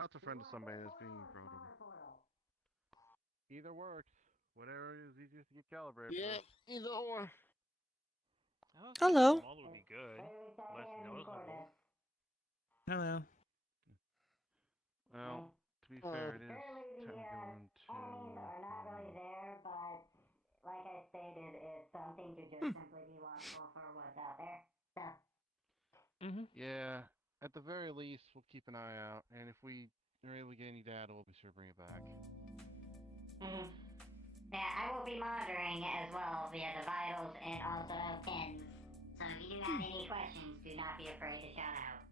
Not a friend of somebody that's being brought over. Either works. Whatever is easiest to get calibrated Yeah, first. either or. I was thinking Hello. smaller would be good. Less noticeable. Hello. Well, to be fair, it is technically going to. Are not really there, but like I stated, it's something to just simply be watchful for what's out there. So. Yeah, at the very least, we'll keep an eye out, and if we are able to get any data, we'll be sure to bring it back. Yeah, I will be monitoring as well via the vitals and also pins. So if you do have any questions, do not be afraid to shout out.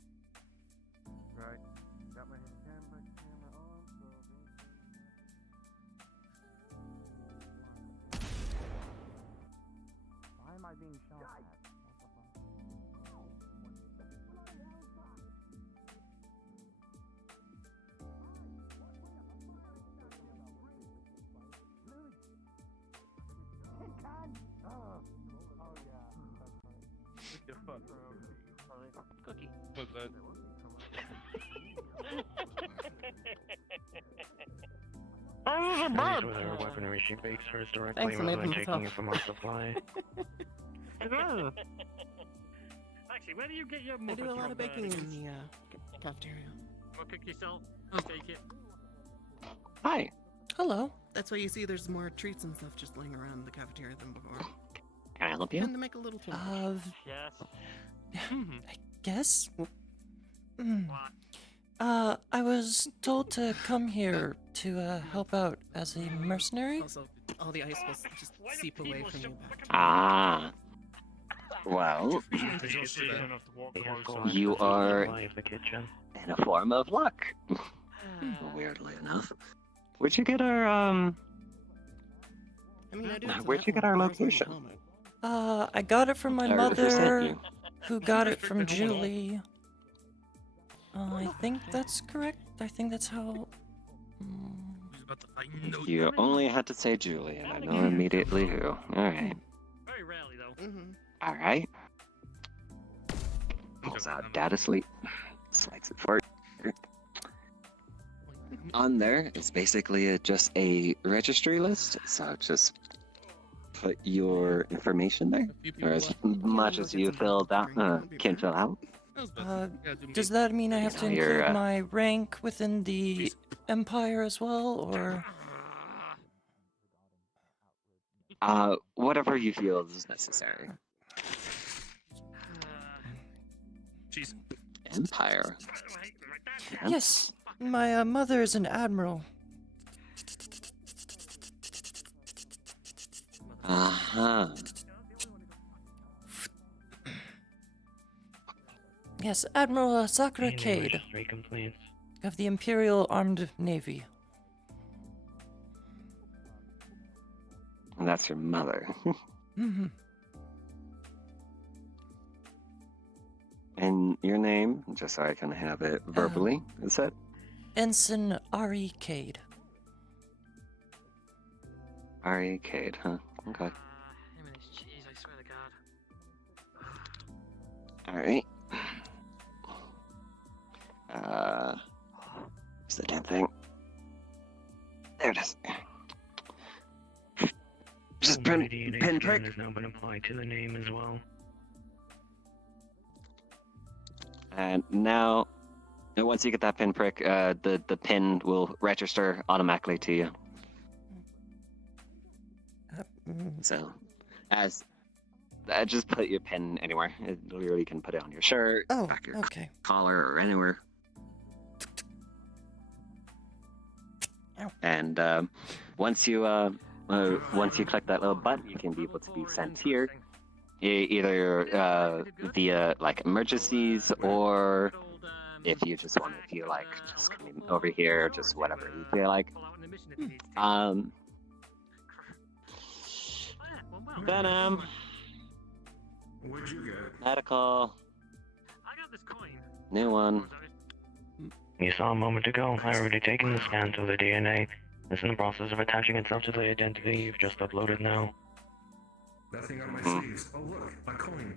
Right. Got my camera on, so. Why am I being shot at? The fuck? Cookie. What's that? Whether our weaponry she makes hers directly Thanks, I rather made than them taking myself. it from our supply. Actually, where do you get your I muppets do a lot from, of baking in Nicholas? the cafeteria. Well, cook yourself. I'll take it. Hi. Hello. That's why you see there's more treats and stuff just laying around the cafeteria than before. Can I help you? Tend to make a little change. Yes. I guess. Mm. What? I was told to come here to help out as a mercenary. Also, all the ice will just Why do seep away people from so you. fucking- Ah. Well, You don't have to walk close. you are of the kitchen. in a form of luck. Weirdly enough. Where'd you get our I mean, I do have Where'd that you get one, our but I was wearing a location? helmet. I got it from my Or who sent mother, you? who got it from Julie. I think that's correct. I think that's how. You only had to say Julie, and I know immediately who. Alright. Very rarely, though. Alright. Pulls out data sleep. Slides it forward. On there is basically just a registry list, so just put your information there, or as much as you can fill out. Does that mean I have to You're, include my rank within the Empire as well, or? Whatever you feel is necessary. Jeez. Empire. Yes, my mother is an admiral. Uh-huh. Yes, Admiral Sakura Any Cade registry complaints? of the Imperial Armed Navy. And that's your mother. And your name, just so I can have it verbally, is that? Ensign Ari Cade. Ari Cade, huh? Okay. Him and his cheese, I swear to God. Alright. Where's the damn thing? There it is. Just My print, DNA pin scan prick. has now been applied to the name as well. And now, once you get that pin prick, the pin will register automatically to you. So, as just put your pin anywhere. It literally can put it on your shirt, Oh, back your okay. collar, or anywhere. Ow. And once you click that little button, you can be able to be sent here, either via like emergencies, or if you just want to feel like just coming over here, just whatever you feel like. Venom. What'd you get? Medical. I got this coin. New one. You saw a moment ago. I already taken the scans of the DNA. It's in the process of attaching itself to the identity you've just uploaded now. That thing on my sleeves. Oh look, a coin.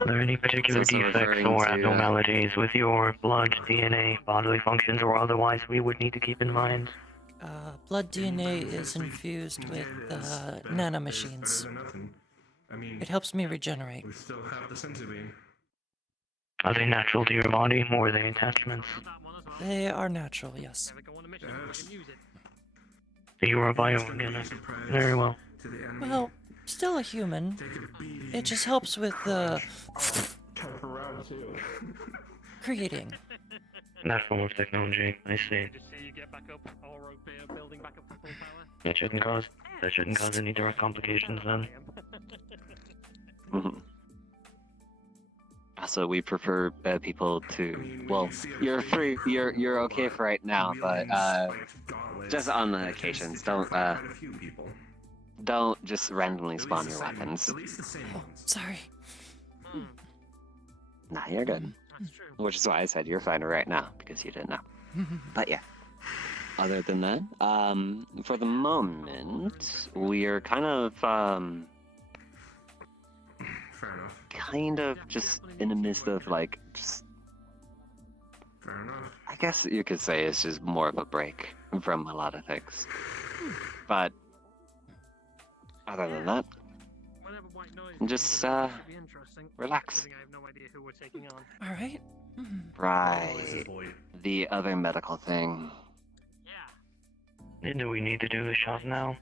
Are there any particular So defects referring or to, abnormalities with your blood, DNA, bodily functions, or otherwise we would need to keep in mind? Blood DNA is infused with nanomachines. Better than nothing. I mean, It helps me regenerate. we still have the sensibine. Are they natural to your body, or are they attachments? They are natural, yes. So you are a bioorganic. Very well. To the enemy. Well, still a human. Take a beating. It just helps with Type around too. creating. That form of technology, I see. Just see you get back up, all road building back up to full power. That shouldn't cause any direct complications then. Mhm. Also, we prefer people to. Well, you're free. You're okay for right now, but just on the occasions, don't just randomly spawn your weapons. At least the same Oh, ones. sorry. Nah, you're good. That's true. Which is why I said you're fine right now, because you didn't know. But yeah. Other than that, for the moment, we are kind of Fair enough. just in the midst of like, just, Fair enough. I guess you could say it's just more of a break from a lot of things. But other than that, Whatever white noise just, should be interesting. relax. Considering I have no idea who we're taking on. All right. Right, the other medical thing. Yeah. Do we need to do the shot now?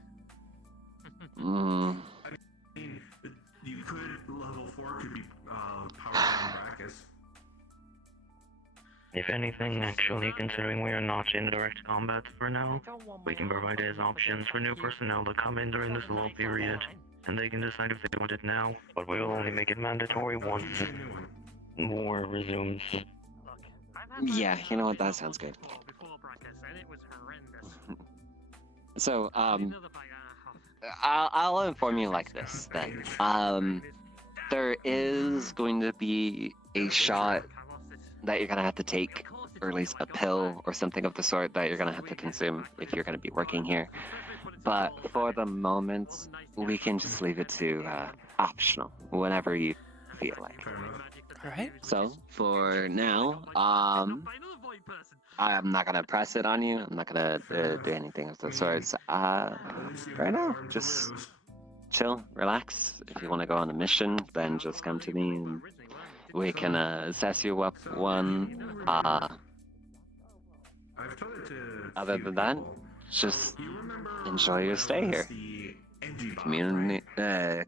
Mm, I mean, you could level 4 could be powered down brackets. If anything, actually, considering we are not in direct combat for now, we can provide as options for new personnel to come in during this lull period, and they can decide if they want it now, but we will only make it mandatory once Teach you a new one. war resumes. Look, I've had my Yeah, you know what, that sounds good. before brackets, and it was horrendous. so, Another bite, I'll inform you like this then. There is going to be a shot that you're gonna have to take, or at least a pill or something of the sort that you're gonna have to consume if you're gonna be working here. But for the moment, we can just leave it to optional, whenever you feel like. Fair enough. All right. So for now, I'm not gonna press it on you. I'm not gonna do anything of the sorts. Right now, just chill, relax. If you want to go on a mission, then just come to me and we can assess your one. I've told it to Other few than that, people. just You remember enjoy your stay when I here. was the NG bot,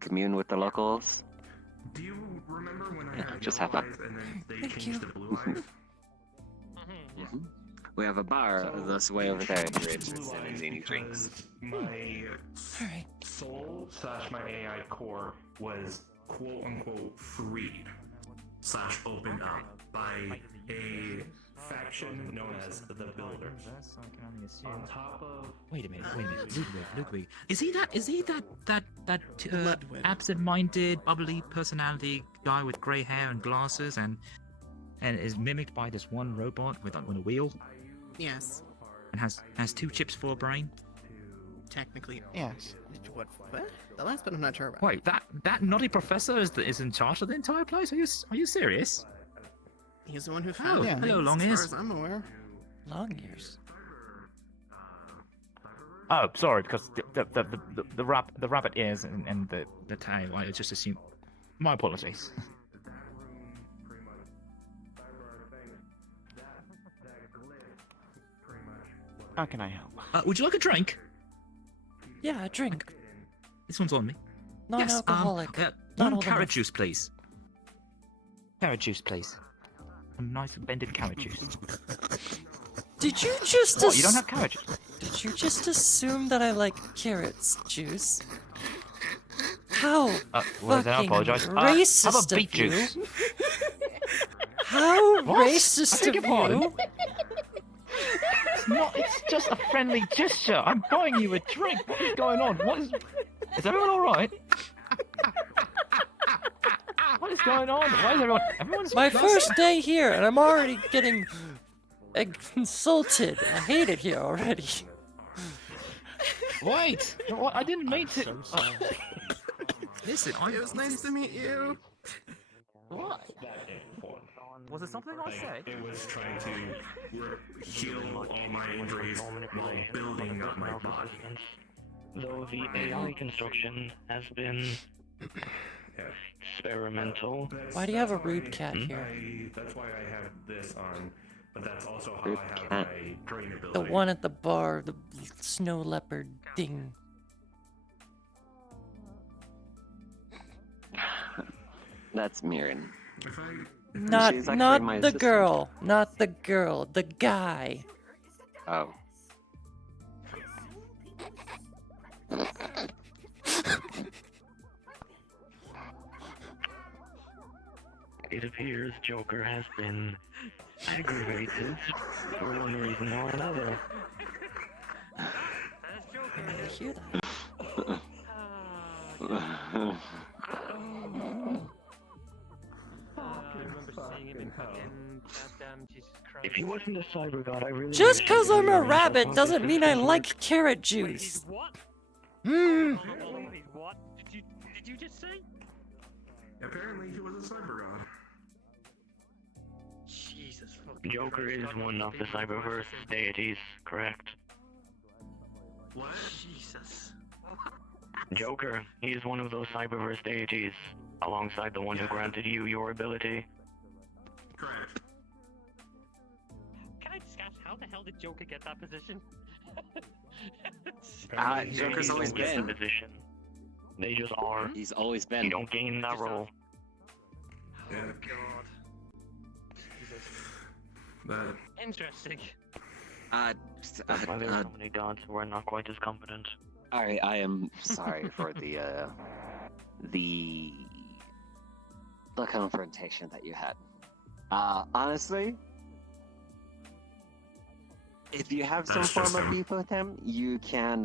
Commune with the locals. Do you remember when I Yeah, had just yellow have fun. eyes and then they Thank changed you. to blue eyes? Mhm. We have a bar this way over there if you're interested in any drinks. My All right. soul / my AI core was quote unquote freed / opened up by a faction known as the Builders. On top of Wait a minute, Ludwig. Is he that absent-minded, bubbly personality guy with grey hair and glasses and is mimicked by this one robot with on a wheel Yes, and has 2 chips for a brain? technically, yes. What? The last bit I'm not sure about. Wait, that naughty professor is in charge of the entire place? Are you serious? He's the one who found Oh, it. hello, long as ears. far as I'm aware. Long years. Oh, sorry, because the rabbit ears and the tail. I just assumed. My apologies. How can I help? Would you like a drink? Yeah, a drink. This one's on me. Non-alcoholic. Yes, Not one old carrot enough. juice, please. Carrot juice, please. A nice bended carrot juice. Did you just? What? You don't have carrot juice? Did you just assume that I like carrots juice? How Well, then I fucking apologize. racist Have a beet of you. juice. How What? racist I beg of your pardon? you! It's just a friendly gesture. I'm buying you a drink. What is going on? Is everyone all right? What is going on? Why is everyone's My nice? first day here, and I'm already getting insulted. I hate it here already. Wait, what? I didn't mean to. Listen, It was nice to meet you. What? That didn't form. Was it something I said? It was trying to heal all my injuries while building up my body. Though the AI construction has been experimental. Why do you have a rude cat here? That's why I have this on, but that's also how I have my drain ability. The one at the bar, the snow leopard thing. That's Mirren. Not She's actually not my the assistant. girl. Not the girl. The guy. Oh. It appears Joker has been aggravated for one reason or another. I hear If he wasn't a cyber god, I really Just wish cause he could I'm a rearrange rabbit our doesn't focus mean I and like carrot juice. What? Hmm. What? Did you just say? Apparently, he was a cyber god. Jesus fucking Joker Christ, is I'm one of the not being cyberverse deities, correct? What? Jesus. Joker, he is one of those cyberverse deities, alongside the one who granted you your ability. Correct. Can I just ask, how the hell did Joker get that position? Joker's always They don't get been. the position. They just are. He's always You been. don't gain that role. Yeah. Oh god. Jesus. But Interesting. That's why there are so many gods who are not quite as competent. Alright, I am sorry for the confrontation that you had. Honestly, if you have some That's form just of him. beef with him, you can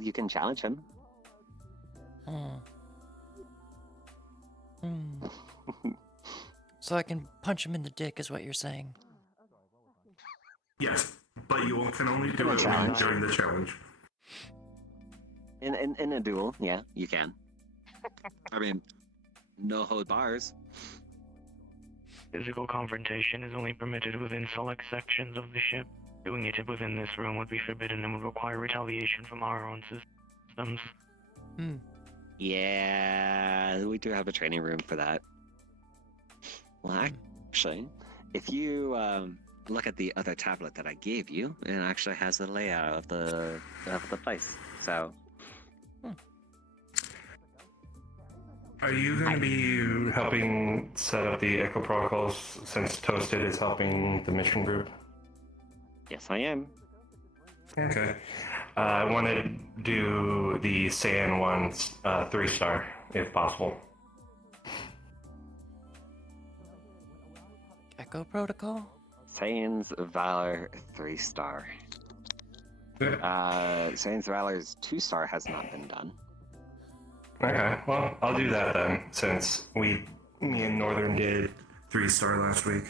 you can challenge him. So I can punch him in the dick, is what you're saying. yes, but you can only do it Challenge. during the challenge. In a duel, yeah, you can. I mean, no hold bars. Physical confrontation is only permitted within select sections of the ship. Doing it within this room would be forbidden and would require retaliation from our own systems. Yeah, we do have a training room for that. Well, actually, if you look at the other tablet that I gave you, it actually has the layout of the place. So, Are you going to be helping set up the Echo protocols since Toasted is helping the mission group? yes, I am. Okay. I want to do the Saiyan ones 3-star, if possible. Echo Protocol? Saiyan's Valor 3-star. Saiyan's Valor's 2-star has not been done. Okay, well, I'll do that then, since me and Northern did 3-star last week.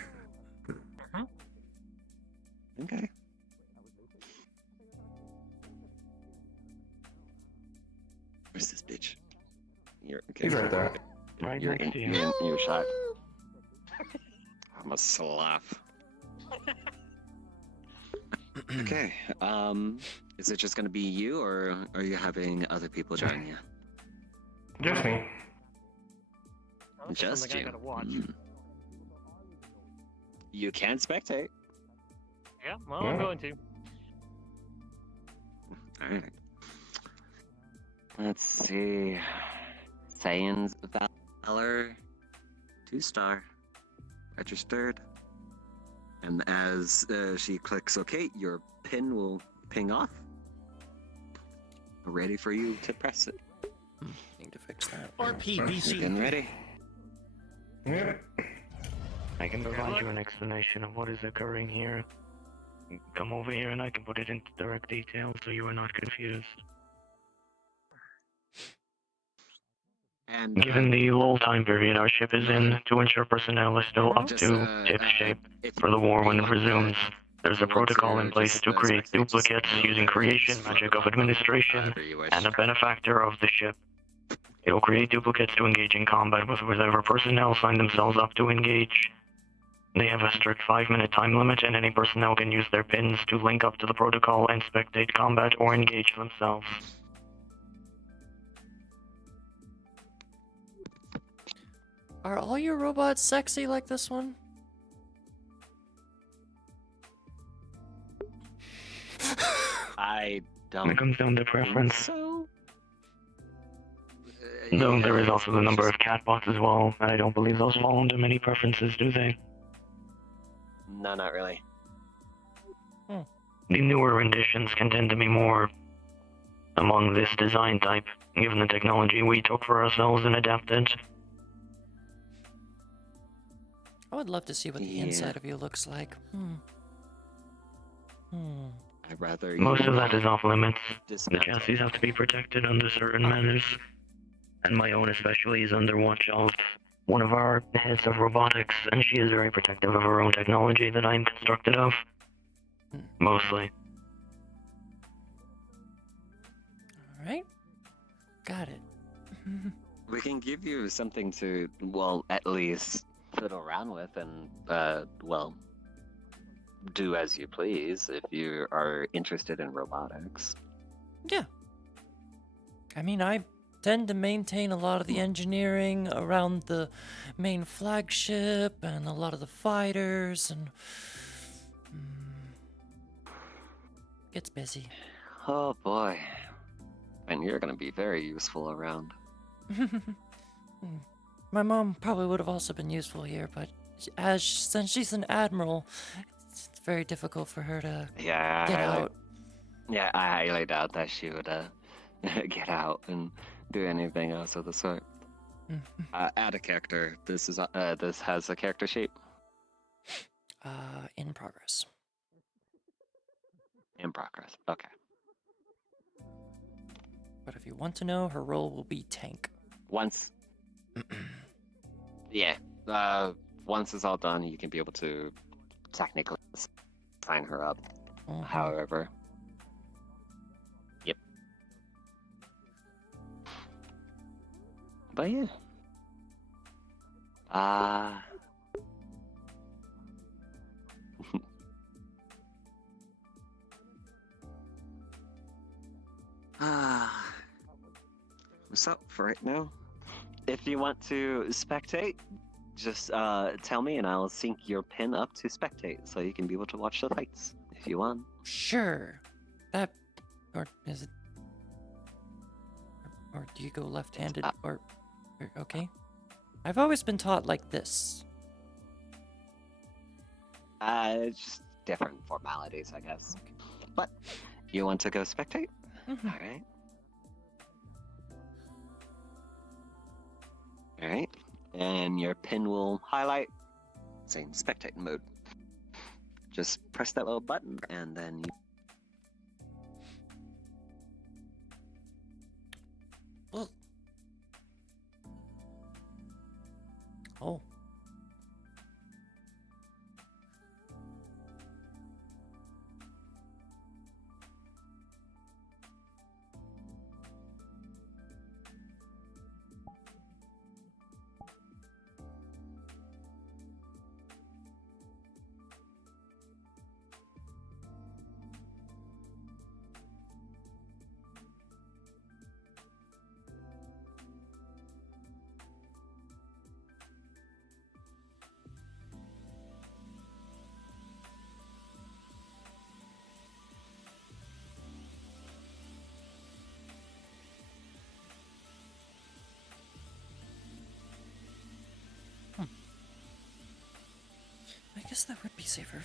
Okay. Where's this bitch? You're okay. He's right there. Right You're next to you. in your shot. I'm a slap. Okay. Is it just gonna be you, or are you having other people join you? Just me. That's Just something I you. gotta watch. You can spectate. Yeah, well, I'm going to. Alright. Let's see. Saiyan's Valor 2-star. Registered. And as she clicks OK, your pin will ping off. Ready for you to press it. Need to fix that. You're getting ready. Yeah. I can provide you an explanation of what is occurring here. Come over here and I can put it into direct detail so you are not confused. And Given the lull time period our ship is in, to ensure personnel is still up Just, to tip shape if for the war when it you- resumes, there's a if you want protocol to in place just, to create spectate, just duplicates using creation magic of administration however you wish. and a benefactor of the ship. It'll create duplicates to engage in combat with whatever personnel sign themselves up to engage. They have a strict 5-minute time limit, and any personnel can use their pins to link up to the protocol and spectate combat or engage themselves. Are all your robots sexy like this one? I don't. It comes down to preference. So. Though there is also the number of catbots as well. I don't believe those fall into many preferences, do they? No, not really. The newer renditions can tend to be more among this design type, given the technology we took for ourselves and adapted. I would love to see what the inside of you looks like. I'd rather. Most of that is off limits. The chassis have to be protected under certain manners. And my own especially is under watch of one of our heads of robotics, and she is very protective of her own technology that I am constructed of. Mostly. Alright. Got it. We can give you something to, well, at least fiddle around with and, well, do as you please if you are interested in robotics. Yeah. I mean, I tend to maintain a lot of the engineering around the main flagship and a lot of the fighters, and gets busy. Oh boy. And you're gonna be very useful around. My mom probably would have also been useful here, but since she's an admiral, it's very difficult for her to get out. Yeah, I highly doubt that she would get out and do anything else of the sort. Add a character. This has a character sheet. In progress. In progress. Okay. But if you want to know, her role will be tank. Once. Yeah. Once it's all done, you can be able to technically sign her up. However. Yep. But yeah. What's up for right now? If you want to spectate, just tell me and I'll sync your pin up to spectate so you can be able to watch the fights if you want. Sure. Or is it? Or do you go left-handed? Or okay. I've always been taught like this. It's just different formalities, I guess. Okay. But you want to go spectate? All right. All right. And your pin will highlight saying spectate mode. Just press that little button and then you... Oh. I guess that would be safer.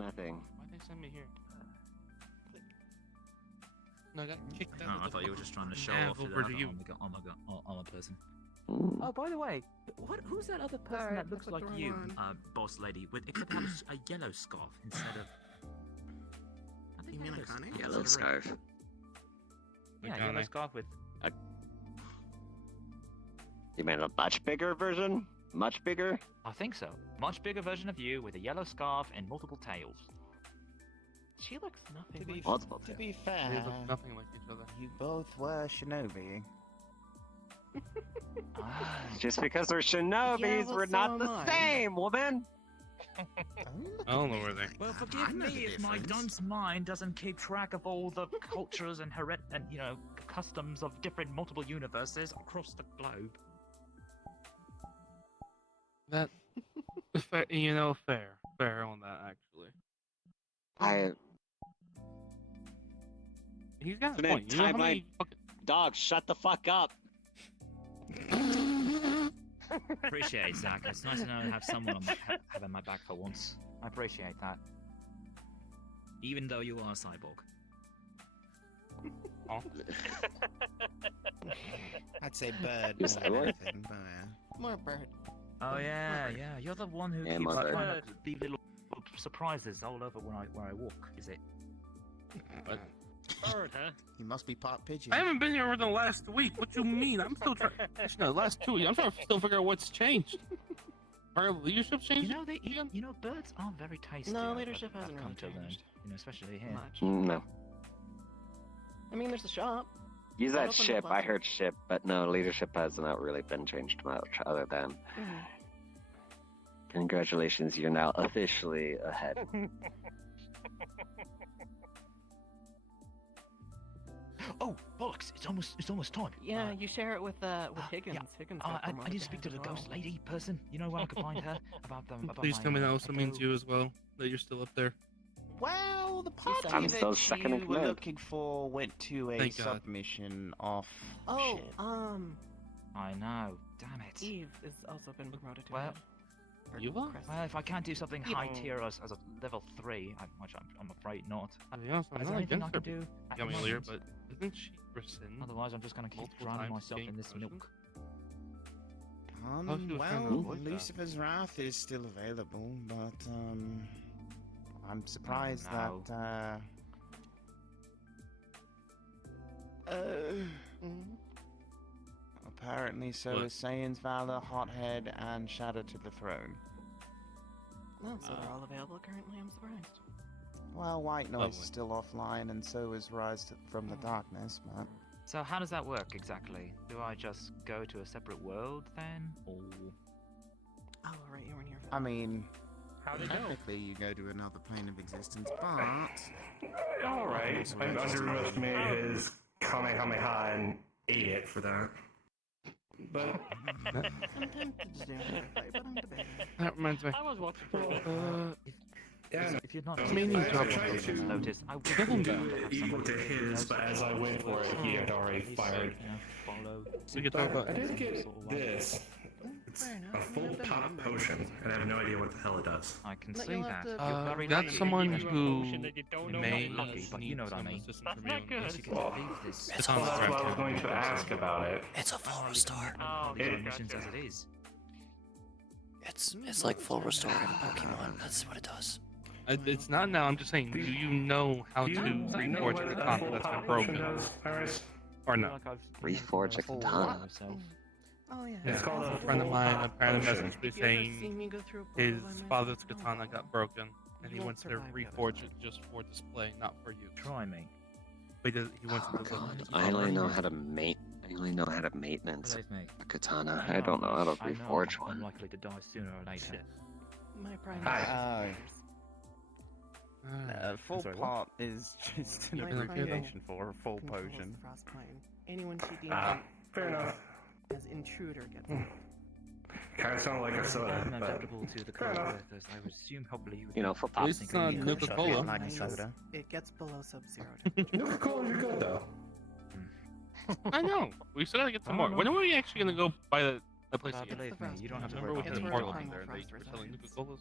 Nothing. Why'd they send me here? No, I got kicked out. Oh, of I the thought you were just trying to show nav off to the over other to you. armor person. Mm. Oh, by the way, who's that other person Sorry, that looks I like put the you, wrong one. boss lady, with except has a yellow scarf instead of. I think You mean that is- Akane? Yellow scarf. Yeah, Akane. yellow scarf with. You mean a much bigger version? Much bigger? I think so. Much bigger version of you with a yellow scarf and multiple tails. She looks nothing like Multiple To tails. be They fair, look nothing like each other. you both were shinobi. Ah, Just because we're shinobis, well, we're so not am the I. same, woman! I don't know where they. well, I forgive know me the if my difference. dunce mind doesn't keep track of all the cultures and customs of different multiple universes across the globe. That. Fair, you know, fair on that actually. He's got a Finette, point. You know how many fucking Dog, shut the fuck up! Appreciate it, Zach. It's nice to know I have someone on having my back for once. I appreciate that. Even though you are a cyborg. I'd say bird Yes, more than I would. anything, but More bird. Oh yeah, yeah. You're the one who Yeah, keeps mother. trying to leave little surprises all over where I walk. Is it? bird, huh? he must be part pigeon. I haven't been here over the last week. What you mean? I'm still trying. Actually, no, the last 2 weeks. I'm trying to still figure out what's changed. Our leadership changed. You know, birds aren't very tasty. No, I've- leadership I've hasn't come really to learn, changed. especially here. Much. No. I mean, there's the shop. Use That that opened up ship, I last heard ship, but no, leadership has not really been changed much other than Mhm. congratulations, you're now officially ahead. Oh, bollocks! It's almost time. Yeah, you share it with Higgins. yeah. Higgins. I got need promoted to to speak to head the as well. ghost lady person. You know where I could find her about them. About Please my, tell me that also means echo. you as well. That you're still up there. Well, the I'm party still that second in you were command. looking for went to a Thank God. submission off Oh, ship. I know. Damn it. Eve has also been promoted to Well, head. Or you are? crest. Well, if I can't do something You high know. tier as a level 3, which I'm afraid not. To be honest, But I'm is there not anything I against can her. do? at Got the me earlier, moment? but isn't she rescind? Otherwise, I'm just gonna keep multiple drowning times myself gain in this promotion? milk. Oh, she was trying to Well, avoid that. Lucifer's Wrath is still available, but I'm surprised no. that Mhm. apparently so What? is Saiyans Valor, Hothead, and Shadow to the Throne. No, so they're all available currently. I'm surprised. Well, White Noise Lovely. is still offline, and so is from the Darkness, but So how does that work exactly? Do I just go to a separate world then, or? Oh, right, you weren't here for I that. mean, How'd it go? technically you go to another plane of existence, but Alright, I underestimated his Kamehameha and ate it for that. But I'm tempted to do another fight, but I'm debating. That reminds me. I was watching for a yeah, If you're not I mean, I drop tried it. to notice, I would Give him do have equal somebody to who his, knows but as I went for it, he had already Please, fired. follow. We could But talk about. I did some get sort of way. this. It's Fair enough. a I full mean, I've done pop numbers. potion, and I have no idea what the hell it does. I can But see you'll that. have to- You're very That's lucky. someone give you a who potion that you don't know may what lucky, does. but you know what I some mean. assistance That's from not you. good. Yes, you can Well, leave this. It's Well, on that's the what I was draft. going to ask about it. It's a full restore. Oh, It- missions as it is. It's like full restore in Pokemon. That's what it does. It's not now. I'm just saying. Do you know how Do to you know reforge what a a katana full that's been pop potion broken, does, Iris? or I feel no? like I've Reforge a full katana. one myself. Oh yeah. It's called A a friend of full mine pop apparently potion. messaged me If you ever seen saying me go through a portal his by myself, father's don't katana bother. got broken, and You he won't wants to survive the other reforge side. it just for display, not for use. Try me. But he wants Oh to god, I only know how to maintenance Believe me. a katana. I don't know how to I know reforge I'm one. likely to die sooner or later. Shit. My prime. Hi. full sorry, what? pop is just an Yeah, My really abbreviation primal for a full controls potion. the Frostplane. Anyone she deems Fair enough. as intruder gets it. Kind of sounded like a soda, but Unacceptable to the fair enough. co-workers. I would assume hopefully you would You know, for pop. least it's not thinking Nuka of Cola. something Like a nice. soda. It gets below sub-zero. Nuka-Cola's are good though. I know. We still gotta get some I more. don't When know. are we actually gonna go buy the place But again? believe me, you don't have to Remember worry we It's had a where portal Primal in there. They Frost were selling resides. Nuka Colas.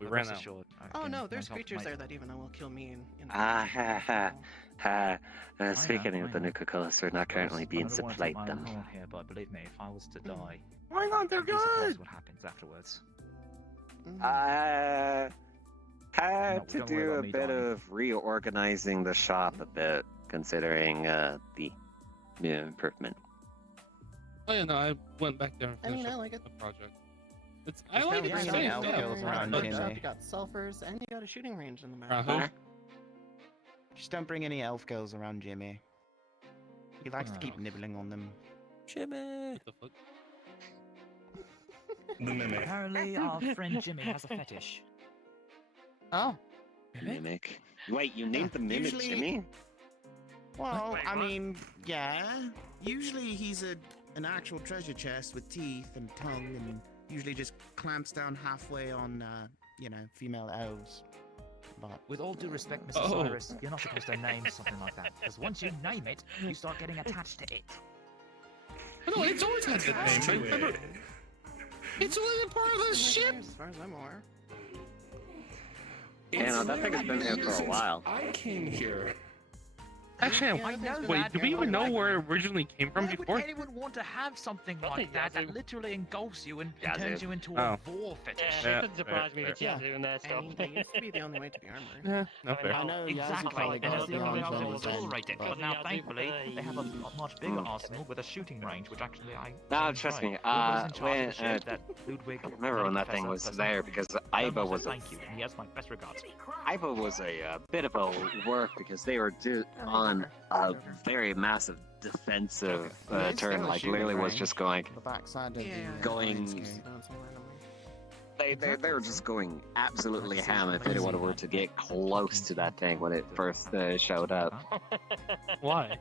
We ran Rest out. assured, Oh again, no, there's myself, creatures mate. there that even will kill me in Ah, ha, ha, ha. Speaking know, of the I know. Nuka-Colas, we're not currently I being don't want to supplied toot my own them. horn here, but believe me, if I was to die, Why not? They're I'd be surprised good. what happens afterwards. I had No, to don't worry do about a me bit dying. of reorganizing the shop a bit, considering the new improvement. Oh yeah, no, I went back there and I mean, finished I up like it. the project. I Just like don't it. bring It's any nice, elf yeah. girls around Bug Jimmy. shop, you got sulfurs, and you got a shooting range in the back. Who? Just don't bring any elf girls around Jimmy. He likes to keep Oh. nibbling on them. Jimmy. What the fuck? The mimic. Apparently, our friend Jimmy has a fetish. Oh. Mimic. Wait, you named the mimic Usually- Jimmy? Well, Wait, I what? mean, yeah. Usually he's an actual treasure chest with teeth and tongue, and usually just clamps down halfway on, female elves. But With all due respect, Mr. Oh. Cyrus, you're not supposed to name something like that, because once you name it, you start getting attached to it. No, it's always had that Attached name. to Remember, it. it's only a part of the ship. As far as I'm aware. Yeah, no, that thing has been here for a Since while. I came here. Actually, I know wait, that, do we yeah, even but know where it originally came from Why before? would anyone want to have something like that that literally engulfs you and Yeah, turns dude. you into Oh. a vor fetish? Yeah, Yeah, it doesn't surprise me fair, that you have doing that I stuff. mean, that used to be the only way to the armory. Yeah, no fair. I know Yazoo Exactly, probably and got that's it the only way beyond I was able to 2010, tolerate it. but- But now, Yazoo thankfully, they have a much bigger Mm. arsenal with a shooting range, which actually I. No, enjoy. trust me, Who was in charge when, of the ship that Ludwig? I remember when that thing was there because Iba was a Thank you, and he has my best regards. Iba was a bit of a work because they were on a very massive defensive There's turn. still a Like shooting literally was range. just going. The backside of Yeah, the Going- landscape. They were just going absolutely ham if anyone were to get close to that thing when it first showed up Why?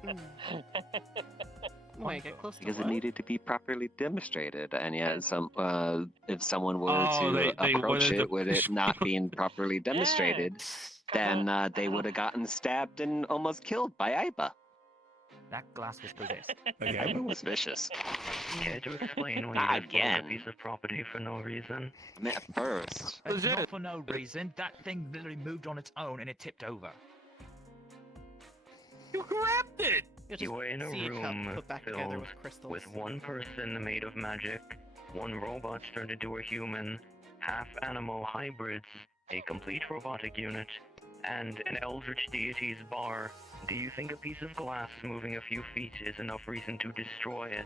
Wait, get close to because it what? needed to be properly demonstrated. And yet, if someone were Oh, to they approach wanted it to with it not being properly demonstrated, then they would have gotten stabbed and almost killed by Iba. That glass was possessed. Iba was vicious. Care to explain why Not you just bought a again. piece of property for no reason? I mean, at first. Not for no reason. That thing literally moved on its own and it tipped over. You grabbed it! You were in a see a cup room put back together filled with crystals. with one person made of magic, one robot turned into a human, half animal hybrids, a complete robotic unit, and an eldritch deity's bar. Do you think a piece of glass moving a few feet is enough reason to destroy it?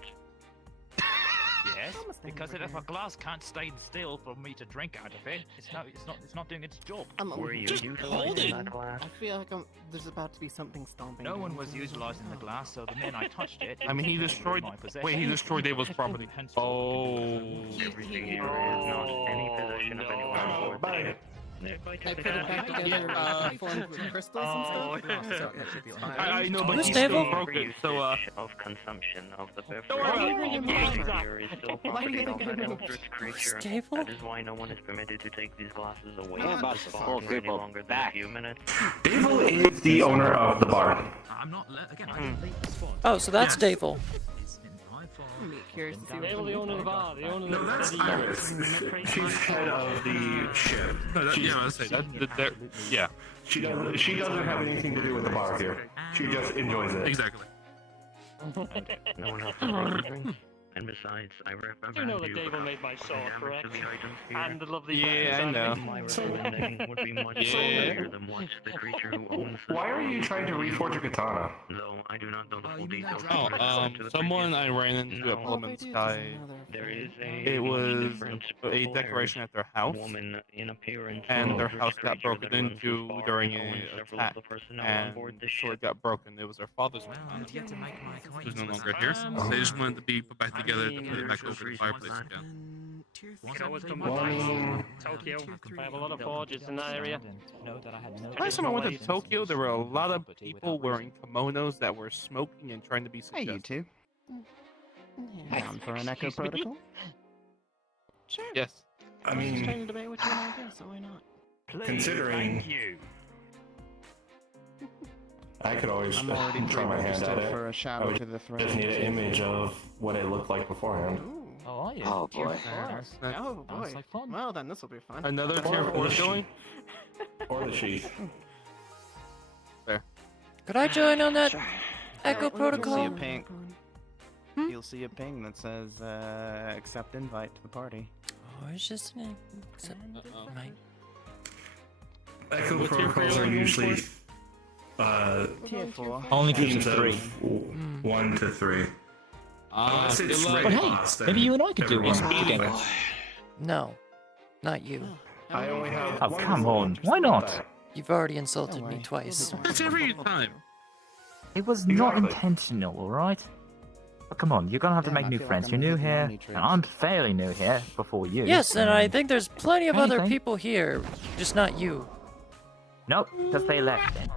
Yes, Thomas thing because over if a here. glass can't stay still for me to drink out of it, it's not doing its job. Were you Just utilizing hold it. that glass? I feel like there's about to be something stomping. No one down was here. utilizing the glass, so the minute I touched it. I mean, he it was destroyed. my possession. Wait, he destroyed Abel's property. Henceforth, Oh. Everything here is not any possession of anyone on board the ship. I put it back together Yeah, formed with crystals and stuff. So it should be fine. I know, but Who's he Dave-o? still broke it. So of consumption of the beverage. Don't worry about it. All Yeah. property here is still Why do you property of think I that know? eldritch creature. Stable? That is why no one is permitted to take these glasses away I'm from about this to bar pull for any people longer than back. a few minutes. Davo is the owner of the bar. I'm not again. I didn't leave the spot. Oh, so that's Davo. It's in my fault. I'm curious to see They were the owner of the bar. The owner No, of that's the Iris. She's head of the ship. No, that, yeah, I was saying that. Yeah, She doesn't have anything to do with the bar here. She just enjoys it. exactly. No one else is bringing drinks. And besides, I recommend You know that you Dave look made my up the sword, damage correct? to the items here. And the lovely Yeah, I buttons know. on it. My recommendation would be much Yeah. earlier than what the creature who owns the Why are you trying to reforge a katana? Though I do not know the Oh, full you mean that details. dragon? with Oh, respect to the someone previous I ran into No. at Parliament Sky. There is It a much was different a purple decoration haired at their house, woman in appearance, and an their eldritch house got creature broken that runs into this bar during and a owns several attack, of the personnel on and board the so it ship. got broken. It was their father's Well, one. I've yet to make my Who's acquaintance. no with longer that. here, so they just wanted to be put back together to put it back over the fireplace again. Was can always that come the- back to Tokyo. I have a lot of forges in that area. Last time I went to Tokyo, there were a lot of people wearing kimonos that were smoking and trying to be Hey, you suggestive. two. Down for an echo protocol? Sure. Yes. I I'm just trying mean, to debate what you want to do, so why not? considering I could always I'm already try my hand at pre-registered it. for a I shadow would to the throne. just need an image of what it looked like beforehand. Ooh. Oh, are you? Oh boy. Oh boy. Sounds like fun. Well then, this will be fun. Another Or tier the 4 sheath. going? Or the sheath. Could I join on that Sure. Echo Alright, Protocol? You'll see a ping. You'll see a ping that says accept invite to the party. Oh, it's just an except my Echo What tier protocols four are are you usually Tier 4. Only groups teams of of 3. 1 to 3. Unless good it's luck. But raid hey, boss, then maybe you and I could do everyone one will be together. there. No, not you. I only have Oh, one come rule. on. Why not? You've already insulted Don't me worry. twice. That's every time. It was not Exactly. intentional, alright? But come on, you're gonna have to Damn, make I new feel like friends. I'm You're new hitting here, lonely and tricks. I'm fairly new here before you. Yes, and I and- think there's plenty of other Anything? people here, just not you. Nope, because they left then.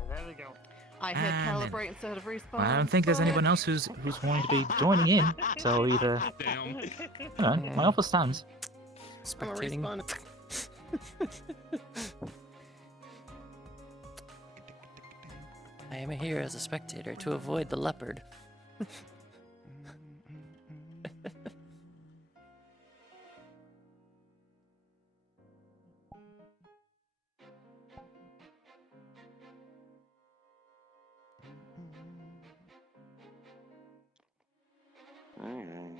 I hit Ah, calibrate instead of respawn. I don't think there's anyone else who's wanting to be joining in, so either... Damn. You know, my offer stands. I'm a Spectating. respawn. I am here as a spectator to avoid the leopard. Alright.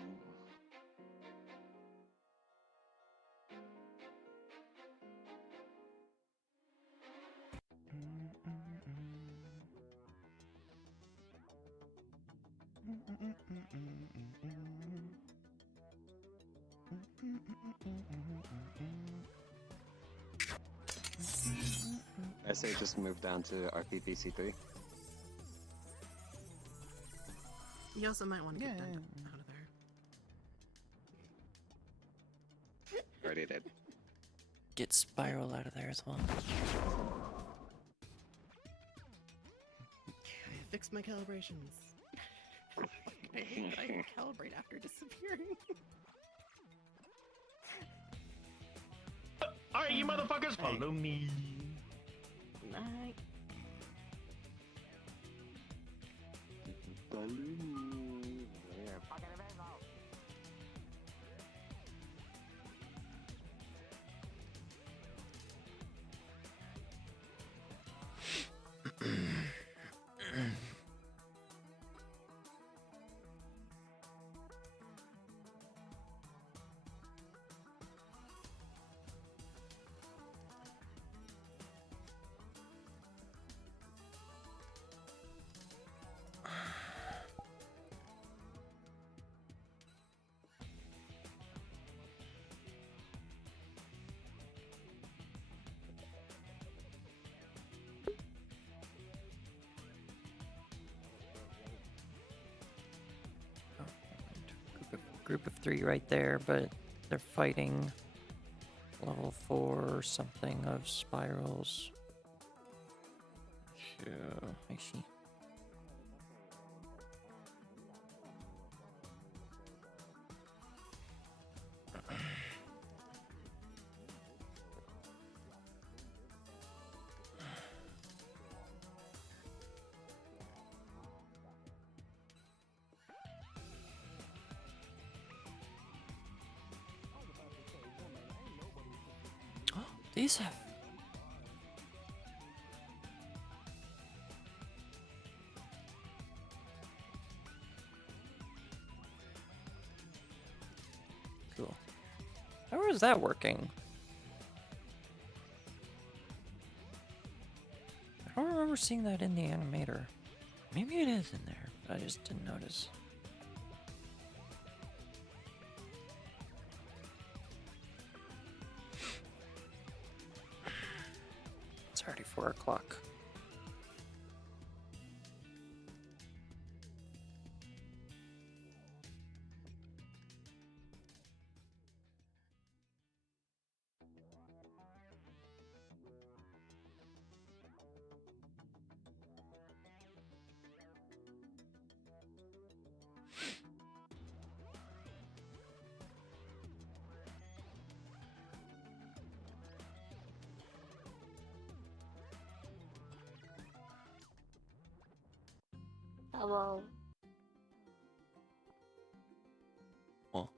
I say just move down to RPPC3. You also might want to get Yeah, that yeah, out of there. Already did. Get Spiral out of there as well. I fixed my calibrations. I hate that I can calibrate after disappearing. Alright, you motherfuckers, follow me. Night. Group of 3 right there, but they're fighting level 4 something of spirals. Yeah, I see. These have... Cool. How is that working? I don't remember seeing that in the animator. Maybe it is in there, but I just didn't notice. It's already 4 o'clock. Hello. Well,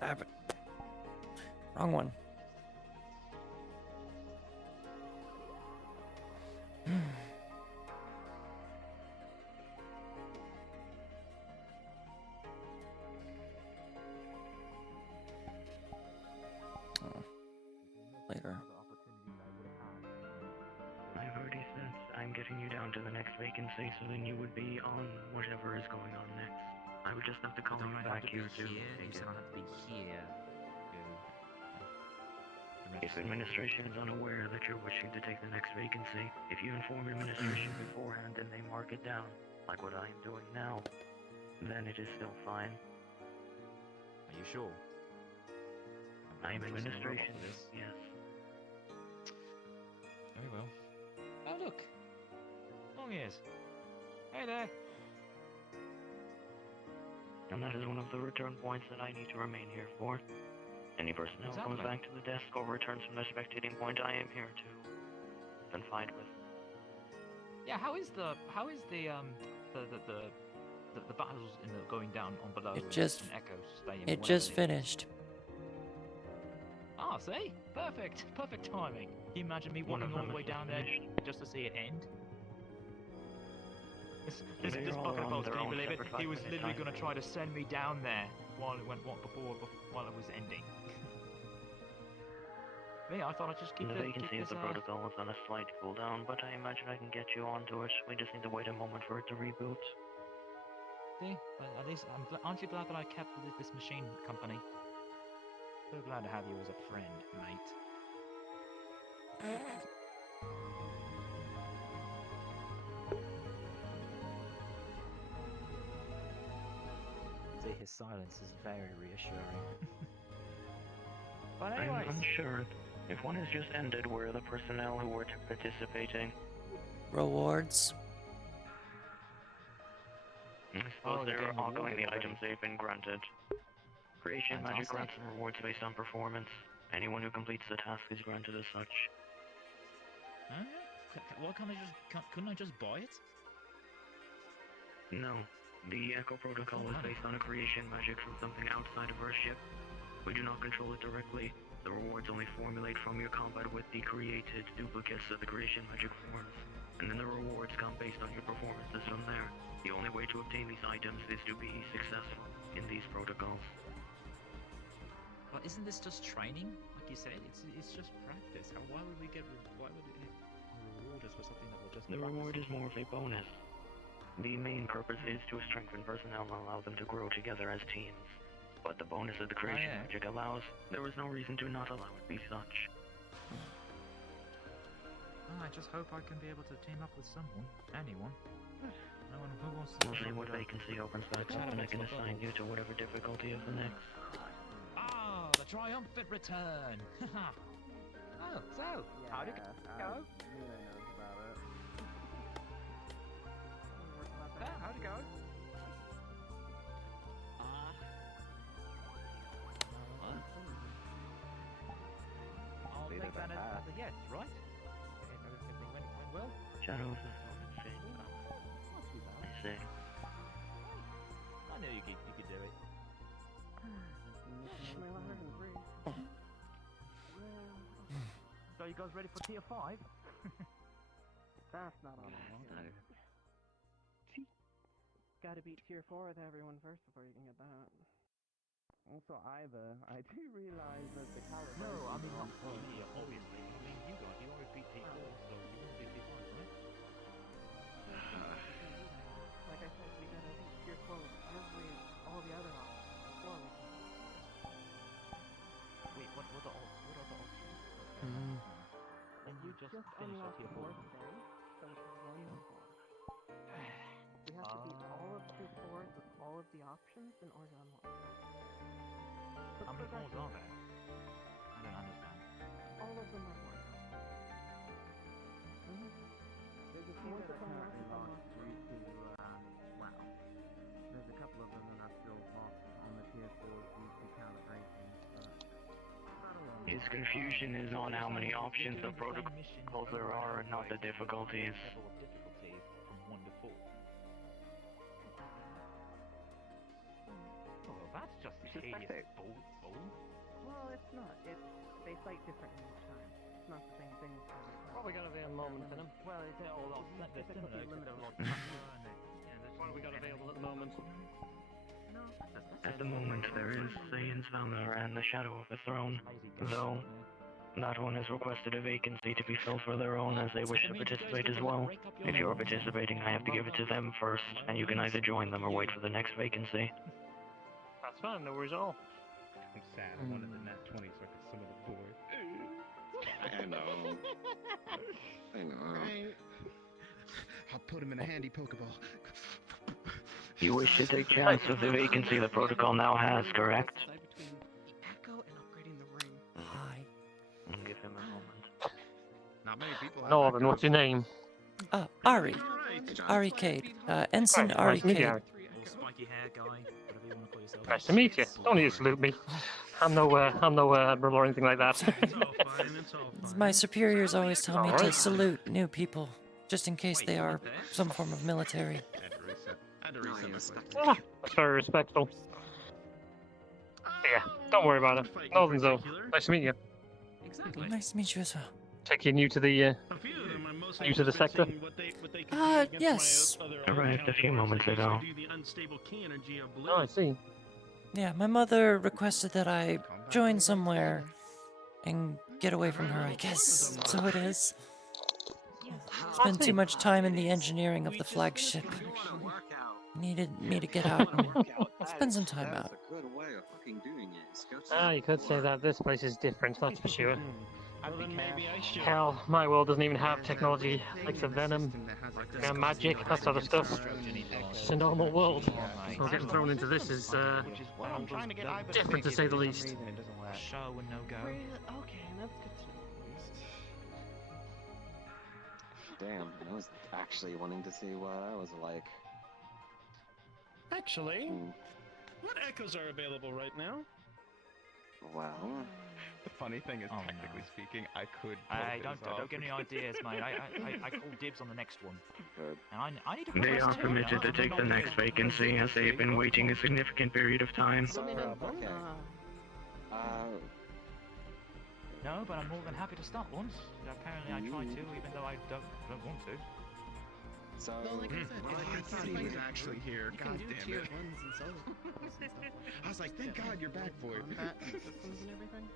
Damn it. Wrong one. Oh. Later. I've already said I'm getting you down to the next vacancy, so then you would be on whatever is going on next. I would just have to call Don't you I back have to here be to here? take You said it. I have to be here. If administration is unaware that you're wishing to take the next vacancy, if you inform administration beforehand and they mark it down, like what I am doing now, then it is still fine. Are you sure? I am I'm trusting the robot administration, for this. yes. Very well. Oh look! Long ears. Hey there! And that is one of the return points that I need to remain here for. Any personnel Exactly. comes back to the desk or returns from the spectating point, I am here to confide with. Yeah, how is the battles in the going down on below It just and Echo staying? It just finished. Ah, see? Perfect timing. Can you imagine me One walking of all them the way is down there finished. just to see it end? This They're all bucket of on balls, their can you own believe it? separate He was 5-minute literally time. going to try to send me down there while it went while it was ending. Me, I thought I'd just keep The vacancy of this, the protocol is on a slight cooldown, but I imagine I can get you onto it. We just need to wait a moment for it to reboot. See, at least aren't you glad that I kept this machine company? So glad to have you as a friend, mate. See, his silence is very reassuring. But anyways, I'm unsure if one has just ended where the personnel who were participating. Rewards. I suppose they're they're getting ogling rewarded the already. items they've been granted. Creation magic Fantastic. grants and rewards based on performance. Anyone who completes the task is granted as such. Huh? Why can't I just? Couldn't I just buy it? No. The Echo Protocol is based on a creation magic from something outside of our ship. We do not control it directly. The rewards only formulate from your combat with the created duplicates of the creation magic forms. And then the rewards come based on your performances from there. The only way to obtain these items is to be successful in these protocols. But isn't this just training? Like you said, it's just practice. Why would we why would it reward us for something that we're just The reward practicing? is more of a bonus. The main purpose is to strengthen personnel and allow them to grow together as teams. But the bonus of the creation yeah. magic allows, there is no reason to not allow it be such. Oh, I just hope I can be able to team up with someone, anyone. Who wants We'll see what vacancy opens back up, and I can assign you to whatever difficulty is the next. Ah, the triumphant return! Oh, so, how'd it go? How'd it go? What? I'll take that as a yes, right? Everything went well? Shadows is I see. I knew you could do it. So you guys ready for tier 5? That's not on the list. Gotta beat tier 4 with everyone first before you can get that. Also, I do realize that the caliber. No, I mean not for me, obviously. I mean you guys, you always beat tier 4, so you won't beat tier 5, right? Like I said, we gotta beat tier 4 with all the other options before we can. Wait, what are the options? And you just unlocked tier 4 today, so it's 1 to 4. We have to beat all of tier 4s with all of the options in order to unlock. How many balls are there? I don't understand. All of them are 1. There's a few that are currently locked due to, well, there's a couple of them that are still locked on the tier 4 due to calibration, but His confusion is on how many options of protocols there are and not the difficulties. Level of difficulties from 1 to 4. Oh, well, that's just tedious bull. well, it's not. They fight differently each time. It's not the same thing every time. Probably gotta be a moment in them. Well, they're all they're similar, except they're a lot tougher, and What have we got available at the moment? At the moment, there is Saiyans Valor and the Shadow of the Throne, though that one has requested a vacancy to be filled for their own as they wish to participate as well. If you're participating, I have to give it to them first, and you can either join them or wait for the next vacancy. That's fine, no worries at all. I'm sad I wanted the nat 20 so I could summon the board. I know. I know. I'll put him in a handy Pokeball. You wish to take chance with the vacancy the protocol now has, correct? Echo and upgrading the ring. Hi. Give him a moment. Not many people have Northern, what's your name? Ari. Ari Cade. Ensign Right, Ari nice to meet you, Cade. Ari. Or spiky hair guy, whatever you want to call yourself. Nice to meet you. Don't need to salute me. I'm no admiral or anything like that. My superiors always tell me to Alright. salute new people, just in case they are some form of military. Ah, that's very respectful. Yeah, don't worry about it. Northern Zone. Nice to meet you. Exactly. Nice to meet you as well. Take you new to the sector. Yes. Arrived a few moments ago. Oh, I see. Yeah, my mother requested that I join somewhere and get away from her, I guess. So it is. Spent too much time in the engineering of the flagship. Needed me to get out and spend some time out. Ah, you could say that this place is different, that's for sure. Hell, my world doesn't even have technology like the venom, magic, that sort of stuff. It's a normal world. So getting thrown into this is different to say the least. Show and no go. Okay, that's good to know at least. Damn, I was actually wanting to see what I was like. Actually, what echoes are available right now? Well, The funny thing is, Oh, technically no. speaking, I could. Don't give me ideas, mate. I call dibs on the next one. good. And I need to They progress are too, permitted you to know? take the next vacancy as they've been waiting a significant period of time. Okay. No, but I'm more than happy to start one. Apparently I try to, even though I don't want to. So, Well, like I said, I thought he was actually here. you God can do damn tier it. 1s and solo and stuff. I was like, thank God you're back, boy. Combat systems and everything.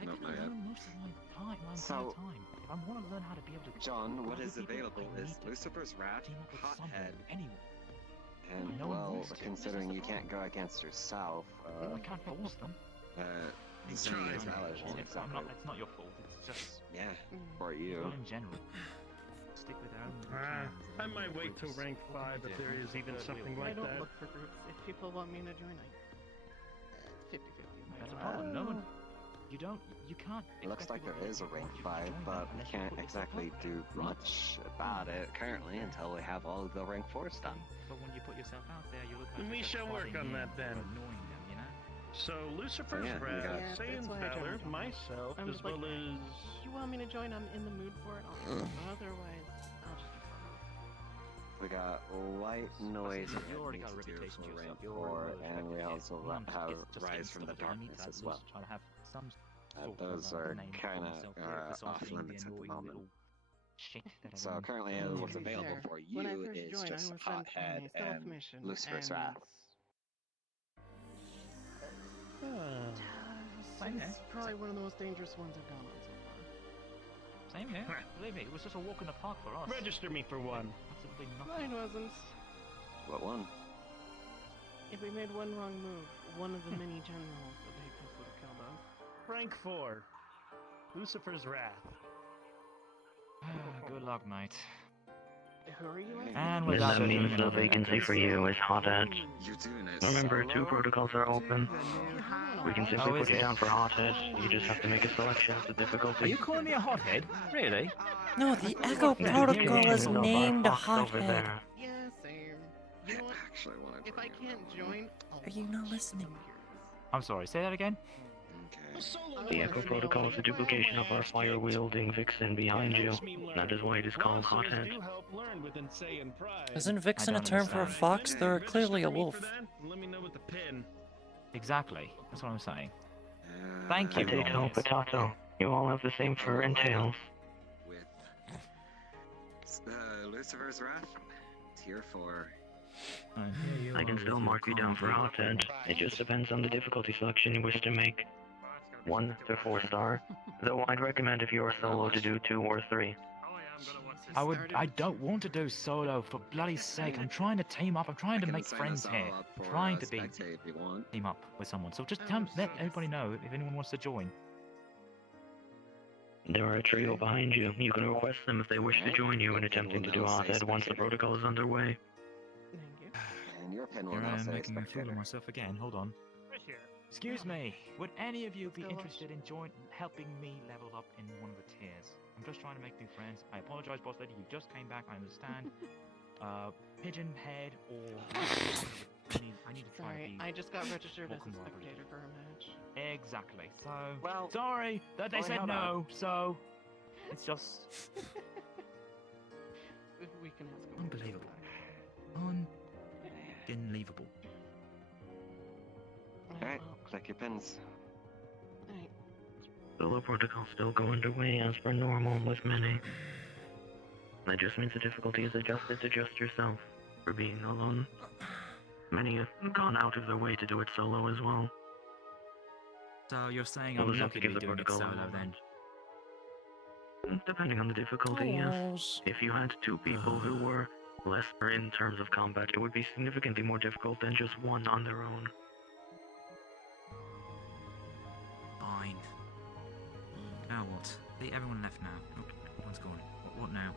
I No, can not yet. learn most of my entire So- time. If I want to learn how to be able to John, work what with is people, available I is need to Lucifer's Rat, team up with someone, Hothead, anyone. and, No one well, wants to. considering you can't go against yourself, I can't force them. Considering it's valid, It's not your fault. It's just yeah, for you. not in general. stick with our own little Ah, clans and I little might wait till groups. rank What can 5 we if do? there is even something I like don't that. look for groups. If people want me to join, it's 50-50. That's a problem. No one. You don't. You can't. It looks like expect there people is to a rank join 5, them but we unless you can't put yourself exactly out do there, right? much about it currently until we have all of the rank 4s done. But when you put yourself out there, you look like We you're just shall work plotting on in that then. or annoying them, you know? So Lucifer's yeah, we Wrath, got- Yeah, Saiyans that's why I Valor, joined. myself, I'm as just like, well as... you want me to join? I'm in the mood for it. Otherwise, I'll just be fine. We got white noise You that already needs got a to do reputation for to rank yourself. You're 4, well and we respected also here. I'm have just getting Rise from the stuff done. I need Darkness to as at well. least try to have some sort Those of are name for kind myself here of besides off being the limits at the annoying moment. little shit that I So am. currently To what's be available fair, for when I you first is joined, just I was sent on Hothead a stealth and mission, Lucifer's and Wrath. it's probably one of the most dangerous ones I've gone on so far. Same here. Believe me, it was just a walk in the park for us. Register me for one. Absolutely nothing. Mine wasn't. What one? If we made one wrong move, one of the many generals of Hades would have killed us. Rank 4, Lucifer's Wrath. Good luck, mate. Who are you? And Then without that doing means the another vacancy for you is Hothead. You doing it Remember, 2 solo? protocols are open. We can simply Oh, is put you it? down for Hothead. You just have to make a selection of the difficulty. Are you calling me a hothead? Really? No, the Echo Yeah, Protocol the is location of our named a fox over hothead. there. Yeah, same. You know what? Actually want to If I can't join, Are you not listening? I'm sorry, say that again? The Echo Protocol is a duplication of our fire-wielding vixen behind you. That is why it is called Hothead. Isn't Vixen I a don't term for a understand. fox? They're clearly a wolf. Let me know with the pin. Exactly. That's what I'm saying. Thank you, Potato, Romulus. potato. You all have the same fur and tails. With Lucifer's Wrath, tier 4. I can still mark you down for Hothead. It just depends on the difficulty selection you wish to make. 1 to 4 star. Though I'd recommend if you are solo to do 2 or 3. I don't want to do solo, for bloody sake. I'm trying to team up. I'm trying to make friends here. I'm trying to be team up with someone. So just let everybody know if anyone wants to join. There are a trio behind you. You can request them if they wish to join you in attempting to do Hothead once the protocol is underway. And your pin will Here now I am say making a fool of spectator. myself again. Hold on. Excuse me. Would any of you be interested in helping me level up in one of the tiers? I'm just trying to make new friends. I apologize, boss lady. You just came back. I understand. Pigeon head or I need to try to Sorry, be I just got registered as more a cooperative. spectator for a match. Exactly. So Well, sorry that they said no. So it's just We can ask him. unbelievable. Unbelievable. Alright, click your pins. Solo protocols still go underway as per normal with many. That just means the difficulty is adjusted to just yourself for being alone. Many have gone out of their way to do it solo as well. So you're saying We'll I'm just have lucky to to give be the doing it protocol a solo then? Depending on the difficulty, yes. If you had 2 people who were lesser in terms of combat, it would be significantly more difficult than just one on their own. Fine. Now what? Everyone left now. Oh, everyone's gone. What now?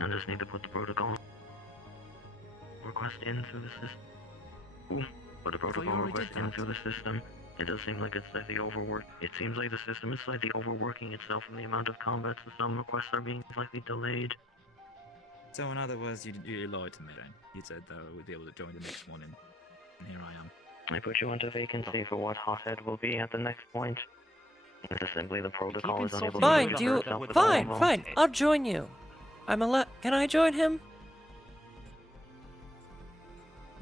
I just need to put the protocol request in through the system. Put the protocol already request did in that. through the system. It does seem like it's slightly overworked. It seems like the system is slightly overworking itself in the amount of combat, so some requests are being slightly delayed. So in other words, you lied to me then. You said that I would be able to join the next one, and here I am. I put you into vacancy for what Hothead will be at the next point. This is simply the protocol is unable to Fine, register do you? itself with all Fine, of them. fine. I'll join you. Can I join him?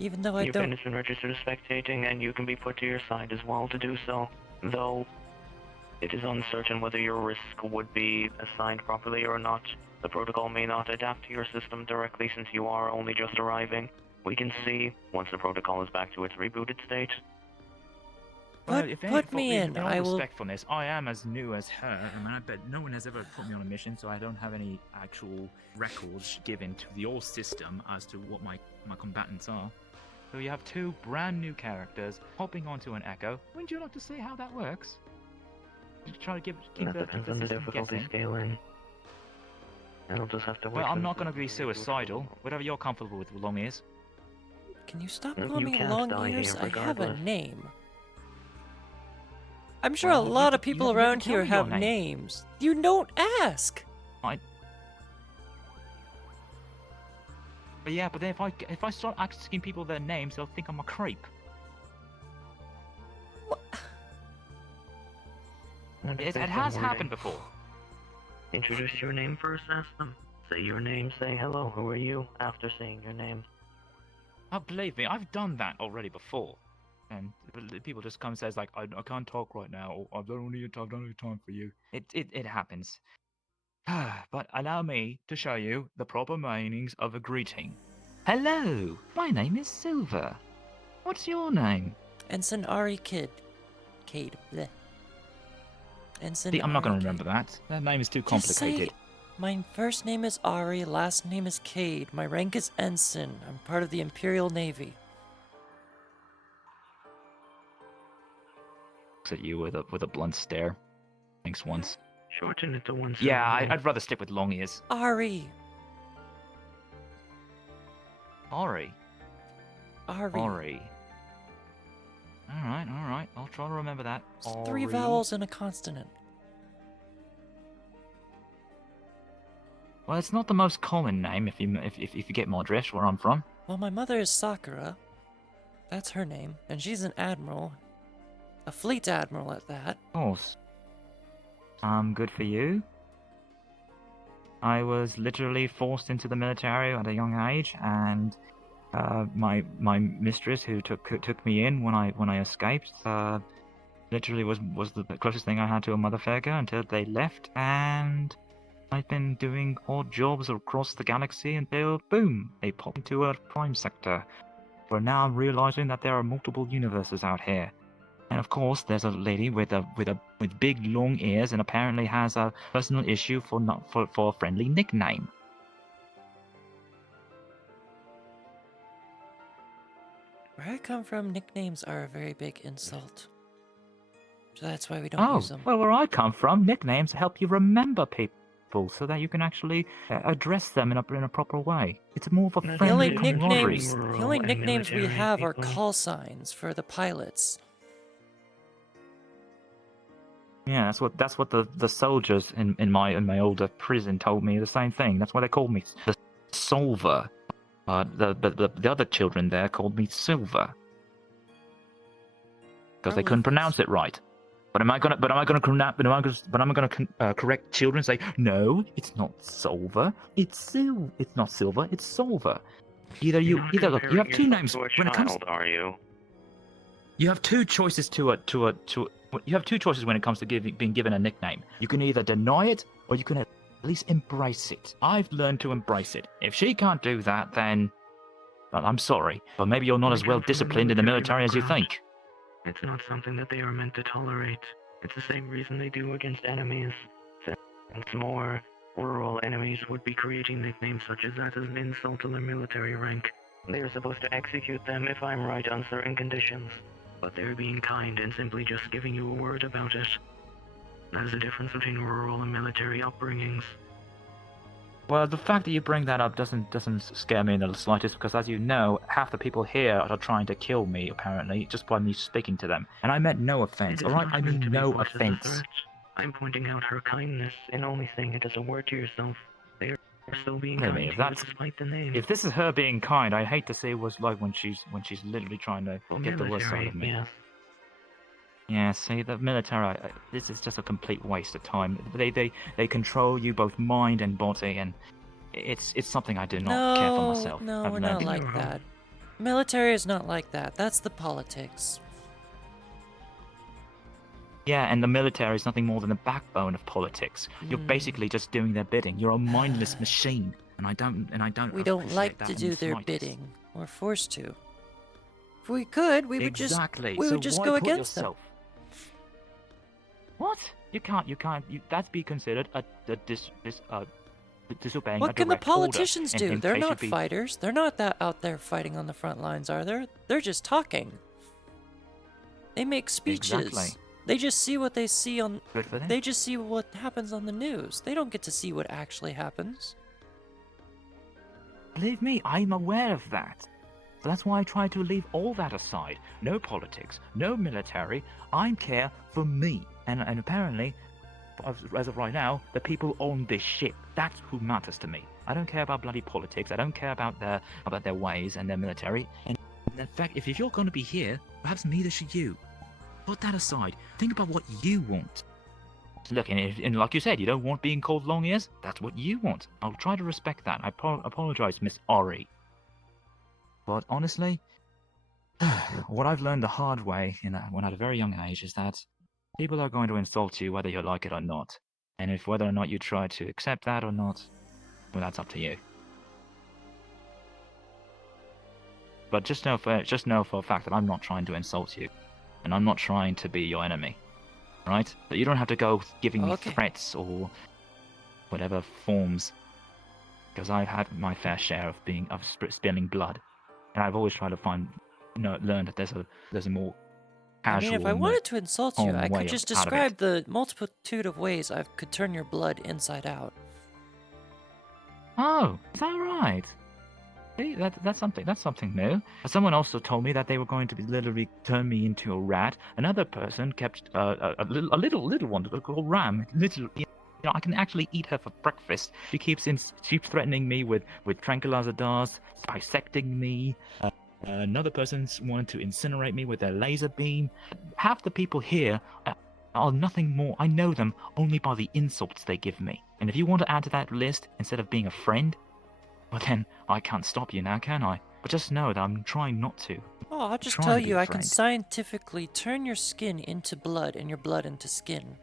Even though I Your don't. pin has been registered as spectating, and you can be put to your side as well to do so. Though, it is uncertain whether your risk would be assigned properly or not. The protocol may not adapt to your system directly since you are only just arriving. We can see once the protocol is back to its rebooted state. Well, Put me in. In all I will. respectfulness, I am as new as her. I mean, I bet no one has ever put me on a mission, so I don't have any actual records given to the old system as to what my combatants are. So you have 2 brand new characters hopping onto an Echo. Wouldn't you like to see how that works? To try to keep That the depends on the system difficulty guessing. scaling. I'll just have to wait. Well, I'm for not the- going to be suicidal. Whatever you're comfortable with, long ears. Can you stop No, calling you me can't long die ears? here I have a regardless. name. I'm sure Well, a you lot of haven't- you people haven't around told here me your have name. names. You don't ask. But yeah, but then if I start asking people their names, they'll think I'm a creep. It has happened before. Introduce your name first, ask them. Say your name, say hello, who are you, after saying your name. Oh, believe me, I've done that already before. And people just come and says like, I can't talk right now, or I don't need time for you. It happens. But allow me to show you the proper meanings of a greeting. Hello, my name is Silver. What's your name? Ensign Ari Cade. Bleh. Ensign See, I'm not going Ari to remember that. That name is too Just say, complicated. my first name is Ari, last name is Cade. My rank is Ensign. I'm part of the Imperial Navy. Looks at you with a blunt stare. Thanks once. Shorten it to one Yeah, syllable. I'd rather stick with long ears. Ari. Ori. Ari. Ori. Alright. I'll try to remember that. It's 3 Ori. vowels and a consonant. Well, it's not the most common name if you get my drift where I'm from. Well, my mother is Sakura. That's her name. And she's an admiral. A fleet admiral at that. Of course. Good for you. I was literally forced into the military at a young age, and my mistress, who took me in when I escaped, literally was the closest thing I had to a mother figure until they left, and I've been doing odd jobs across the galaxy until boom, they popped into a prime sector. Where now I'm realizing that there are multiple universes out here. And of course, there's a lady with big long ears, and apparently has a personal issue for a friendly nickname. Where I come from, nicknames are a very big insult. So that's why we don't use them. Well, where I come from, nicknames help you remember people so that you can actually address them in a proper way. It's more of a The friendly only camaraderie. nicknames we have are call signs for the pilots. Yeah, that's what the soldiers in my older prison told me. The same thing. That's why they called me the Solver. The other children there called me Silver because they couldn't pronounce it right. But am I gonna correct children and say no? It's not Solver. It's not Silver. It's Solver. Look. You have two names when it comes. Are you? You have two choices You have two choices when it comes to being given a nickname. You can either deny it, or you can at least embrace it. I've learned to embrace it. If she can't do that, then... Well, I'm sorry, but maybe you're not as well disciplined in the military as you think. It's not something that they are meant to tolerate. It's the same reason they do against enemies. Since more rural enemies would be creating nicknames such as that as an insult to their military rank. They are supposed to execute them if I'm right on certain conditions. But they're being kind and simply just giving you a word about it. That is the difference between rural and military upbringings. Well, the fact that you bring that up doesn't scare me in the slightest, because as you know, half the people here are trying to kill me, apparently, just by me speaking to them. And I meant no offense, alright? I mean no offense. I'm pointing out her kindness and only saying it as a word to yourself. They are still being kind to you despite the name. If this is her being kind, I hate to see what's like when she's literally trying to get the worst out of me. Yes. Yeah, see, the military, this is just a complete waste of time. They control you both mind and body, and it's something I do not care for myself. No, I've we're learned not it. like that. Military is not like that. That's the politics. Yeah, and the military is nothing more than the backbone of politics. You're basically just doing their bidding. You're a mindless machine, and I don't. We don't appreciate like that to in do the their slightest. bidding. We're forced to. If we could, we would just So why go put against them. yourself? What? You can't. That's be considered disobeying What a can the direct politicians order. do? And They're they should not be- fighters. They're not that out there fighting on the front lines, are they? They're just talking. They make speeches. Exactly. They just see what they see on. Good for them. They just see what happens on the news. They don't get to see what actually happens. Believe me, I'm aware of that. That's why I try to leave all that aside. No politics, no military. I care for me. And apparently, as of right now, the people on this ship. That's who matters to me. I don't care about bloody politics. I don't care about their ways and their military. And in fact, if you're going to be here, perhaps neither should you. Put that aside. Think about what you want. Look, and like you said, you don't want being called long ears. That's what you want. I'll try to respect that. I apologize, Miss Ori. But honestly, what I've learned the hard way when at a very young age is that people are going to insult you whether you like it or not. And if whether or not you try to accept that or not, well, that's up to you. But just know for a fact that I'm not trying to insult you, and I'm not trying to be your enemy, right? But you don't have to go giving me threats or whatever forms, because I've had my fair share of spilling blood, and I've always tried to learn that there's a more casual. I mean, if I wanted to insult you, I way could just out of it. describe the multitude of ways I could turn your blood inside out. Oh, is that right? Hey, that's something new. Someone also told me that they were going to literally turn me into a rat. Another person kept a little one called Ram. Literally, I can actually eat her for breakfast. She keeps threatening me with tranquilizer darts, dissecting me. Another person wanted to incinerate me with their laser beam. Half the people here are nothing more. I know them only by the insults they give me. And if you want to add to that list instead of being a friend, well then, I can't stop you now, can I? But just know that I'm trying not to. Oh, I'll just Try tell to be you, a I can friend. scientifically turn your skin into blood and your blood into skin.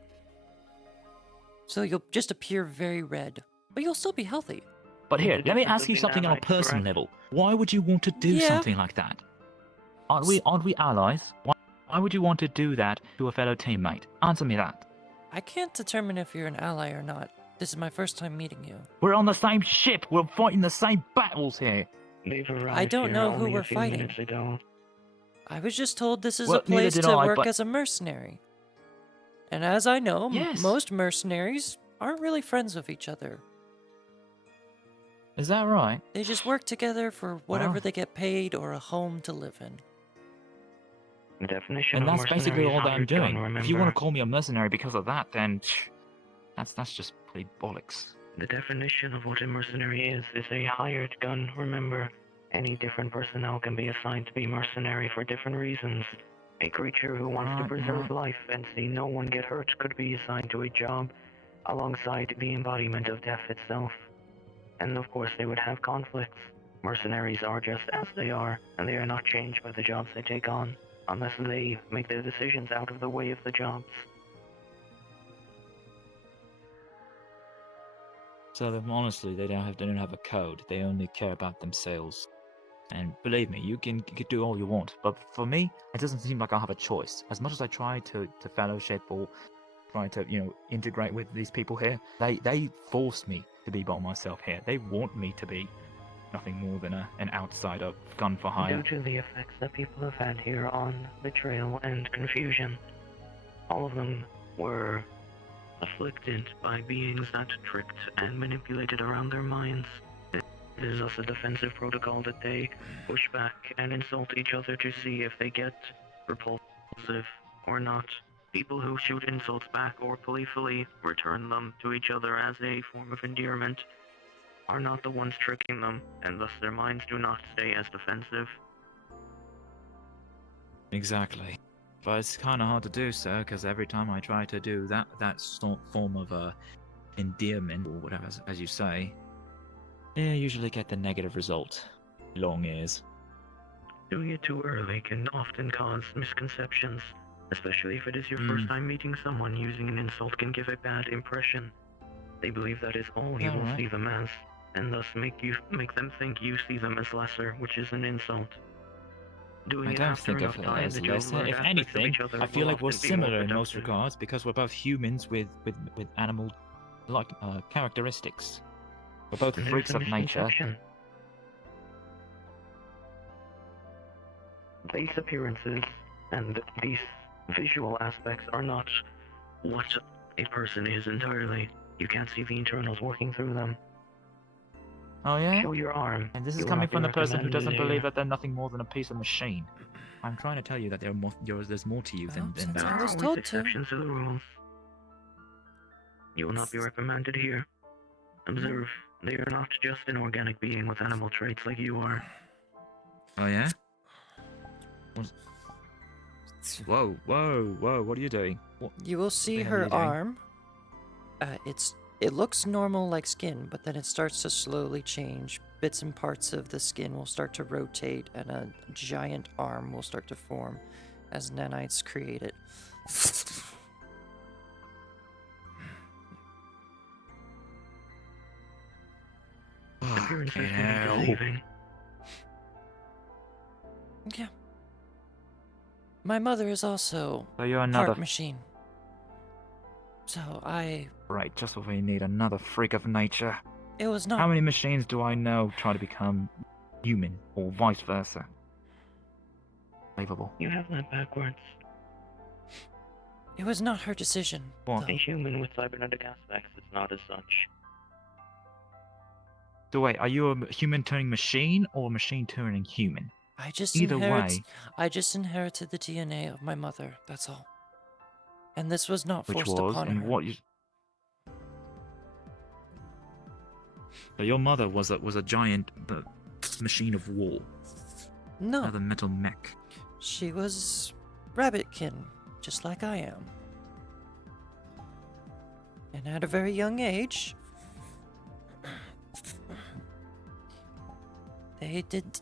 So you'll just appear very red, but you'll still be healthy. But here, let me ask you something on a personal level. Why would you want to do something like that? Aren't we allies? Why would you want to do that to a fellow teammate? Answer me that. I can't determine if you're an ally or not. This is my first time meeting you. We're on the same ship. We're fighting the same battles here. I don't know who we're fighting. I was just told this is a Well, neither place did to I, work but- as a mercenary. And as I know, Yes. most mercenaries aren't really friends with each other. Is that right? They just work together for whatever Wow. they get paid or a home to live in. The definition And of that's basically mercenary is all that I'm hired gun, doing. If you remember? want to call me a mercenary because of that, then that's just pretty bollocks. The definition of what a mercenary is a hired gun, remember? Any different personnel can be assigned to be mercenary for different reasons. A creature who wants to preserve life and see no one get hurt could be assigned to a job alongside the embodiment of death itself. And of course they would have conflicts. Mercenaries are just as they are, and they are not changed by the jobs they take on, unless they make their decisions out of the way of the jobs. So then, honestly, they don't have a code. They only care about themselves. And believe me, you can do all you want. But for me, it doesn't seem like I have a choice. As much as I try to fellowship or try to integrate with these people here, they force me to be by myself here. They want me to be nothing more than an outsider, gun for hire. Due to the effects that people have had here on betrayal and confusion, all of them were afflicted by beings that tricked and manipulated around their minds. It is thus a defensive protocol that they push back and insult each other to see if they get repulsive or not. People who shoot insults back or playfully return them to each other as a form of endearment are not the ones tricking them, and thus their minds do not stay as defensive. Exactly. But it's kind of hard to do so, because every time I try to do that form of endearment, or whatever, as you say, I usually get the negative result. Long ears. Doing it too early can often cause misconceptions, especially if it is your first time meeting someone. Using an insult can give a bad impression. They believe that is all you will Alright. see them as, and thus make them think you see them as lesser, which is an insult. Doing I it don't after think enough of it time as that you'll lesser. learn If aspects of anything, each other I feel will like we're often be more similar in most productive. regards because we're both humans with animal like characteristics. We're both There's freaks a of nature. misconception. Base appearances and these visual aspects are not what a person is entirely. You can't see the internals working through them. Oh yeah? Show your arm. And this is You will coming not be from the person who doesn't recommended believe here. that they're nothing more than a piece of machine. I'm trying to tell you that there's more to you than since that. I was Always told to. exceptions to the rules. You will not be reprimanded here. Observe, they are not just an organic being with animal traits like you are. Oh yeah? Whoa, whoa, whoa! What are you doing? What? You will see the hell are her you doing? arm. It looks normal like skin, but then it starts to slowly change. Bits and parts of the skin will start to rotate, and a giant arm will start to form as nanites create it. Appearances Fucking can be hell. deceiving. Yeah. My mother is also So you're another part machine. So right. Just what we need, another freak of nature. it was not How many machines do I know try to become human, or vice versa? Unbelievable. You have that backwards. It was not her decision. What? Though. A human with cybernetic aspects is not as such. So wait, are you a human turning machine, or a machine turning human? I just Either way, I just inherited the DNA of my mother. That's all. And this was not which forced was, upon and her. what you. So your mother was a giant machine of war. No, Another metal mech. she was rabbitkin, just like I am. And at a very young age, they did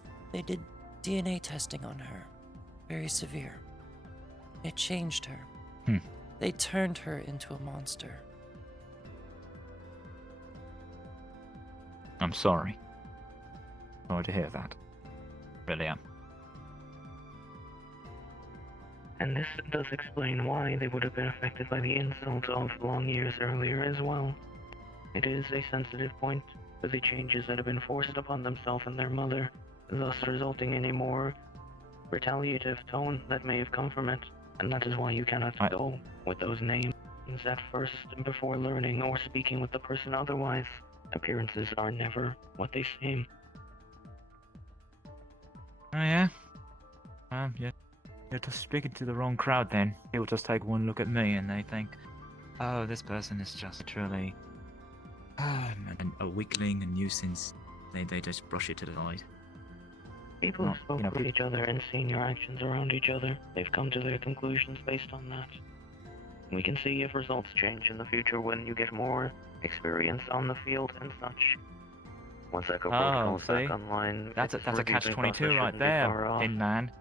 DNA testing on her. Very severe. It changed her. They turned her into a monster. I'm sorry. Sorry to hear that. Really am. And this does explain why they would have been affected by the insult of long years earlier as well. It is a sensitive point for the changes that have been forced upon themselves and their mother, thus resulting in a more retaliative tone that may have come from it. And that is why you cannot go with those names at first before learning or speaking with the person otherwise. Appearances are never what they seem. Oh yeah? You're just speaking to the wrong crowd then. People just take one look at me and they think, oh, this person is just truly a weakling, a nuisance. They just brush it to the side. People have spoken with each other and seen your actions around each other. They've come to their conclusions based on that. We can see if results change in the future when you get more experience on the field and such. Once Echo Protocol is back online, That's a its reviewing catch-22 process right shouldn't be there, far off. Tin Man.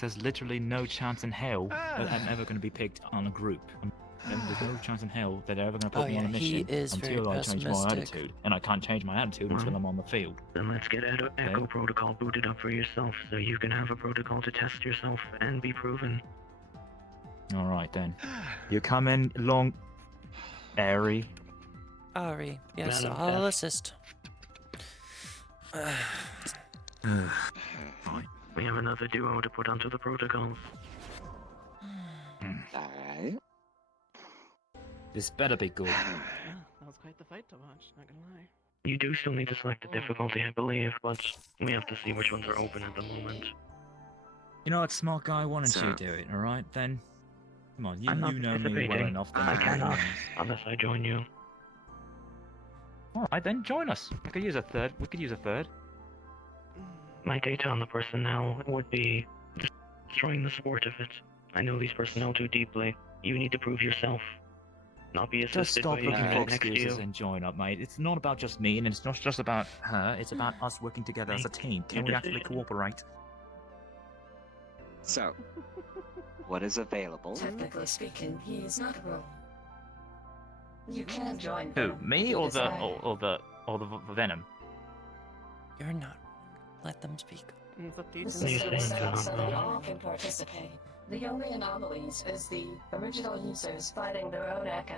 There's literally no chance in hell that I'm ever going to be picked on a group. And there's no chance in hell that they're ever going to put me on a mission until I change my attitude. And I can't change my attitude until I'm on the field. Then let's get Echo Protocol booted up for yourself so you can have a protocol to test yourself and be proven. Alright then. You come in along, Ari. Ari, yes, Madam I'll F. assist. Fine. We have another duo to put onto the protocols. Alright. This better be good. Yeah, that was quite the fight to watch, not gonna lie. You do still need to select a difficulty, I believe, but we have to see which ones are open at the moment. You know what, smart guy, why don't So- you do it, alright then? Come on, I'm not you know me well participating. enough. I cannot, unless I join you. Alright then, join us. We could use a third. My data on the personnel would be destroying the sport of it. I know these personnel too deeply. You need to prove yourself. Not be Just assisted stop by a looking for unit next to excuses you. and join up, mate. It's not about just me, and it's not just about her. It's about us working together as a team. Can we actually cooperate? So, what is available? Technically speaking, he is not a role. You can join Who? them Me if you or the desire. the Venom? You're not. Let them speak. It's up to you The to system decide. is set so that all can participate. The only anomalies is the original users fighting their own echo.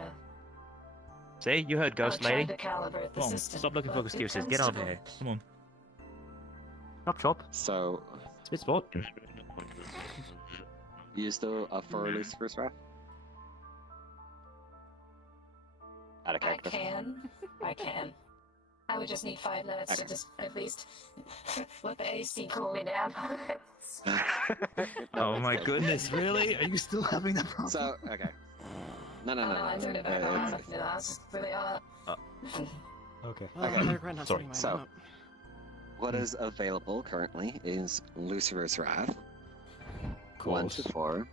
See, you heard, Ghost I'll try Lady. to calibrate the Come on, system, stop looking for but it excuses. tends Get to over here. Come on. Chop chop. So, Spit spot. You still up for Lucifer's Wrath? Out of I character. can. I would just need 5 minutes to just at least let the AC cool me down. Oh my goodness, really? Are you still having that problem? So, okay. No. I turned it back on. That's really hot. Okay. Okay. Sorry. So, what is available currently is Lucifer's Wrath. 1 to 4.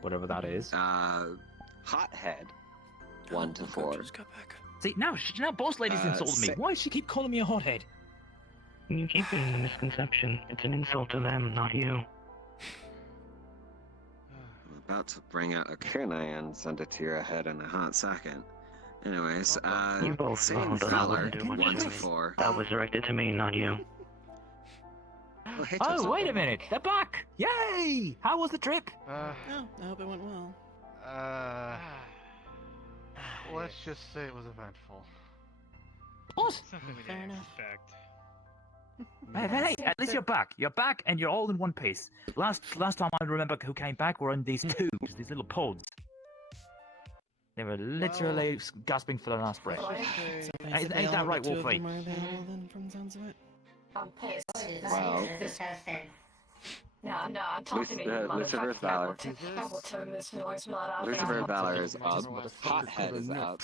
Whatever that is. Hothead. 1 to 4. See, now boss lady's insulted me. Why does she keep calling me a hothead? You keep getting the misconception. It's an insult to them, not you. I'm about to bring out a kunai and send it to your head in a hot second. Anyways, You both Satan know that I Valor, wouldn't do much 1 to to 4. That was directed to me, not you. Oh, wait a minute! They're back! Yay! How was the trip? Oh, I hope it went well. Let's just say it was eventful. What? Something we Fair didn't enough. expect. Hey, at least you're back. You're back, and you're all in one piece. Last time I remember who came back were in these tubes, these little pods. They were literally gasping for their last breath. Ain't that right, Wolfie? From the sounds of it. I'm pissed. Well, No, I'm talking to you, Lucifer's motherfucker. Valor. I will turn this noise not off. Lucifer's Valor is up. Hothead is up.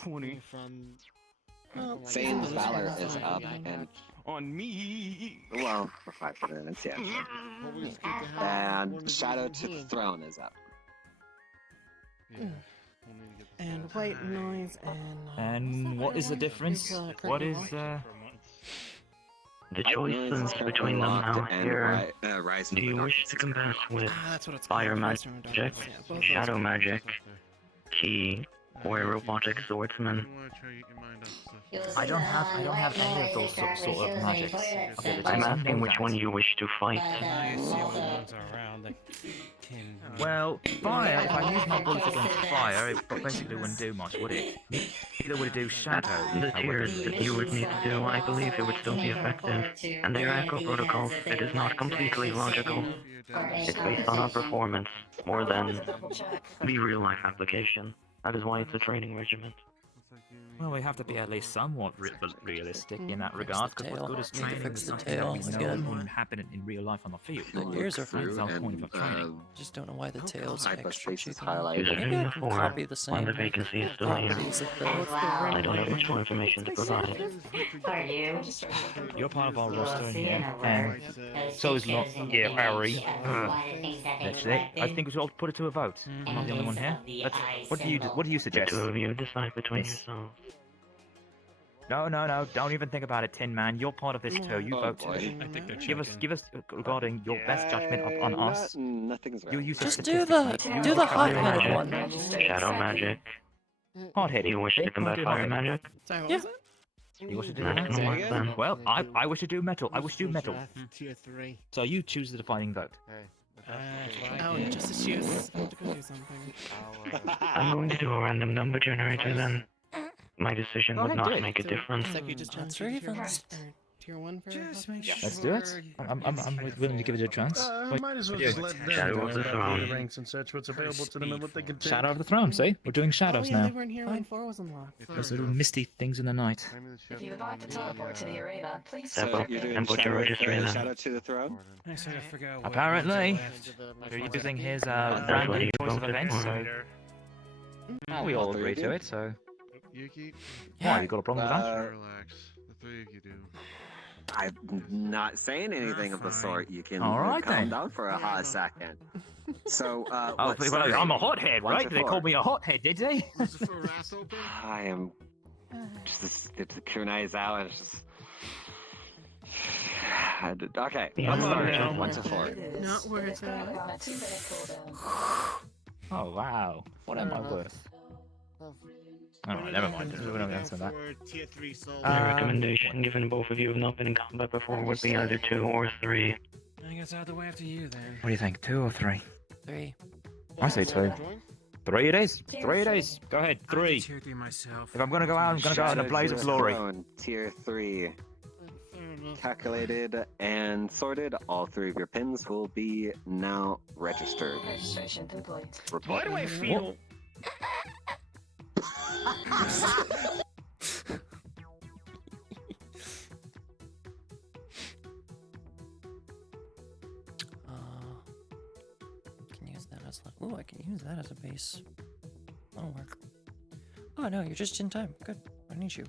Satan's Valor is up, and on me. well, for 5 minutes, yeah. And Shadow to the Throne is up. And white noise And what is the difference? What is The choice is between them now. Here, Rise do you wish to combat with that's what it's fire called, magic, Rise from Darkness, yeah, both shadow those. magic, ki, or robotic swordsman? I don't have any of those sort of magics. I'm asking which one you wish to fight. Well, fire, if I use my bullets against fire, it basically wouldn't do much, would it? Neither would it do shadow. The tiers that you would need to do, I believe it would still be effective. And their echo protocol, it is not completely logical. It's based on our performance, more than the real-life application. That is why it's a training regiment. Well, we have to be at least somewhat realistic in that regard, because what good is Need to training fix is the something tail that we know again. wouldn't happen in real life on the field. The ears are fine. That's our point of training. Just don't know why the tail's extra Hyperspace is chicken. highlighted. Maybe I can copy the When same the vacancy is still here. properties of the... I don't have much more information to provide. For you. You're part of our We'll roster see here, in a and word. so is not. Yeah, Harry. One of the things that they That's it. I think we should all put it to a vote. I'm not the only one here. What do you The suggest? two of you decide between yourselves. No, don't even think about it, Tin Man. You're part of this too. You vote too. I think they're Give us regarding your best judgment on us. Nothing's You use a Just do statistic. the Fire hot-headed one. Shadow magic. Hot-headed. Do you wish to combat fire magic? Sorry, what Yeah. was it? You wish to do That's that? gonna work then. Well, I wish to do metal. I wish to do metal. Tier 3. So you choose the defining vote. Oh, just to choose. I have to go do something. I'm going to do a random number generator then. My decision would do not it. make a So, difference. It's like we just That's tier Ravens. one or tier 1 for Just Hawkeye? make sure. Let's do it. I'm willing to give it a chance. I might as well Yeah. just let them Shadow go of the about Throne. through the ranks and search what's available to them and what they can take. Shadow of the Throne, see? We're doing Oh shadows yeah, now. they weren't here when 4 was unlocked. Those little misty things in the night. If you would like to teleport to the arena, please So select you're doing And put your registry in. Shadow to the Throne? I sort of forgot what Apparently, ones are left. you're using his That's what random you choice of voted events, for. so we all agree to it. So Yuki, why you got a problem with that? relax. The 3 of you do. I'm not saying anything of the sort. You can All right, calm then. down for a hot second. So, Oh, what's well, the I'm a rate? hothead, 1 right? to They 4. called me a hothead, did they? I am just the kunai's out and it's just. Okay, Yeah, let's I'm start. down. 1 to 4. Not where it's on at. a 2-minute cooldown. Oh wow, what am I worth? Alright, never mind. We don't answer that. Tier 3 soul. My recommendation, given both of you have not been in combat before, would be either 2 or 3. I guess I'll have to wait after you then. What do you think? 2 or 3? 3. I say 2. 3 it is. 3 it is. Go ahead. 3. Tier 3 myself. If I'm gonna go out, I'm gonna go out in a blaze of glory. Throne, Tier 3. calculated and sorted. All 3 of your pins will be now registered. Registration complete. Why do I feel? Can use that as I can use that as a base. That'll work. Oh no, you're just in time. Good. I need you.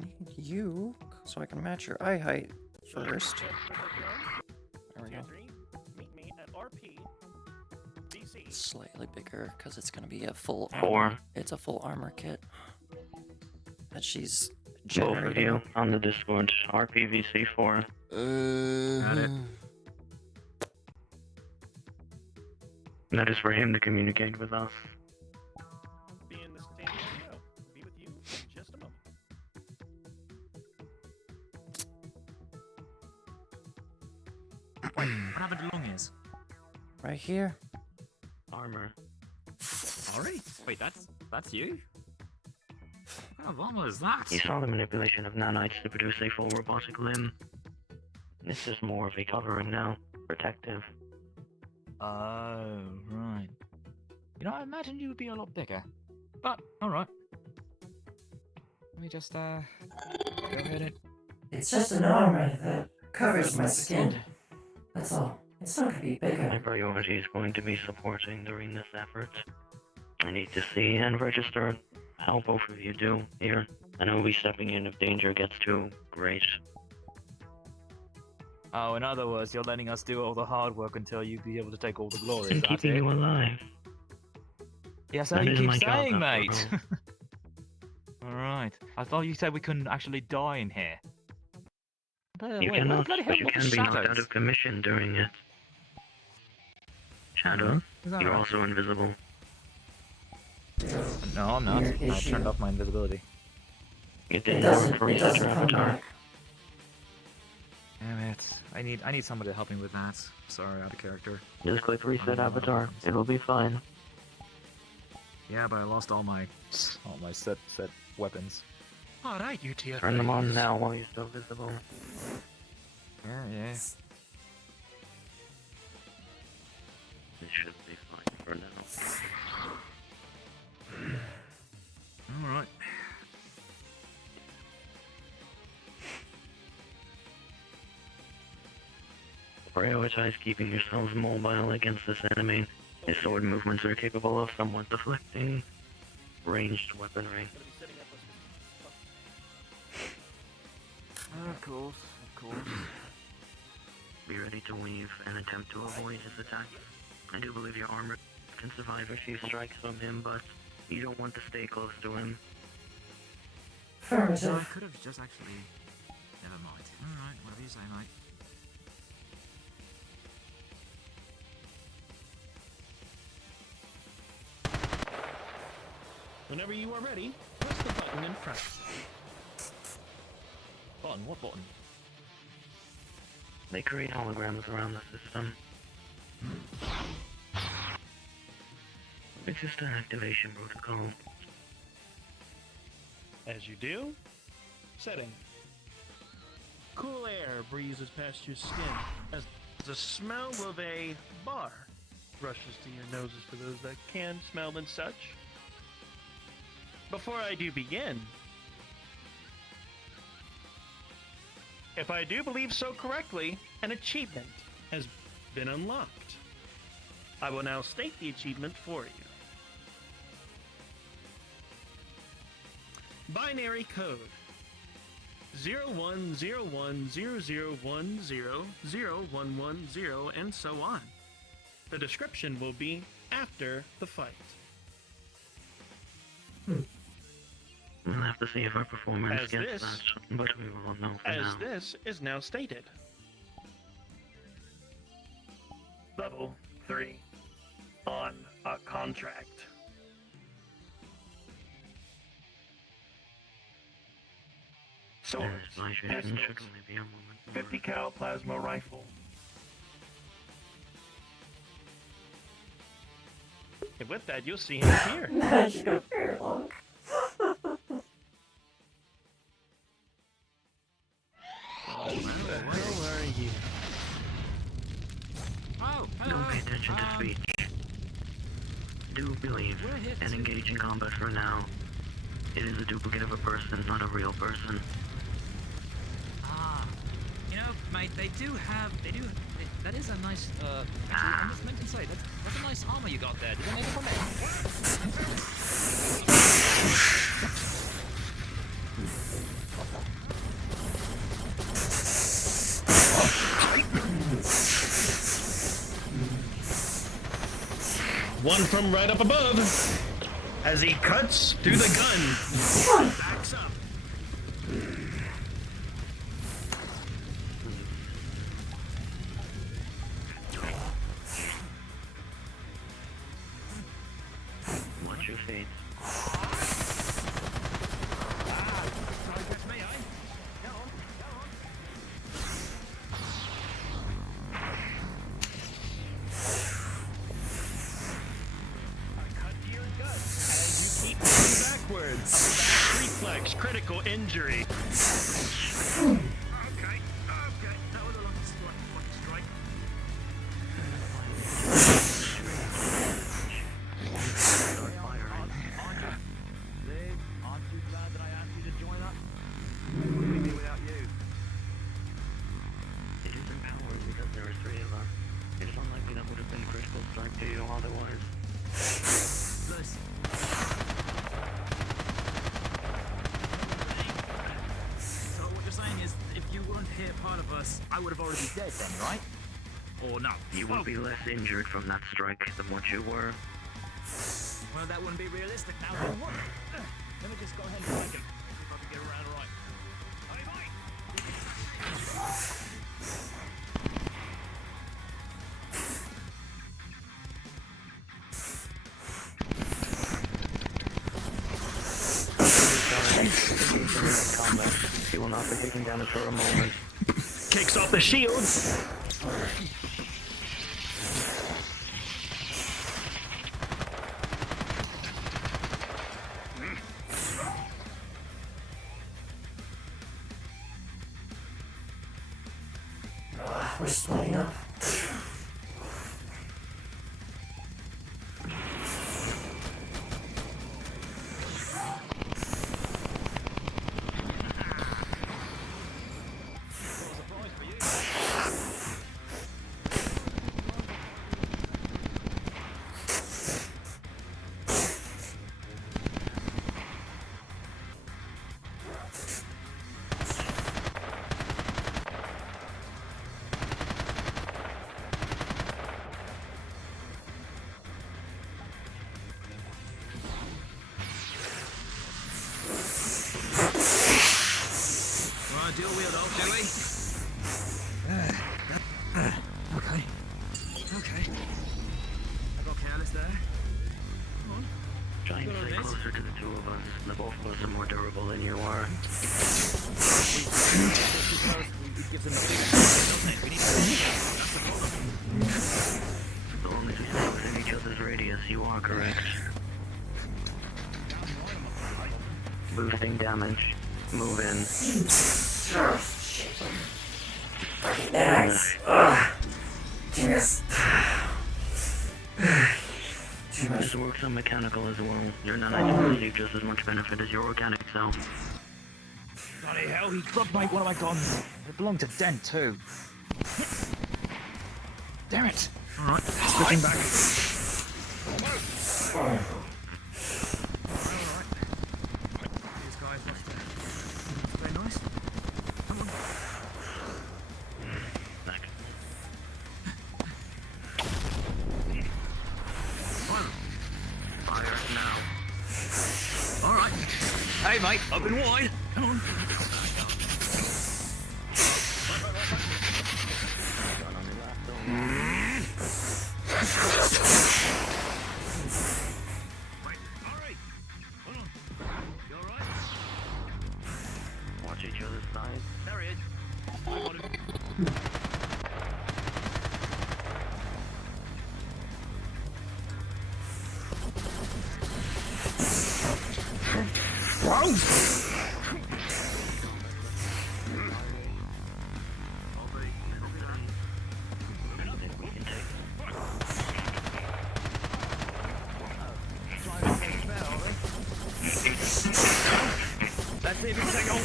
I need you so I can match your eye height first. There we go. Meet me at RP. DC. Slightly bigger because it's gonna be a full 4. armor. It's a full armor kit that she's Both of generating. you on the Discord. RPVC4. Got it. That is for him to communicate with us. Be in the San Diego. Be with you in just a moment. Wait, what happened to long ears? Right here. Armor. Sorry? Wait, that's you? What kind of armor is that? He saw the manipulation of nanites to produce a full robotic limb. This is more of a covering now. Protective. Oh, right. You know, I imagined you would be a lot bigger. But, alright. Let me just, go ahead and... It's just an armor that covers my skin. That's all. It's not gonna be My bigger. priority is going to be supporting during this effort. I need to see and register how both of you do here, and I will be stepping in if danger gets too great. Oh, in other words, you're letting us do all the hard work until you be able to take all the glory, And is that keeping it? you alive. Yes, how That you is keep my job, saying, after mate. Alright. I thought you said we couldn't actually die in here. You Wait, cannot, bloody hell, but you what can the be knocked shadows? out of commission during it. Shadow, Is that you're right? also invisible. No, I'm not. Your I issue. turned off my invisibility. It didn't work for research come avatar. back. Damn it. I need somebody to help me with that. Sorry, out of character. Just click reset avatar. It'll be fine. Yeah, but I lost all my set weapons. Alright, you two. Turn them on now while you're still visible. Yeah. It should be fine for now. Alright. Prioritize keeping yourselves mobile against this enemy. His sword movements are capable of somewhat deflecting ranged weaponry. Of course. Be ready to weave and attempt to avoid his attack. I do believe your armor can survive a few strikes from him, but you don't want to stay close to him. So I Affirmative. could have just actually... Never mind. Alright, whatever you say, mate. Whenever you are ready, press the button and press. Button? What button? They create holograms around the system. It's just an activation protocol. As you do, setting. Cool air breezes past your skin as the smell of a bar rushes to your noses for those that can smell and such. Before I do begin, if I do believe so correctly, an achievement has been unlocked. I will now state the achievement for you. Binary code 010100100110 and so on. The description will be after the fight. We'll have to see if our performance As gets this- that, but we will all know for As now. this is now stated. Level 3 on a contract. Swords, This should pistols, only be a moment. 50 cal plasma rifle. And with that, you'll see him here. Magic of Airlock. the hell are you? Oh, Don't pay attention to speech. Do believe and engage in combat for now. It is a duplicate of a person, not a real person. You know, mate, that is a nice, actually, I just meant to say, that's a nice armor you got there. Did they make it from One from right up above. As he cuts through the gun. Backs up. Watch your fate. Backwards. Back reflex. Critical injury. Okay. That was a lucky strike. Dave, aren't you glad that I asked you to join up? Where would we be without you? It is empowering because there are three of us. It is unlikely that would have been a critical strike to you otherwise. So what you're saying is, if you weren't here part of us, I would have already been dead then, right? Or no? You will be less injured from that strike than what you were. Well, that wouldn't be realistic now, then what? Let me just go ahead and take him. See if I can get around right. Hey, mate! Combat. He will not be taken damage for a moment. Kicks off the shield. We're splitting up. Right, deal with it, though, shall we? Okay. Okay. I got careless there. Come on. Try and stay closer to the two of us. The both of us are more durable than you are. As long as we stay within each other's radius, you are correct. Boosting damage. Move in. Nice. Yes. This works on mechanical as well. Your nanites will receive just as much benefit as your organic self. Bloody hell, he dropped one of my guns. It belonged to Dent, too. Damn it. Alright, switching back. These guys must very nice. Come on. Back. Fire now. Alright. Hey, mate, open wide. Come on. Watch each other's sides. There he is. I got him.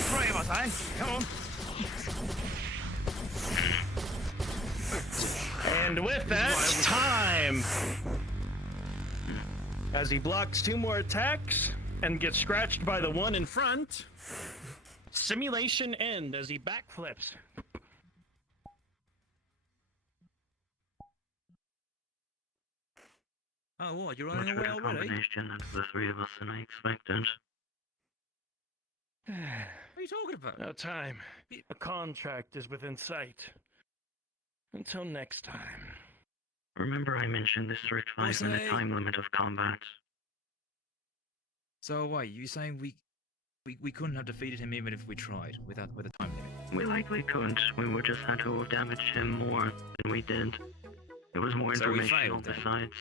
3 of us, eh? Come on. And with that, time! As he blocks 2 more attacks and gets scratched by the one in front, simulation end as he backflips. Oh, what? You're Much running away better already? combination out of the 3 of us than I expected. What are you talking about? No time. A contract is within sight. Until next time. Remember I mentioned the strict 5-minute Jose! time limit of combat. So wait, you saying we couldn't have defeated him even if we tried with a time limit? We likely couldn't. We would just had to have damaged him more than we did. It was more So we informational failed, then? besides.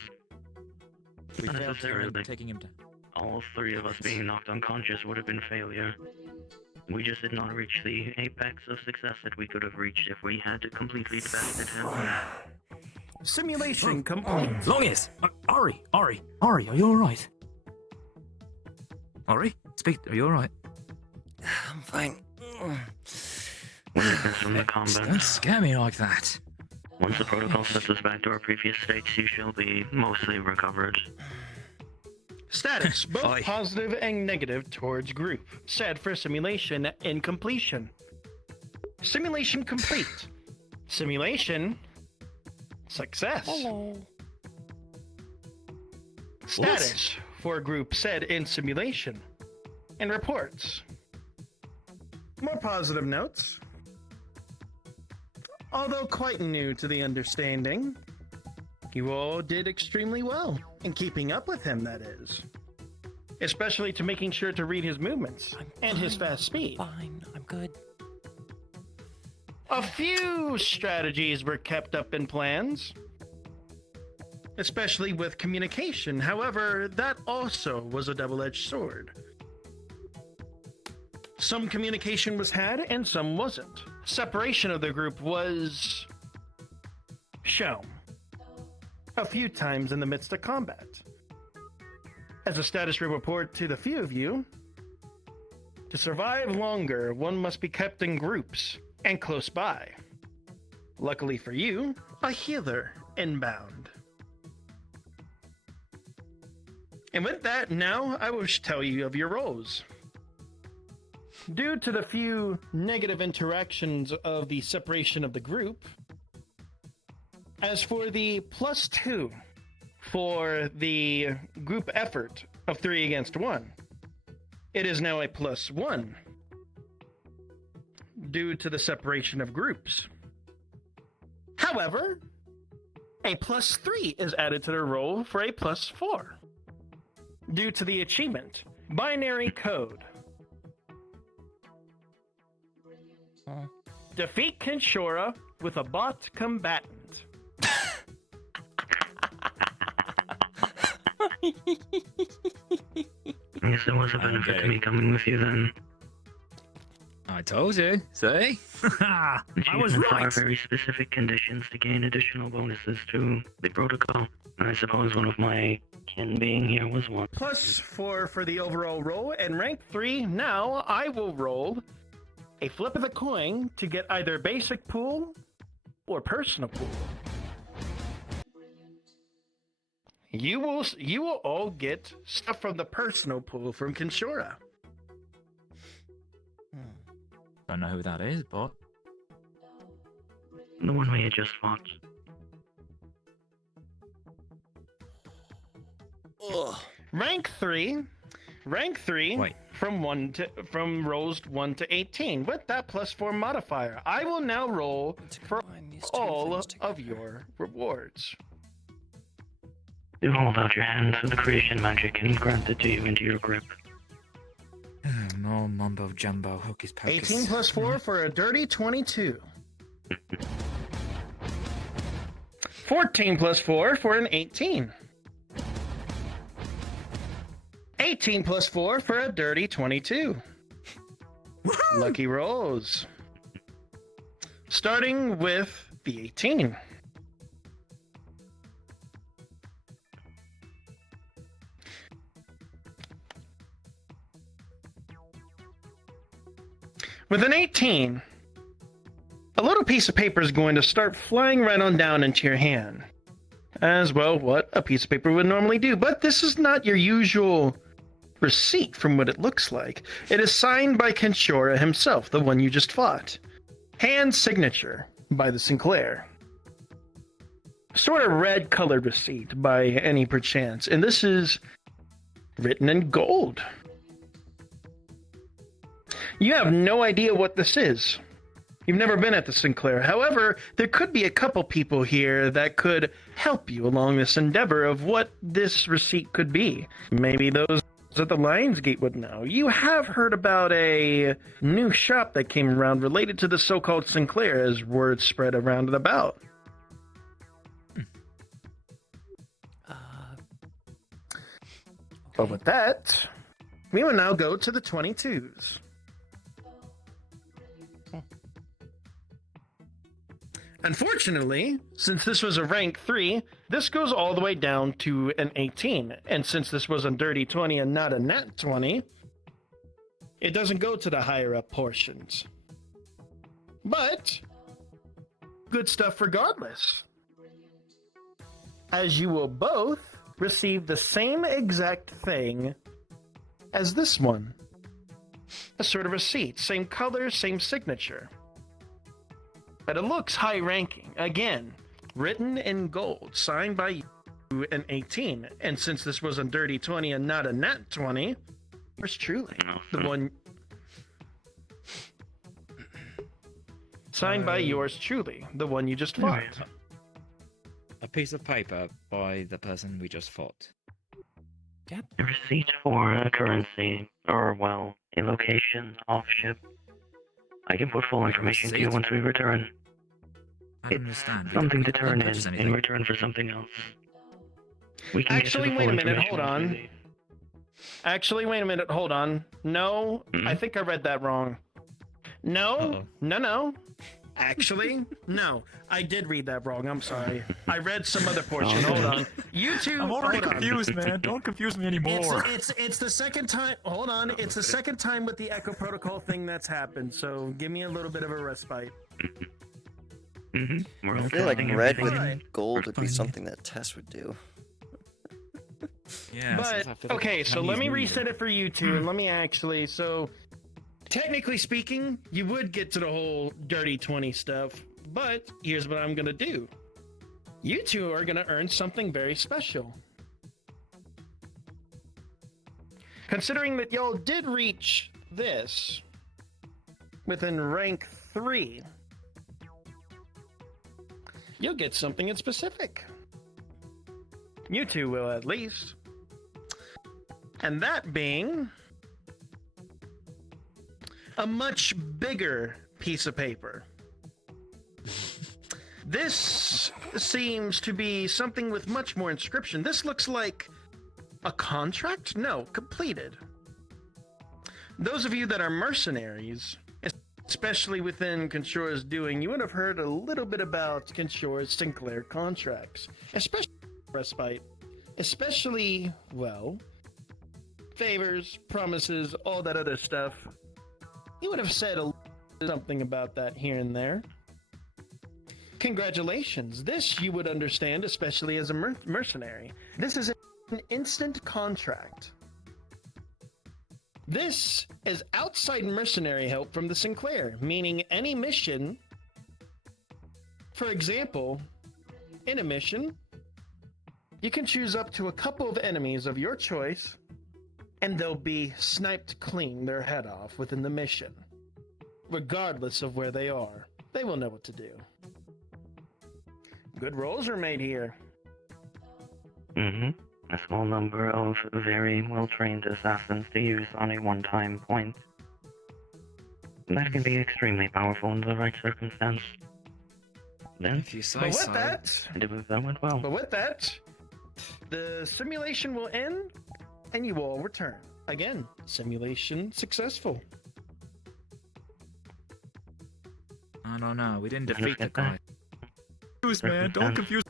We Not failed necessarily. taking him down. All 3 of us being knocked unconscious would have been failure. We just did not reach the apex of success that we could have reached if we had completely bested him. Simulation complete. Longius! Ari, are you alright? Ari, speak, are you alright? I'm fine. Weakness from the combat. Don't scare me like that. Once the protocol sets us back to our previous states, you shall be mostly recovered. Status, both positive and negative towards group. Set for simulation and completion. Simulation complete. Simulation success. Hello. Status for group said in simulation. And reports. More positive notes. Although quite new to the understanding, you all did extremely well in keeping up with him, that is. Especially to making sure to read his movements and his fast speed. Fine, I'm good. A few strategies were kept up in plans, especially with communication. However, that also was a double-edged sword. Some communication was had and some wasn't. Separation of the group was shown a few times in the midst of combat. As a status report to the few of you, to survive longer, one must be kept in groups and close by. Luckily for you, a healer inbound. And with that, now I will tell you of your roles. Due to the few negative interactions of the separation of the group, as for the +2 for the group effort of 3 against 1, it is now a +1 due to the separation of groups. However, a +3 is added to the roll for a +4 due to the achievement Binary Code. Defeat Kinshora with a bot combatant. I guess there was a benefit to me coming with you then. I told you, see? I was Achievements are right! very specific conditions to gain additional bonuses to the protocol. I suppose one of my kin being here was one. +4 for the overall roll, and rank 3, now I will roll a flip of the coin to get either basic pool or personal pool. You will all get stuff from the personal pool from Kinshora. Don't know who that is, but The one we had just fought. Rank 3 from rolls 1 to 18 with that +4 modifier. I will now roll for all of your rewards. Do hold out your hand. The creation magic and grant it to you into your grip. more mumbo jumbo, hocus pocus. 18 +4 for a dirty 22. 14 +4 for an 18. 18 +4 for a dirty 22. Lucky rolls. Starting with the 18. With an 18, a little piece of paper is going to start flying right on down into your hand. As well, what a piece of paper would normally do. But this is not your usual receipt from what it looks like. It is signed by Kenshora himself, the one you just fought. Hand signature by the Sinclair. Sort of red-colored receipt by any perchance. And this is written in gold. You have no idea what this is. You've never been at the Sinclair. However, there could be a couple people here that could help you along this endeavor of what this receipt could be. Maybe those at the Lionsgate would know. You have heard about a new shop that came around related to the so-called Sinclair as word spread around and about. But with that, we will now go to the 22s. Unfortunately, since this was a rank 3, this goes all the way down to an 18. And since this was a dirty 20 and not a nat 20, it doesn't go to the higher up portions. But, good stuff regardless. As you will both receive the same exact thing as this one. A sort of receipt, same color, same signature. But it looks high-ranking. Again, written in gold, signed by you an 18. And since this was a dirty 20 and not a nat 20, yours truly, the one... Signed by yours truly, the one you just fought. A piece of paper by the person we just fought. A receipt for a currency, or, well, a location off ship. I can put full information to you once we return. I don't understand. Something to turn purchase in anything. return for something else. We can Actually, get you the wait a full minute, information hold once we on. leave. Actually, wait a minute, hold on. No, I think I read that wrong. No, no. Actually, no. I did read that wrong, I'm sorry. I read some other portion, hold on. You two, I'm already hold on. confused, man. Don't confuse me anymore. It's the second time, hold on, it's the second time with the Echo Protocol thing that's happened, so give me a little bit of a respite. I feel like red with gold would be something that Tess would do. Yeah. But, okay, so let me reset it for you two, and let me actually, so... Technically speaking, you would get to the whole dirty 20 stuff, but here's what I'm gonna do. You two are gonna earn something very special. Considering that y'all did reach this within rank 3, you'll get something in specific. You two will at least. And that being a much bigger piece of paper. This seems to be something with much more inscription. This looks like a contract? No, completed. Those of you that are mercenaries, especially within Kenshora's doing, you would have heard a little bit about Kenshora's Sinclair contracts, especially respite, especially, well, favors, promises, all that other stuff. You would have said something about that here and there. Congratulations. This you would understand, especially as a mercenary. This is an instant contract. This is outside mercenary help from the Sinclair, meaning any mission, for example, in a mission, you can choose up to a couple of enemies of your choice, and they'll be sniped clean their head off within the mission. Regardless of where they are, they will know what to do. Good rolls are made here. A small number of very well-trained assassins to use on a one-time point. That can be extremely powerful in the right circumstance. Then, if you say But with so. that, that went well. But with that, the simulation will end, and you all return. Again, simulation successful. I don't know. We didn't defeat the guy. Confused, man. Don't confuse.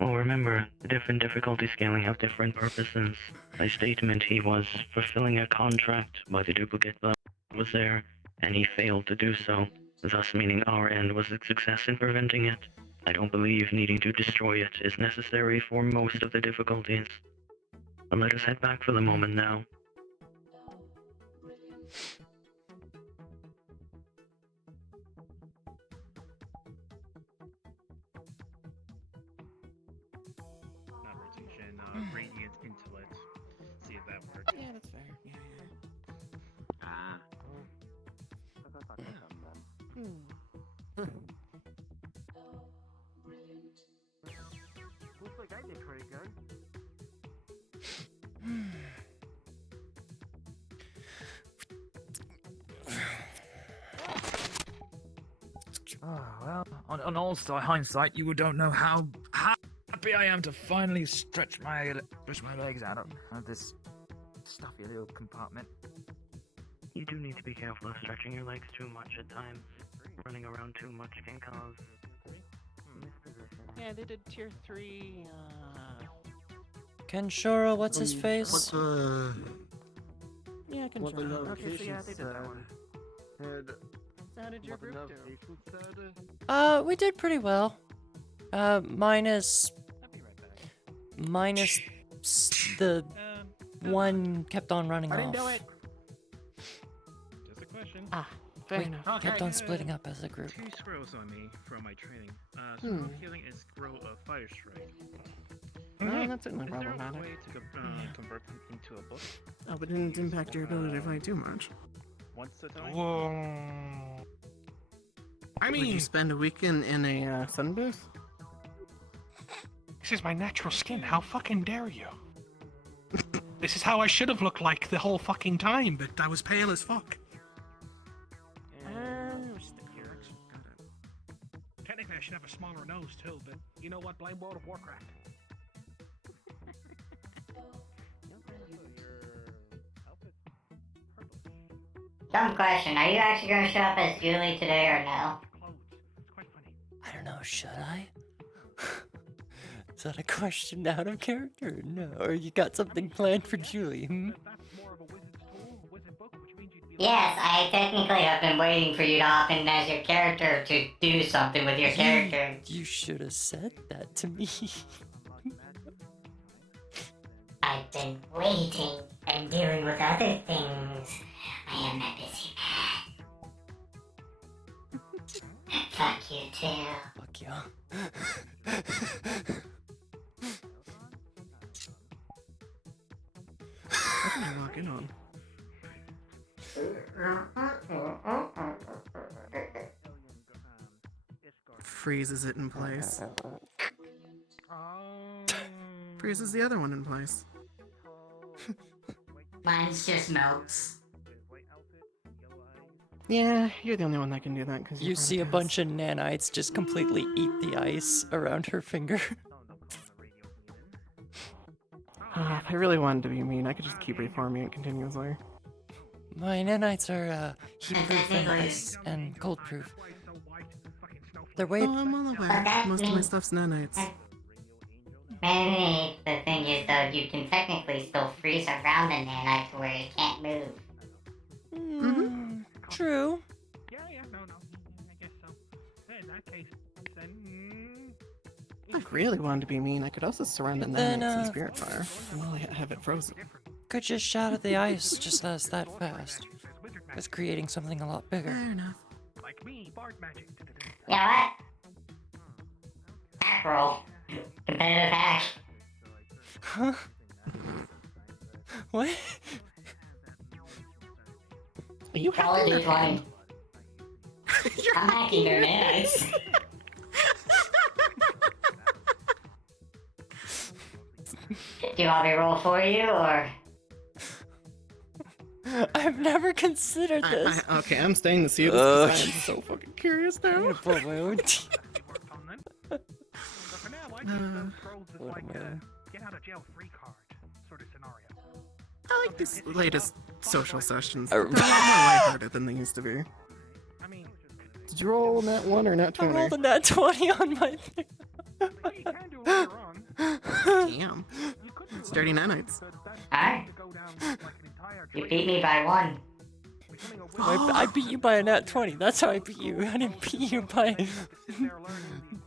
Well, remember, different difficulty scaling have different purposes. By statement, he was fulfilling a contract by the duplicate that was there, and he failed to do so, thus meaning our end was a success in preventing it. I don't believe needing to destroy it is necessary for most of the difficulties. But let us head back for the moment now. Not rotation, radiant intellect. See if that works. Yeah, that's fair. Yeah. Ah. Looks like I did pretty good. Oh, well, on all hindsight, you don't know how happy I am to finally stretch my legs out of this stuffy little compartment. You do need to be careful of stretching your legs too much at times. Running around too much can cause... Yeah, they did tier 3, Kenshiro, what's his face? What the... Yeah, I can What the show. Okay, so yeah, notification they did that one. said... How did your What the group do? notification said... We did pretty well. Minus the one kept on running I off. didn't do it. Just a question. Ah, fair We enough. kept on splitting up as a group. 2 scrolls on me from my training. Scroll healing and scroll of fire strike. That's certainly Is there a problematic. way to convert them into a book? Oh, but it didn't impact your ability to fight too much. Once a time? Whoa. I Would you mean, spend a weekend in a sun booth? this is my natural skin. How fucking dare you? This is how I should have looked like the whole fucking time, but I was pale as fuck. Technically, I should have a smaller nose too, but you know what? Blame World of Warcraft. Dumb question. Are you actually going to show up as Julie today or no? I don't know, should I? Is that a question out of character or no? Or you got something planned for Julie, hmm? Yes, I technically have been waiting for you to hop in as your character to do something with your character. You should have said that to me. I've been waiting and dealing with other things. I am a busy man. Fuck you too. Fuck you. What am I walking on? Freezes it in place. Freezes the other one in place. Mine's just melts. Yeah, you're the only one that can do that because You see a bunch of nanites just completely eat the ice around her finger. If I really wanted to be mean, I could just keep reforming it continuously. My nanites are heat-proof and ice and cold-proof. They're way. Oh, I'm well aware. Most of my stuff's nanites. Maybe the thing is though, you can technically still freeze around the nanite to where it can't move. True. Yeah, no, I guess so. In that case, then... If I really wanted to be mean, I could also surround the Then, nanites in spirit fire. Well, I have it frozen. Could just shatter the ice just as that fast. It's creating something a lot bigger. Fair enough. Like me, Bard magic. You know what? Hack roll. Competitive hack. Huh? What? Are you Roll a hacking? d20. I'm hacking their nanites. Do you want me to roll for you, or...? I've never considered this. Okay, I'm staying to see this because I'm so fucking curious I'm now. gonna pull my own teeth. Get out of jail free card sort of scenario. I like these latest social sessions. I They're a lot more lighthearted than they used to be. I mean, Did you roll that one or not I 20? rolled a nat 20 on my thing. you can do it later on. Damn. It's dirty nanites. Alright. You beat me by 1. I beat you by a nat 20. That's how I beat you. I didn't beat you by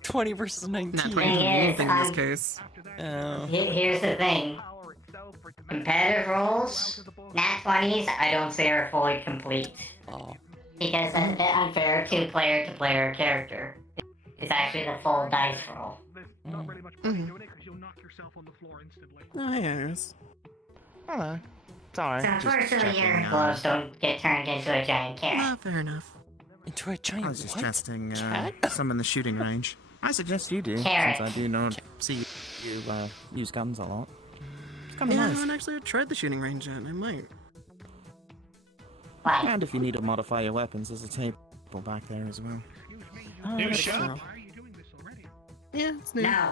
20 versus 19. Not 20 anything in this case. Oh. Here's the thing. Competitive roles, nat 20s, I don't say are fully complete. Oh. Because that's a bit unfair to player character. It's actually the full dice roll. Oh, yes. Hello. It's alright. So unfortunately your gloves don't get turned into a giant carrot. Ah, fair enough. Into a giant I was just what? testing Cat? some in the shooting range. I suggest you do, Carrot. since I do not see you use guns a lot. It's kind of Yeah, I nice. haven't actually tried the shooting range yet. I might. And if you need to modify your weapons, there's a table back there as well. New shop? Yeah, it's new. No.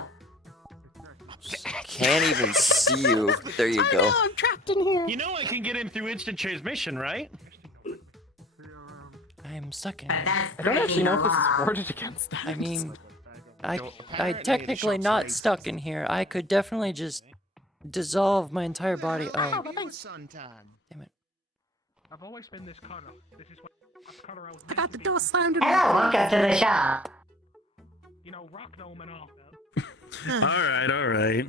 Can't even see you. There you go. I'm trapped in here. You know I can get in through instant transmission, right? I am stuck in But it. that's I don't actually know if this is law. worded against that. I mean, I technically not stuck in here. I could definitely just dissolve my entire body. Oh, damn it. I've always been this color. This is what color I was. I got the door slammed in. Hello, welcome to the shop. You know, rock dome and all. Alright.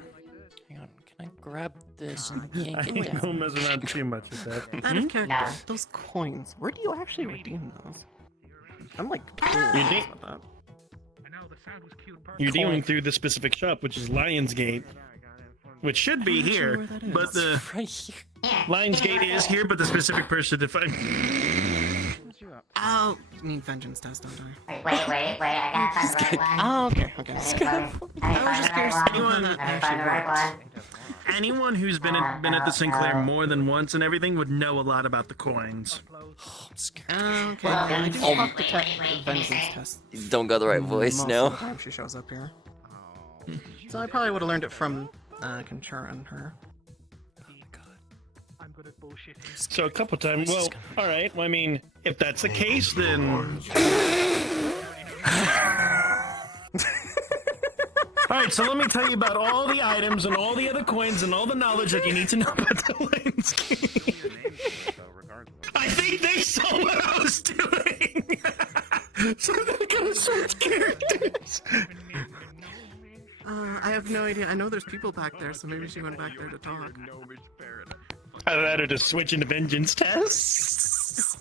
Hang on, can I grab this and yank I it down? don't mess around too much with that. Out of character, No. those coins. Where do you actually redeem those? I'm like You curious think- about that. I know the sound was cute. You're dealing through the specific shop, which is Lionsgate. Which should be I'm not sure here, where that is. but the Right here. Lionsgate is here, but the specific person defined. Oh, I mean vengeance test, don't I? Wait, I gotta find the right one. Oh, okay. I was just curious. Anyone, Let me find the right one. anyone who's been at the Sinclair more than once and everything would know a lot about the coins. Okay. I do talk to tech vengeance test. Don't got the right voice most of now. the time she shows up here. So I probably would have learned it from Conchura and her. So a couple times. Well, all right. Well, I mean, if that's the case, then. All right. So let me tell you about all the items and all the other coins and all the knowledge that you need to know about the landscape. I think they saw what I was doing, so they're gonna switch characters. I have no idea. I know there's people back there, so maybe she went back there to talk. Either that or just switch into vengeance tests.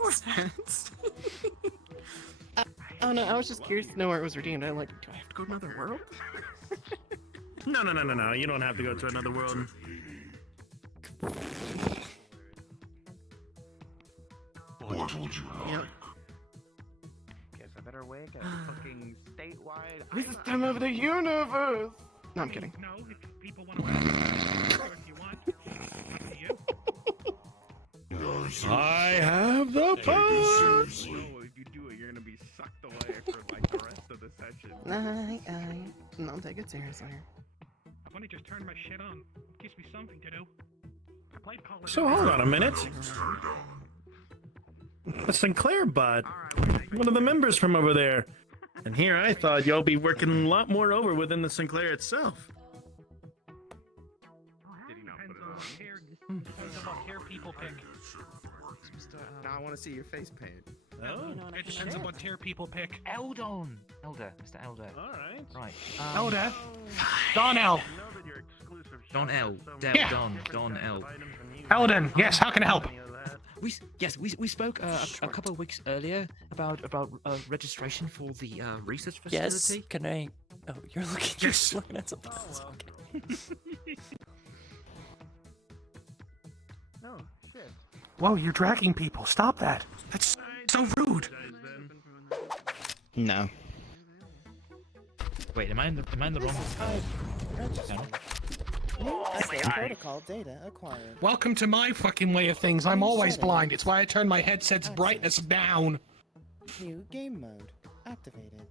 Oh no, I was just curious to know where it was redeemed. I'm like, do I have to go to another world? No. You don't have to go to another world. Yep. Guess I better wake up. Fucking statewide. This is time of the universe. No, I'm kidding. No, if people want to if you want. I have the power. No, if you do it, you're gonna be sucked away for like the rest of the session. No, take it seriously. I've only just turned my shit on. Gives me something to do. I played Call of So hold on a minute. A Sinclair bot, one of the members from over there. And here I thought y'all be working a lot more over within the Sinclair itself. Depends on what hair people pick. Now I want to see your face paint. Oh, It depends on what tier people pick. Elder, Mr. Elder. Alright. Right. Elder. Donnell. Don L. Del, Yeah. Don L. Eldon, yes, how can I help? We spoke a couple of weeks earlier about registration for the research Yes. facility. Can I? Oh, you're looking. Yes. You're looking at something else. Okay. No, shit. Whoa, you're dragging people. Stop that. That's so rude. No. Wait, am I in the wrong? Protocol data acquired. Welcome to my fucking way of things. I'm always blind. It's why I turn my headset's brightness down. New game mode activated.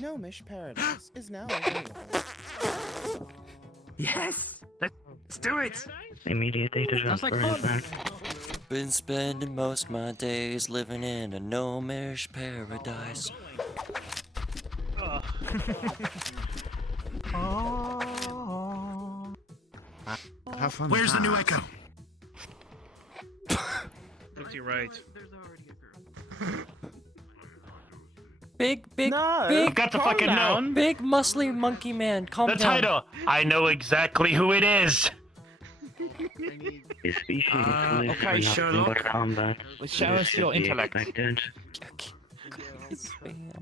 Gnomish Paradise is now available. Yes. Let's do it. Immediate data transfer is back. Been spending most of my days living in a gnomish paradise. Have fun. Where's the new Echo? you're right. Big, No, big, got the fucking down. big muscly monkey man. Calm The down. title. I know exactly who it is. A species lives okay, in nothing Sherlock. but combat. Show This us should your be intellect. expected. It's fine.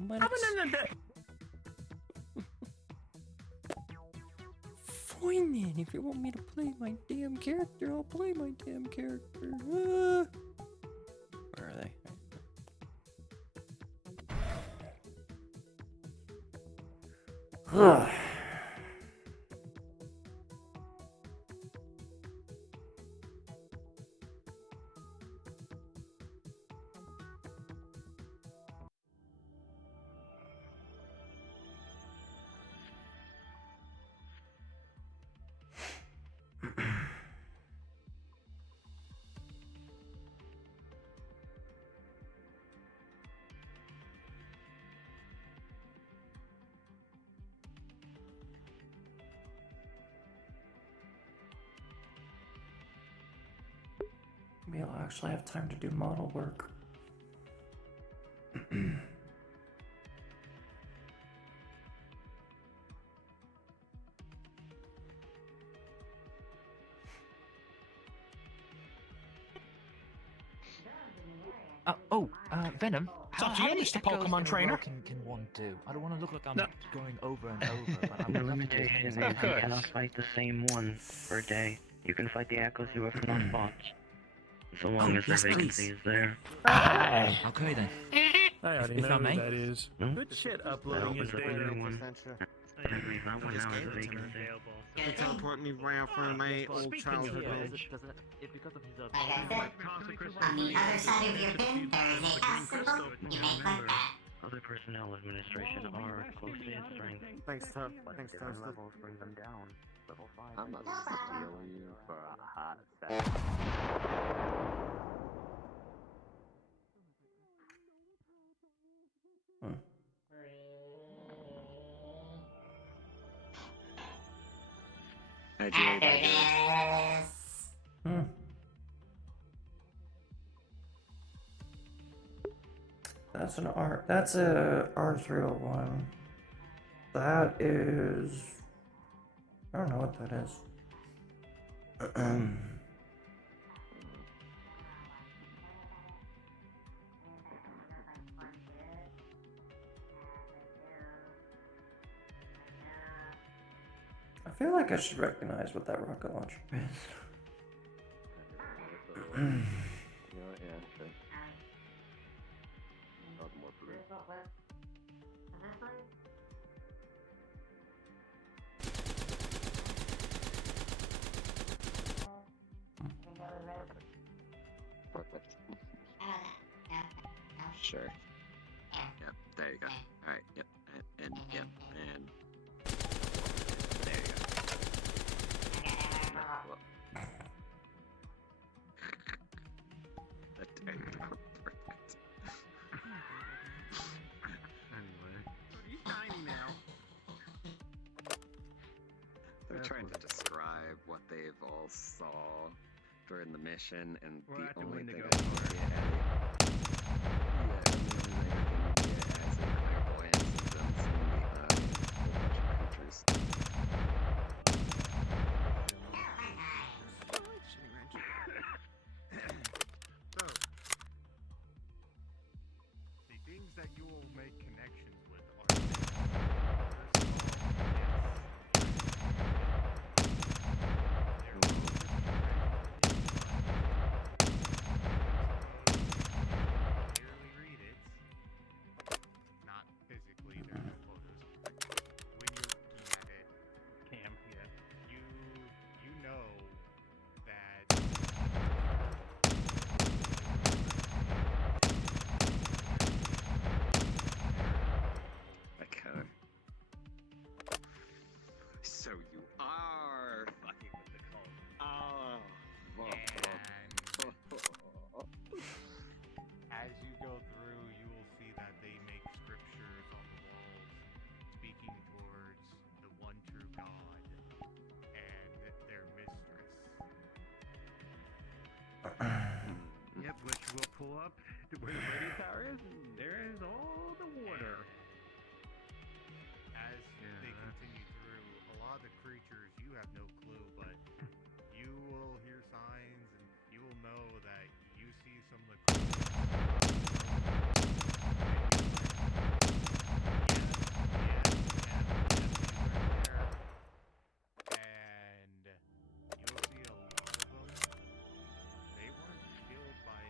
Fine then. If you want me to play my damn character, I'll play my damn character. Where are they? Ugh. Maybe I'll actually have time to do model work. Venom. It's up to you, Mr. Pokemon Trainer. Can one do? I don't want to look like I'm going over and over. But The limitation is you cannot fight the same one per day. You can fight the echoes you have not fought. So long as the vacancy is there. Okay then. I already If know I may. who that is. Good shit uploading his data. You teleport me right out front of my old childhood home. Like I said, on the other side of your pin, there is a house symbol. You may click that. Other personnel administration are closely in strength. Thanks, Tough. Thanks, Tough. Levels bring them down. Level 5. I'm not steal you for a hot second. That's an R. That's a R301. That is. I don't know what that is. I feel like I should recognize what that rocket launcher is. Perfect. Sure. Yep, there you go. Alright, yep, and yep, and there you go. There you go. Perfect. Anyway. He's tiny now. They're trying to describe what they've all saw during the mission, and the only thing I can get as a clairvoyance is them seeing a whole bunch of creatures. So, the things that you will make connections with are not physically, there are no photos. When you're looking at it, Cam, yeah. you know that Like, where the radio tower is, and there is all the water. As they continue through, a lot of the creatures you have no clue, but you will hear signs and you will know that you see some of the and you'll see a lot of them. They weren't killed by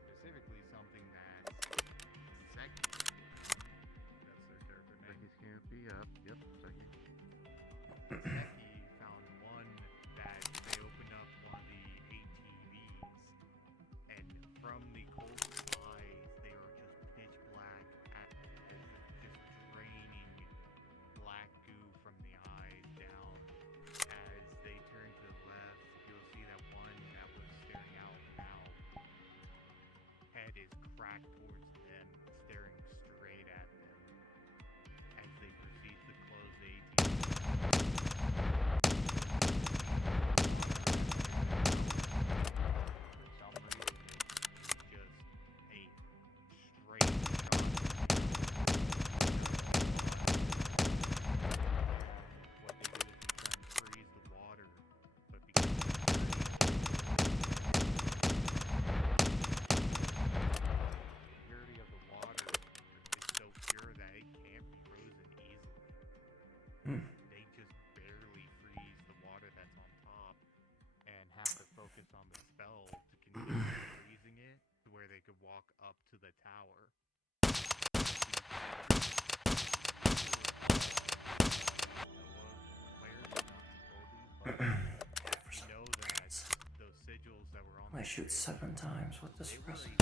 specifically something that's Seki. That's their character name. Seki's Campy, yep, Seki. Seki found one that they opened up one of the ATVs, and from the cold eyes, they were just pitch black, as just draining black goo from the eyes down. As they turn to the left, you'll see that one that was staring out now, head is cracked towards them, staring straight at them as they proceed to close the they just barely freeze the water that's on top and have to focus on the spell to continue freezing it to where they could walk up to the tower. You know that those sigils that were on I shoot 7 times with this recipe.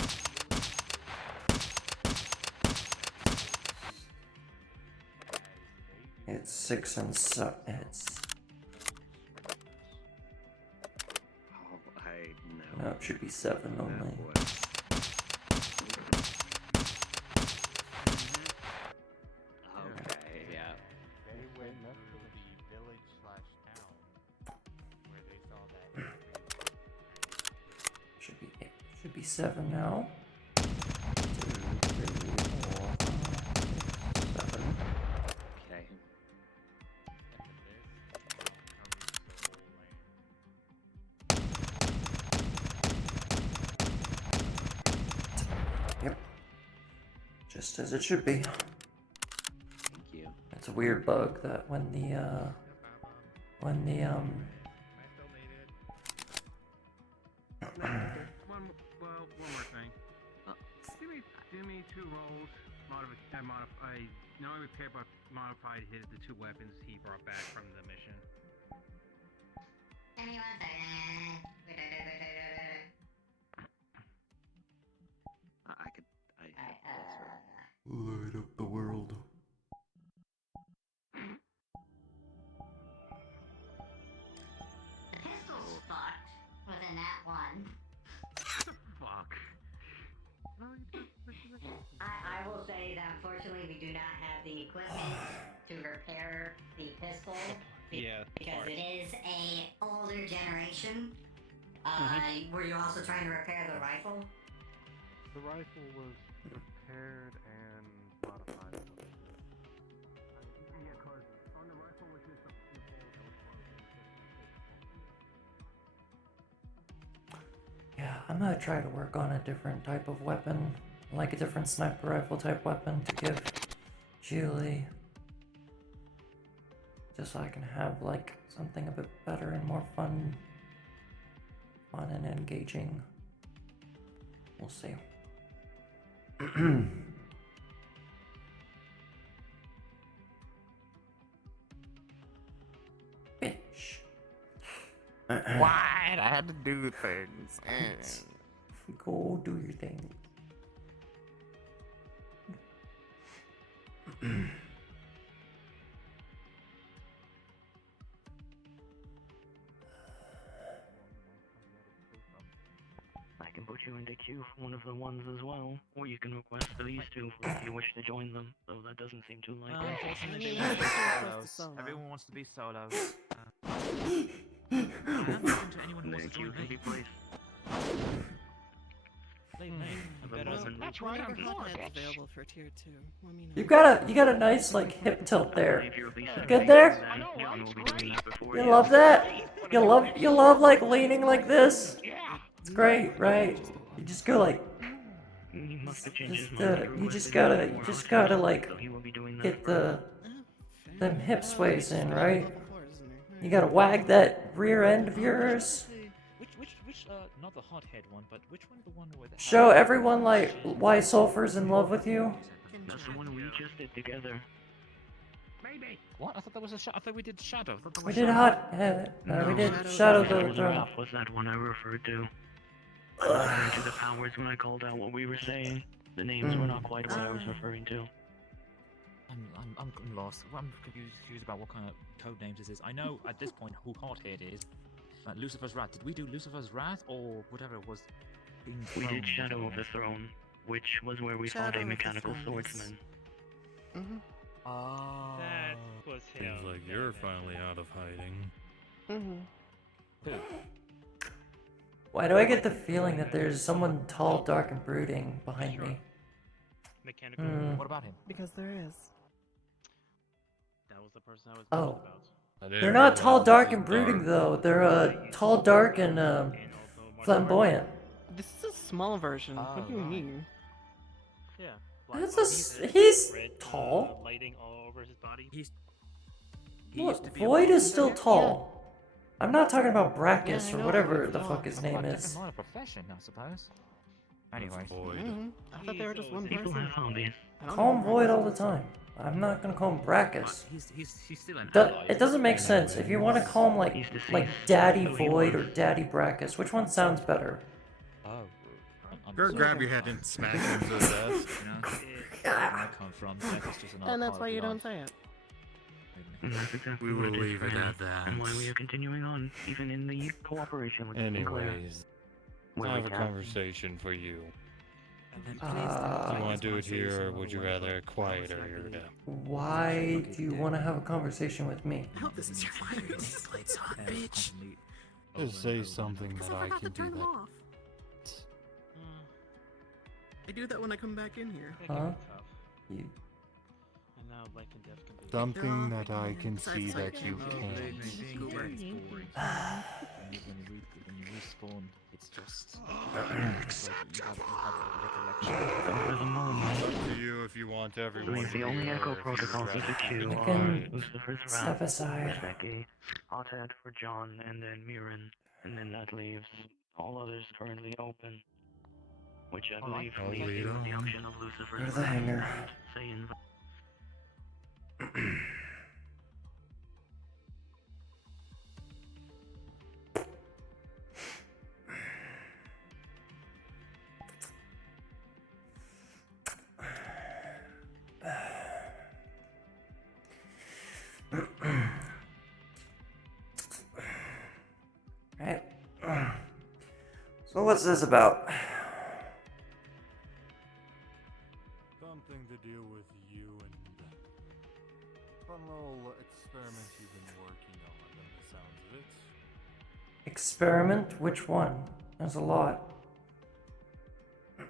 It's 6 and so it's. Oh, I know. No, it should be 7 only. Okay, yeah. They went through the village/town where they saw that. Should be 7 now. 2, 3, 4, 5, 6, 7. Okay. Yep. Just as it should be. Thank you. It's a weird bug that when the One more thing. Do me 2 rolls. Modify. Not only repair, but modified hit the 2 weapons he brought back from the mission. Give me 1 second. Light up the world. The pistol's fucked within that one. Fuck. I will say that unfortunately we do not have the equipment to repair the pistol. Yeah, Because parts. it is a older generation. Were you also trying to repair the rifle? The rifle was repaired and modified a little bit. Yeah, cause on the rifle was just the bullet that was broken. Yeah, I'm gonna try to work on a different type of weapon, like a different sniper rifle type weapon to give Julie. Just so I can have like something a bit better and more fun and engaging. We'll see. Bitch. Why? I had to do things. Go do your thing. I can put you into queue for one of the ones as well, or you can request for these two if you wish to join them, though that doesn't seem too likely. I Unfortunately, mean, they want to be I solos. solo. Everyone wants to be solos. I am open to anyone who The wants to queue join can me. be placed. That's right, I'm Whenever bored. Hothead's available for tier 2, let me know. You got a nice like hip tilt there. If you're Lisa, Good there? then John will be doing that before You love that? You love like leaning like this? Yeah. It's great, right? You just go like He must have changed his just mind. He you just requested gotta more Hothead, like so he will be doing that get first. them hip sways in, right? You gotta wag that rear end of yours. Which not the hothead one, but which one? The one with the Show everyone like why Sulfur's in love with you. That's the one we just did together. Maybe. What? I thought that was a I thought we did Shadow. I thought that We was did Shadow. we did Shadow That the was Throne. Ralph, was that one I referred to. I referred to the powers when I called out what we were saying. The names were not quite what I was referring to. I'm lost. I'm confused about what kind of code names this is. I know at this point who Hothead is. Lucifer's Wrath. Did we do Lucifer's Wrath or whatever it was? We did Shadow of the Throne, which was where we fought a mechanical swordsman. Oh. That was him. Seems like you're finally out of hiding. Why do I get the feeling that there's someone tall, dark, and brooding behind me? Mechanical. What about him? Because there is. That was the person I was Oh. talking about. They're not tall, dark, and brooding though. They're tall, dark, and flamboyant. This is a small version. What do you mean? Yeah. He's tall. Lighting all over his body. Look, Void is still tall. I'm not talking about Brackus or whatever the fuck his name is. Not a profession, I suppose. Anyway. I thought they were just one People person. have hobbies. Call him Void all the time. I'm not gonna call him Brackus. He's still an ally. It doesn't make sense. If you want to call him like Daddy Void or Daddy Brackus, which one sounds better? Oh. Go grab your head and smack him to death. You know, where I come from, death is just another And that's part why of you life. don't say it. And that's exactly We what will it is leave for it him, at that. and why we are continuing on, even in the cooperation with Sinclair. Anyways, Where I we have a can. conversation for you. Uh, Do you want to do it here, or would you rather a quieter area? Why do you want to have a conversation with me? I hope this is your fire plate, son, bitch. Just say something that I can do that. I do that when I come back in here. Huh? You. And now life and death can be. Something that I can see that you When can't. you respawn, it's just. you have a For the moment, Up to you if you want everyone the only here, echo or if you'd protocols is rather a queue You are can Lucifer's step Wrath aside. for Becky, Hothead for John, and then Mirren, and then that leaves all others currently open. Which I believe I'll leaves lead you with the on. option of Lucifer's You're the Wrath hanger. and say invite. Right. So what's this about? Something to do with you and fun little experiment you've been working on, by the sounds of it. Experiment? Which one? There's a lot. Well,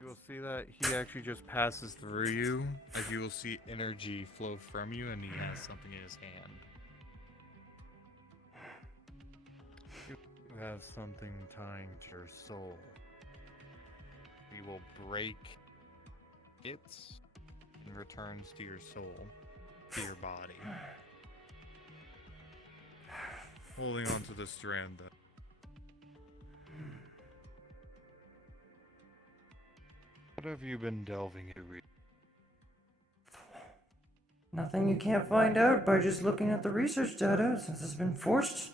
you will see that he actually just passes through you, as you will see energy flow from you, and he has something in his hand. You have something tying to your soul. He will break it and returns to your soul, to your body. Holding on to the strand that. What have you been delving into? Nothing you can't find out by just looking at the research data, since it's been forced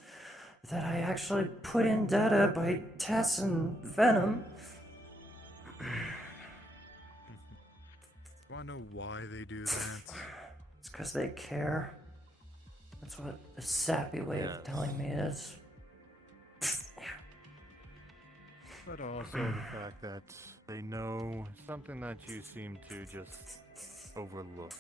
that I actually put in data by Tess and Venom. Want to know why they do that? It's because they care. That's what the sappy way of telling me is. But also the fact that they know something that you seem to just overlook.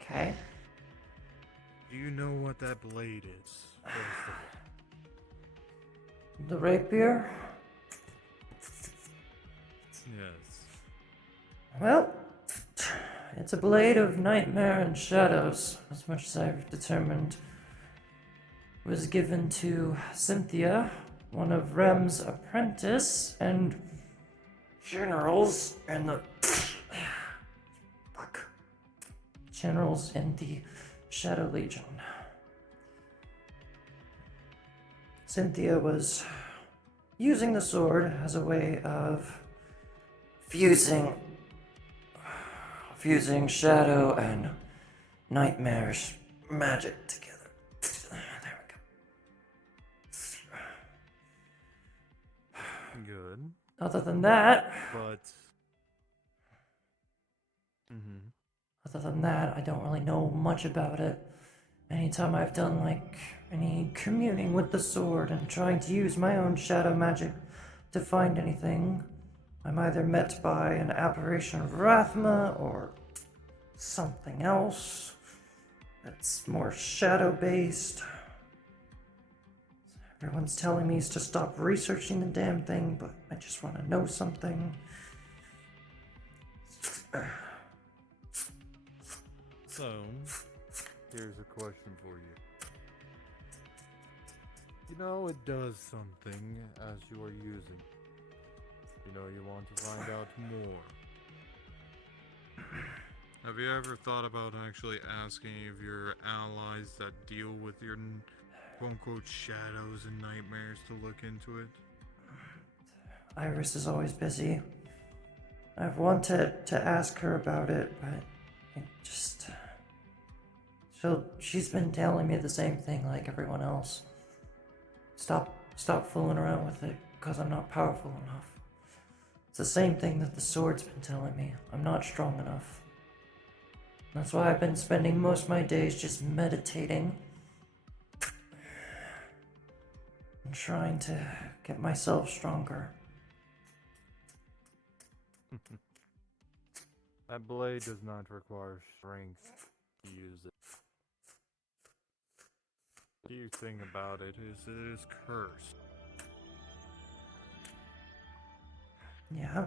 Okay. Do you know what that blade is? First of all? The rapier? Yes. Well, it's a blade of nightmare and shadows, as much as I've determined. It was given to Cynthia, one of Rem's apprentice and generals in the generals in the Shadow Legion. Cynthia was using the sword as a way of fusing shadow and nightmares magic together. There we go. Good. Other than that, other than that, I don't really know much about it. Anytime I've done like any communing with the sword and trying to use my own shadow magic to find anything, I'm either met by an apparition of Rathma or something else that's more shadow-based. Everyone's telling me to stop researching the damn thing, but I just want to know something. So, here's a question for you. You know it does something as you are using. You know you want to find out more. Have you ever thought about actually asking any of your allies that deal with your quote-unquote shadows and nightmares to look into it? Iris is always busy. I've wanted to ask her about it, but it just... she's been telling me the same thing like everyone else. Stop fooling around with it, because I'm not powerful enough. It's the same thing that the sword's been telling me. I'm not strong enough. That's why I've been spending most of my days just meditating and trying to get myself stronger. That blade does not require strength to use it. The key thing about it is cursed. Yeah,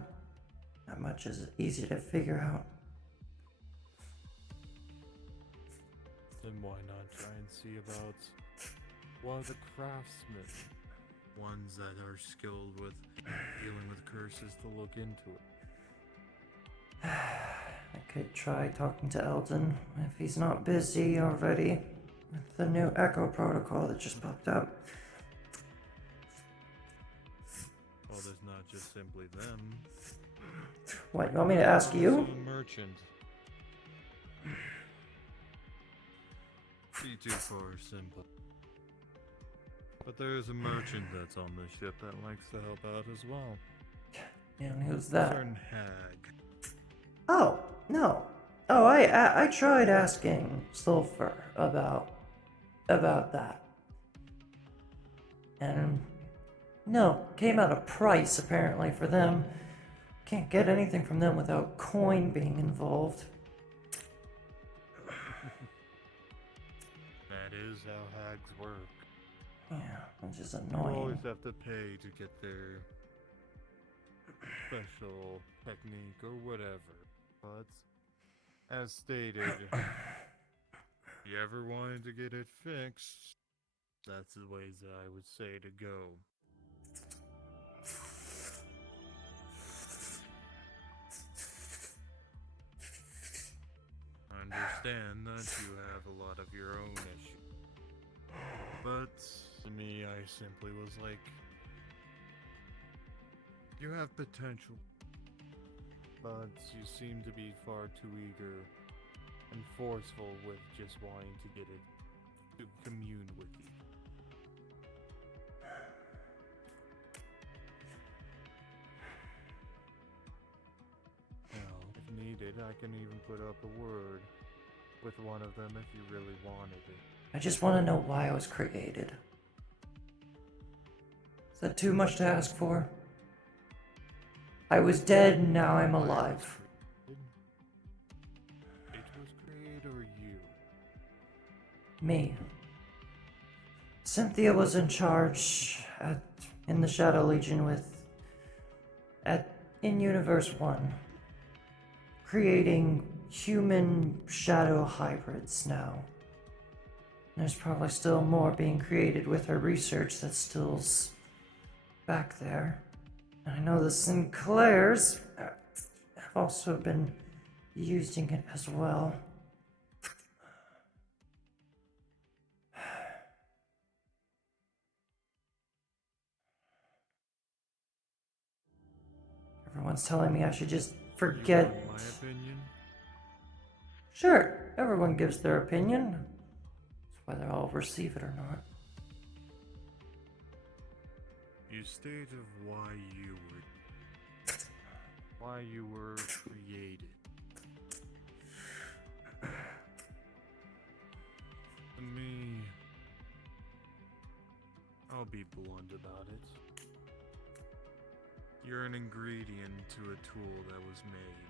that much is easy to figure out. Then why not try and see about one of the craftsmen? Ones that are skilled with dealing with curses to look into it. I could try talking to Eldon if he's not busy already with the new Echo protocol that just popped up. Well, there's not just simply them. What, you want me to ask you? Also a merchant. Be too far simple. But there is a merchant that's on this ship that likes to help out as well. And who's that? Certain hag. Oh, no. Oh, I tried asking Sulfur about that. And no, came out a price apparently for them. Can't get anything from them without coin being involved. That is how hags work. Yeah, which is You annoying. always have to pay to get their special technique or whatever. But, as stated, if you ever wanted to get it fixed, that's the ways that I would say to go. I understand that you have a lot of your own issues. But to me, I simply was like, you have potential, but you seem to be far too eager and forceful with just wanting to get it to commune with you. Well, if needed, I can even put up a word with one of them if you really wanted it. I just want to know why I was created. Is that too much to ask for? I was dead and now I'm alive. It was created or you? Me. Cynthia was in charge in the Shadow Legion in Universe 1. Creating human shadow hybrids now. There's probably still more being created with her research that still's back there. And I know the Sinclairs have also been using it as well. Everyone's telling me I should just forget. You want my opinion? Sure, everyone gives their opinion. It's whether I'll receive it or not. You stated why you were created. To me, I'll be blunt about it. You're an ingredient to a tool that was made.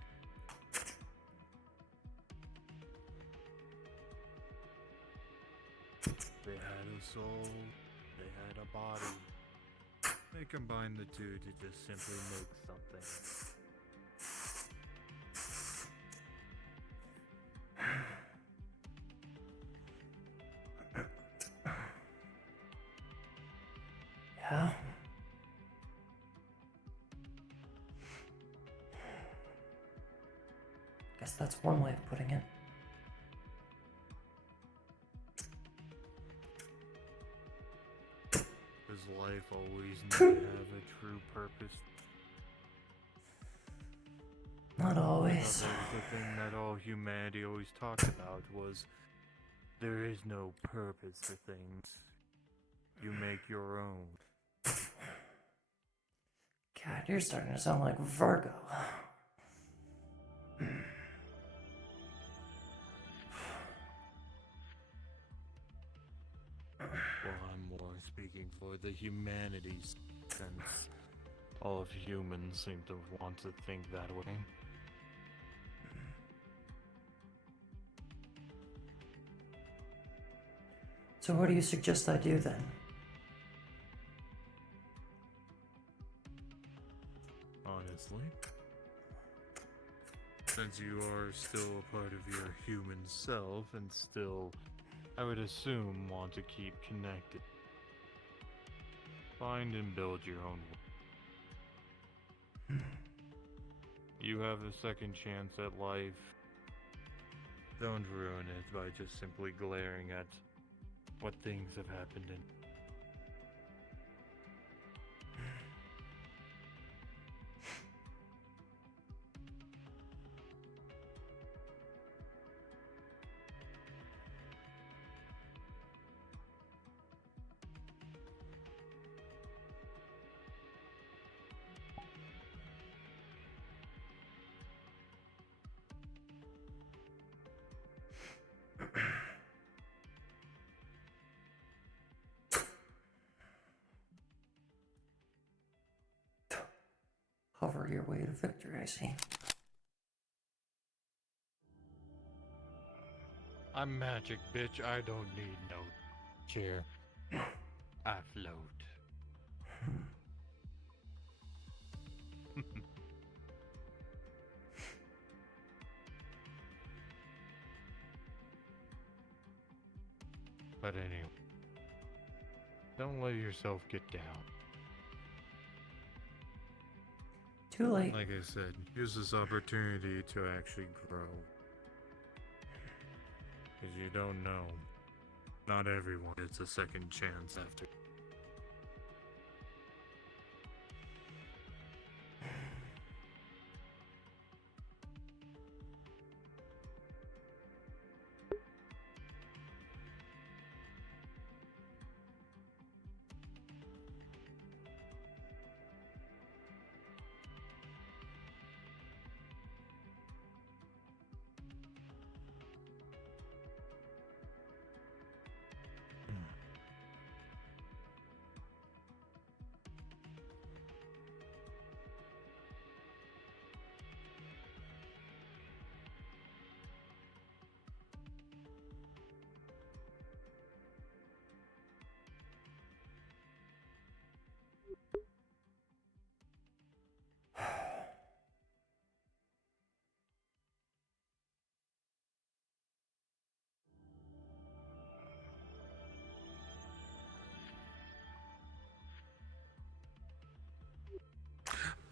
They had a soul, they had a body. They combined the two to just simply make something. Yeah. Guess that's one way of putting it. Does life always need to have a true purpose? Not always. The thing that all humanity always talked about was there is no purpose for things. You make your own. God, you're starting to sound like Virgo. Well, I'm more speaking for the humanities, since all of humans seem to want to think that way. So what do you suggest I do then? Honestly, since you are still a part of your human self and still, I would assume, want to keep connected, find and build your own way. You have a second chance at life. Don't ruin it by just simply glaring at what things have happened in. Hover your way to victory, I see. I'm magic, bitch. I don't need no chair. I float. But anyway, don't let yourself get down. Too late. Like I said, use this opportunity to actually grow. Because you don't know. Not everyone gets a second chance after.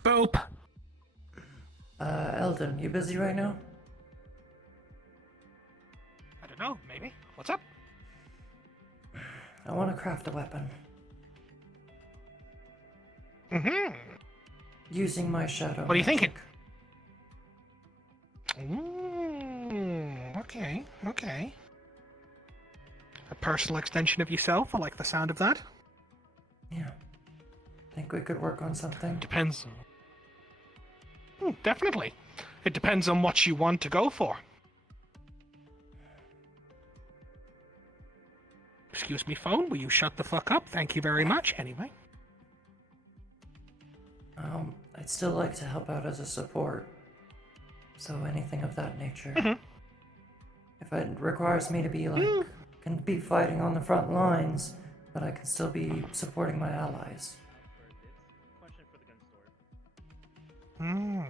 Boop. Eldon, you busy right now? I don't know, maybe. What's up? I want to craft a weapon. Mm-hmm. Using my shadow. What are you magic. thinking? Okay, okay. A personal extension of yourself? I like the sound of that. Yeah. Think we could work on something? Depends. Definitely. It depends on what you want to go for. Excuse me, phone. Will you shut the fuck up? Thank you very much, anyway. I'd still like to help out as a support. So anything of that nature. If it requires me to be like, can be fighting on the front lines, but I can still be supporting my allies. I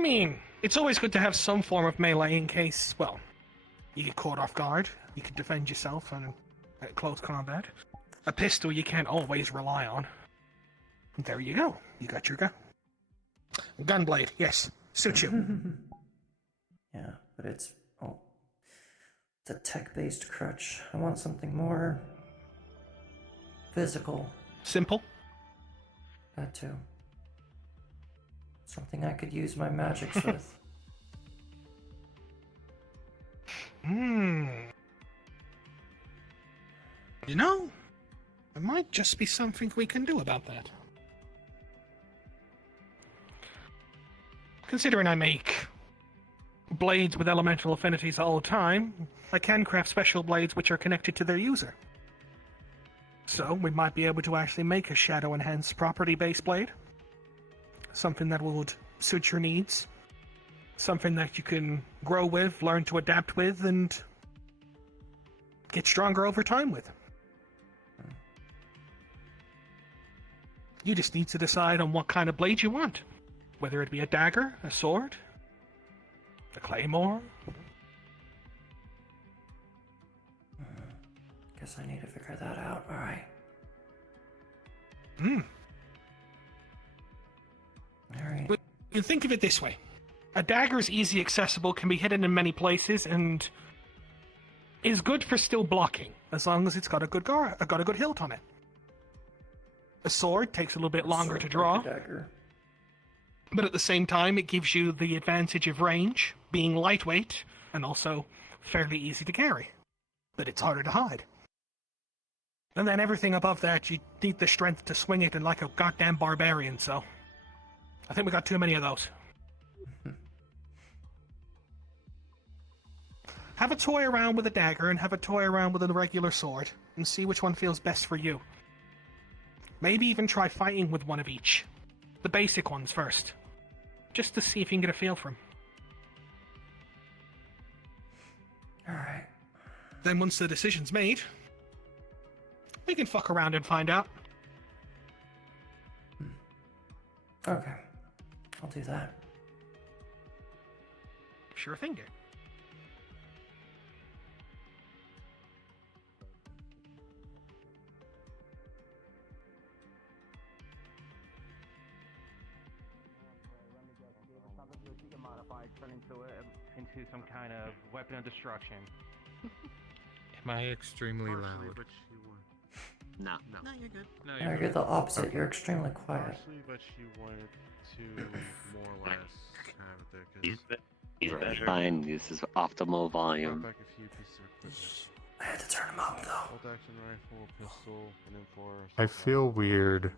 mean, it's always good to have some form of melee in case, well, you get caught off guard. You can defend yourself at close combat. A pistol you can't always rely on. There you go. You got your gun. Gunblade, yes. Suits you. Yeah, but it's a tech-based crutch. I want something more physical. Simple? That too. Something I could use my magics with. You know, there might just be something we can do about that. Considering I make blades with elemental affinities all the time, I can craft special blades which are connected to their user. So, we might be able to actually make a shadow-enhanced property-based blade. Something that would suit your needs. Something that you can grow with, learn to adapt with, and get stronger over time with. You just need to decide on what kind of blade you want. Whether it be a dagger, a sword, a claymore. Guess I need to figure that out. Alright. Alright. You think of it this way. A dagger is easy accessible, can be hidden in many places, and is good for still blocking, as long as it's got a good hilt on it. A sword takes a little bit longer to draw. Like a dagger. But at the same time, it gives you the advantage of range, being lightweight, and also fairly easy to carry. But it's harder to hide. And then everything above that, you need the strength to swing it in like a goddamn barbarian, so... I think we got too many of those. Have a toy around with a dagger, and have a toy around with a regular sword, and see which one feels best for you. Maybe even try fighting with one of each. The basic ones first. Just to see if you can get a feel for them. Alright. Then once the decision's made, we can fuck around and find out. Okay. I'll do that. Sure thing, dear. Turn into some kind of weapon of destruction. Am I extremely loud? No. No, you're good. No, No, you're the opposite. You're extremely quiet. Partially, but she wanted to more or less have it there because Fine, this is optimal volume. back a few pieces of equipment. I had to turn him up though. Bolt action rifle, pistol, and then for I feel weird.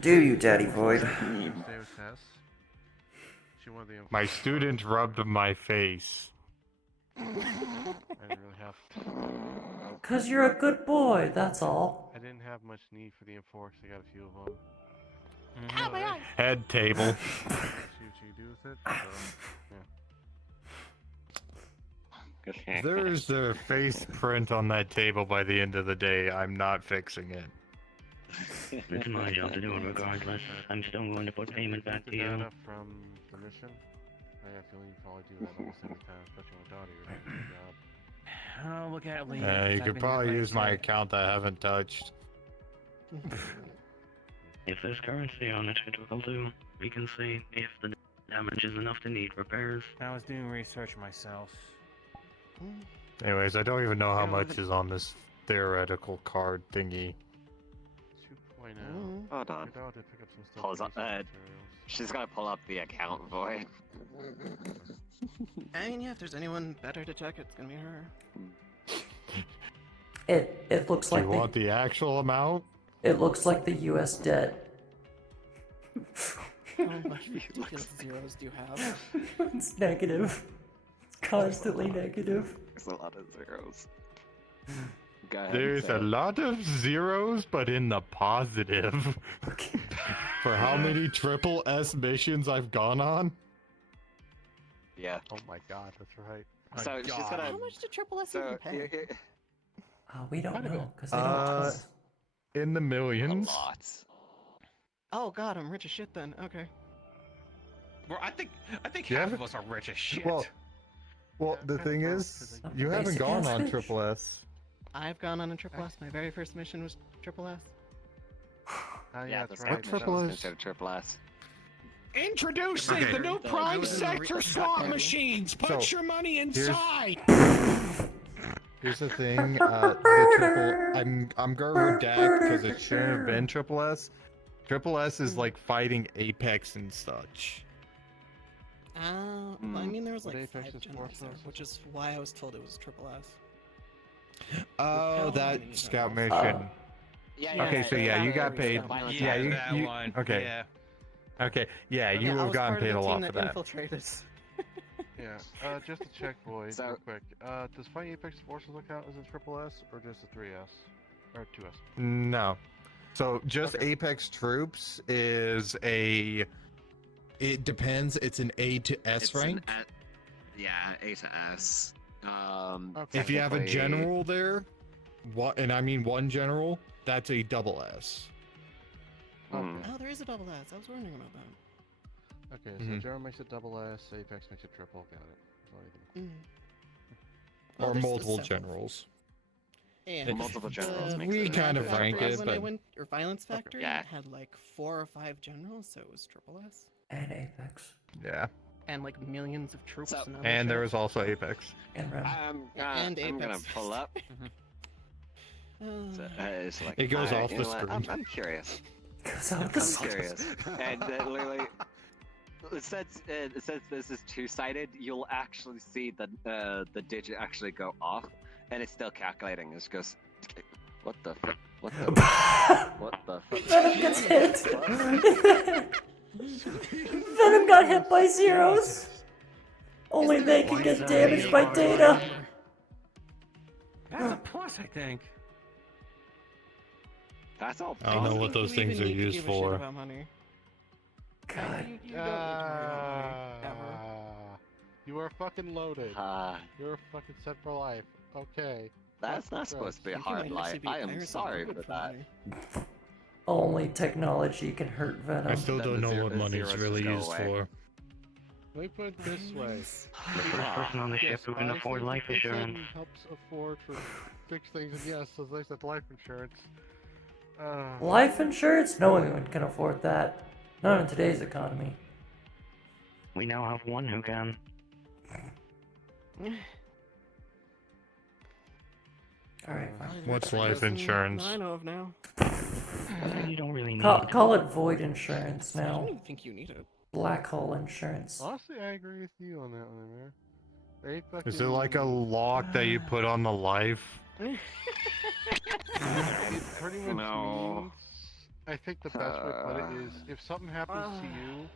Do you, Daddy Void? She wanted the My student rubbed my face. I didn't really have. 'Cause you're a good boy, that's all. I didn't have much need for the M4 because I got a few of them. Ow, my eye! Head table. See what you do with it. Yeah. There's a face print on that table by the end of the day. I'm not fixing it. It's my job to do it regardless. I'm still going to put payment back to you. Data from the mission. I have a feeling you probably do that almost every time, especially with Dottie. You're doing a job. I'll look at it later. You could probably use my account that I haven't touched. If there's currency on it, it will do. We can see if the damage is enough to need repairs. I was doing research myself. Anyways, I don't even know how much is on this theoretical card thingy. 2.0. Hold on. Good idea to pick up some stuff Pulls for up. research materials. She's gonna pull up the account void. I mean, yeah, if there's anyone better to check, it's gonna be her. It looks Do like you want the actual amount? it looks like the U.S. debt. How much ridiculous zeros do you have? It's negative. It's constantly negative. There's a lot of zeros. Go ahead, There's say a it. lot of zeros, but in the positive. For how many triple S missions I've gone on? Yeah. Oh my god, that's right. So she's gonna. How much did Triple S So even pay? We don't Quite a know bit. because they don't tell us. In the millions. Lots. Oh god, I'm rich as shit then. Okay. Well, I think Yeah. half of us are rich as shit. Well, the thing is, you haven't Basic gone ass on bitch. triple S. I've gone on a Triple S. My very first mission was Triple S. Yeah, that's the right. second mission was considered triple S. Introducing Okay. the new prime was in the sector re- slot Okay. machines. Put So, your money here's- inside. Here's the thing, the triple. I'm gonna redact because it shouldn't have been triple S. Triple S is like fighting Apex and such. Well, I mean, there was What like Apex 5 is generals there, Force which is why I was told it was Triple S. Oh, how that many scout generals? mission. Yeah, Okay, so yeah, you got paid. yeah, you, that you one. okay? Yeah. Okay, yeah, you Yeah, I have was gotten part of paid the a team lot that for that. infiltrated. Yeah, just to check, Void, So- real quick. Does Fighting Apex Forces count as a triple S or just a 3S? Or 2S? No. So just Okay. Apex Troops is a. It depends. It's an A to S It's an rank. yeah, A to S. If you have a technically- general there, and I mean one general, that's a double S. Mm. Oh, there is a Double S. I was wondering about that. Okay, so Mhm. General makes it double S, Apex makes it triple, got it. That's all you Well, Or there's multiple several. generals. And Multiple generals makes we it kind of triple rank S. it, when I but went, or Violence Factory Yeah. had like 4 or 5 generals, so it was Triple S. And Apex. yeah. And like millions of troops So- and other And there shit. was also Apex. And Rem. And I'm gonna Apex. pull up. Uh, So, it's like, It goes alright, off you the know what, screen. I'm curious. Goes out I'm the curious. And literally, since this is two-sided, you'll actually see the digit actually go off, and it's still calculating. It just goes, what the fuck? What the? What the fuck? Venom gets hit. Venom got hit by zeros. Only they can get damaged by data. That's a plus, I think. That's all. I don't know what those things are used for. About money. God. You don't need to worry about money, ever. You are fucking loaded. You're fucking set for life. Okay. That's not supposed to be a hard life. I am sorry for that. Only technology can hurt Venom. I still Then don't the know zero- what the money's zeros really just go used away. for. Let me put it this way. The first person on the ship who can afford life insurance. Helps afford for fix things, and yes, as I said, life insurance. Life insurance? No one can afford that. Not in today's economy. We now have one who can. Alright, What's life insurance? I know of now. You don't really need call it void insurance I now. don't even think you need it. Black hole insurance. Honestly, I agree with you on that one, Amir. They fucking... Is it like a lock that you put on the life? It pretty much means... I think the best way to put it is, if something happens to you,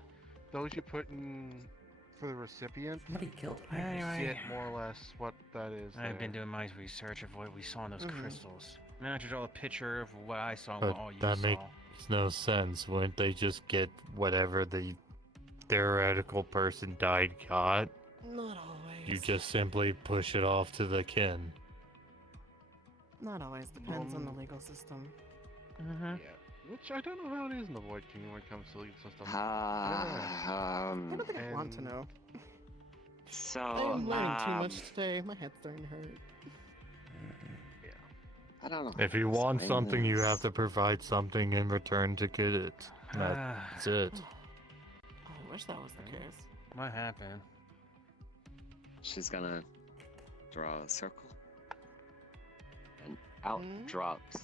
those you put in for the recipient, Somebody killed you Anyway. get more or less what that is. I've been there. doing my research of what we saw in those Mhm. crystals. And then I drew a picture of what I saw and But what all you that saw. makes no sense. Wouldn't they just get whatever the theoretical person died got? Not always. You just simply push it off to the kin. Not always. Depends on the legal system. Yeah. Which I don't know how it is in the Void Kingdom when it comes to legal system. I don't think I want to know. So, I'm learning too much today. My head's starting to hurt. I don't know. If you want something, you have to provide something in return to get it. That's it. I wish that was the case. What happened? She's gonna draw a circle, and out drops.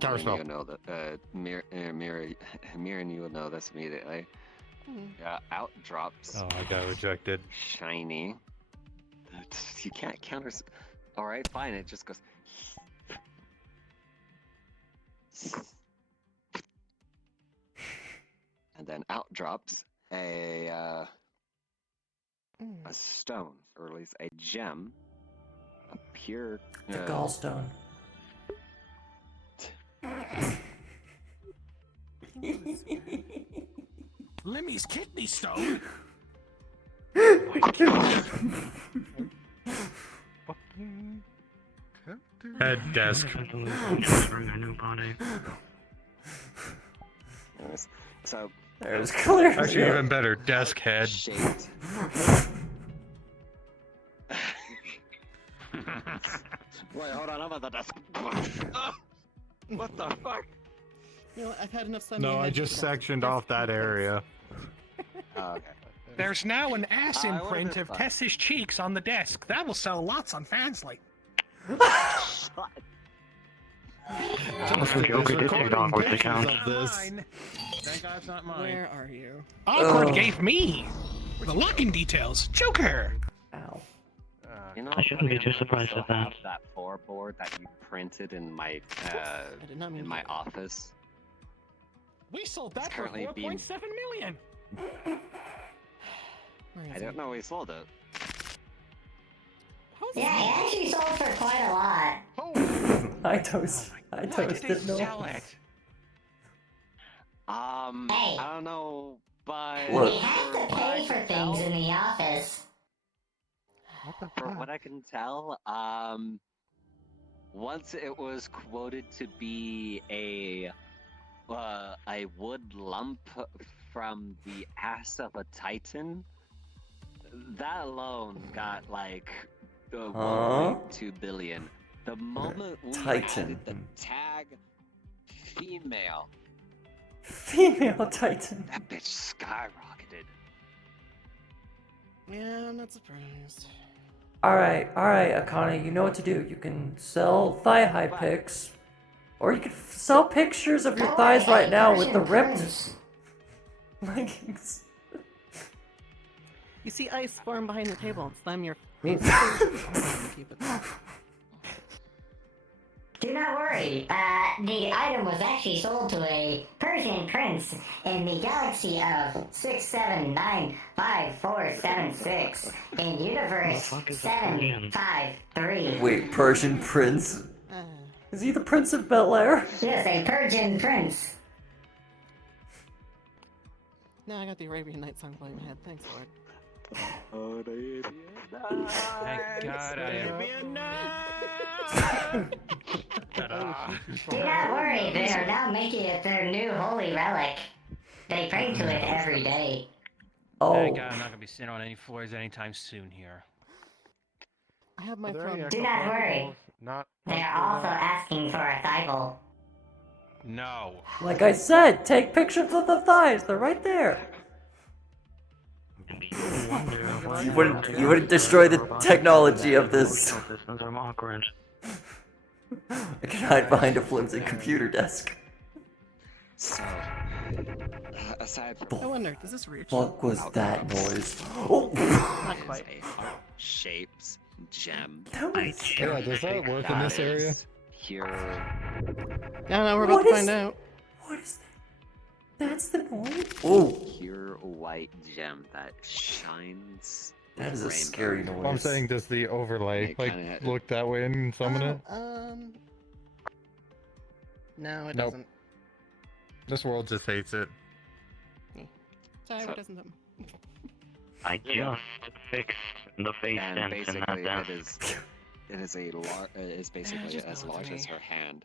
Counterspell. You know that. Mirren, you will know this immediately. Yeah, out drops. Oh, I got rejected. Shiny. You can't counter. All right, fine. It just goes. And then out drops a stone, or at least a gem, a pure. The gallstone. Limmy's kidney stone. Head desk. Anyways, so there's clear. Actually, even better, desk head. Shaped. Wait, hold on, I'm at the desk. What the fuck? You know what, I've had enough sun. No, I just sectioned off that area. Okay. There's now an ass I would've imprint been of fine. Tess's cheeks on the desk. That will sell lots on Fansly. Must be okay to take off with the count. Thank God it's not mine. Where are you? Awkward gave me the locking details. Joker. Ow. You know, I shouldn't be too surprised still at that. have that floorboard that you printed in my did not mean in my office. We sold It's that for currently being- 4.7 million. I don't know we sold it. Yeah, it actually sold for quite a lot. I toast didn't know. I don't know, but We have to pay for things in the office. From what I can tell, once it was quoted to be a wood lump from the ass of a titan, that alone got like 1.2 billion. The moment we Titan. added the tag female, Female Titan. that bitch skyrocketed. Yeah, I'm not surprised. Alright, Akane, you know what to do. You can sell thigh high pics, or you can sell pictures of your thighs right now with the ripped leggings. You see ice form behind the table. Slam your. Do not worry, the item was actually sold to a Persian prince in the galaxy of 6795476 in universe 753. Wait, Persian prince? Is he the Prince of Bel Air? Yes, a Persian prince. Now I got the Arabian Night song playing in my head. Thanks, Lord. Thank God I am. Do not worry, they are now making it their new holy relic. They pray to it every day. Thank God I'm not gonna be sitting on any floors anytime soon here. I have my Are there any phone. Do not worry. Not They are also asking for a thigh bowl. No. Like I said, take pictures of the thighs. They're right there. You wouldn't destroy the technology of this. I can hide behind a flimsy computer desk. So, aside from I wonder, does this reach? Fuck was that noise? Oh! Not quite. shapes, gem. Yeah, does that work in this area? Pure. No, we're about to find out. What is that? That's the noise? Oh! Pure white gem that shines. That is a rainbow. scary noise. Well, I'm saying, does the overlay It like kinda- look that way and summon it? No, it Nope. doesn't. This world just hates it. Sorry, it doesn't. I just fixed the face And dents in that basically, desk. it is basically just as bothered large me. as her hand.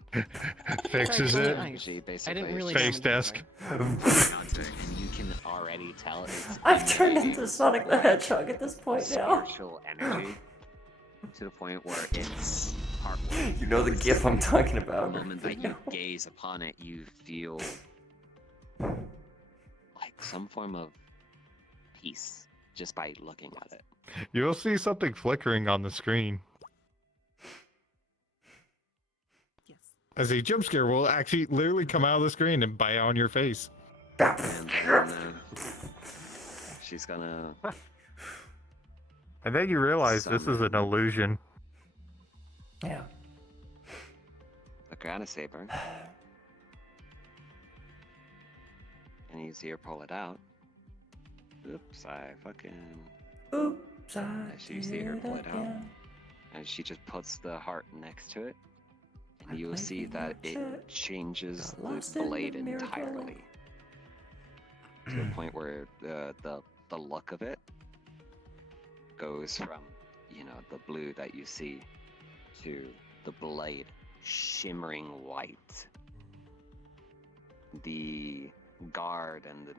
Fixes it. She basically I didn't really Face damage desk. and you can already tell it's I've turned into Sonic the Hedgehog at this point now. spiritual energy to the point where it's heart. You know the gif I'm talking The about. moment that you gaze upon it, you feel like some form of peace just by looking at it. You'll see something flickering on the screen. As a jump scare will actually literally come out of the screen and bite on your face. And then she's gonna. And then you realize this is an illusion. Yeah. A Granite Saber. And you see her pull it out. Oops, I fucking. Oops, You see her pull it out. And she just puts the heart next to it. And you'll see that it changes the blade entirely. To the point where the look of it goes from, you know, the blue that you see to the blade shimmering white. The guard and the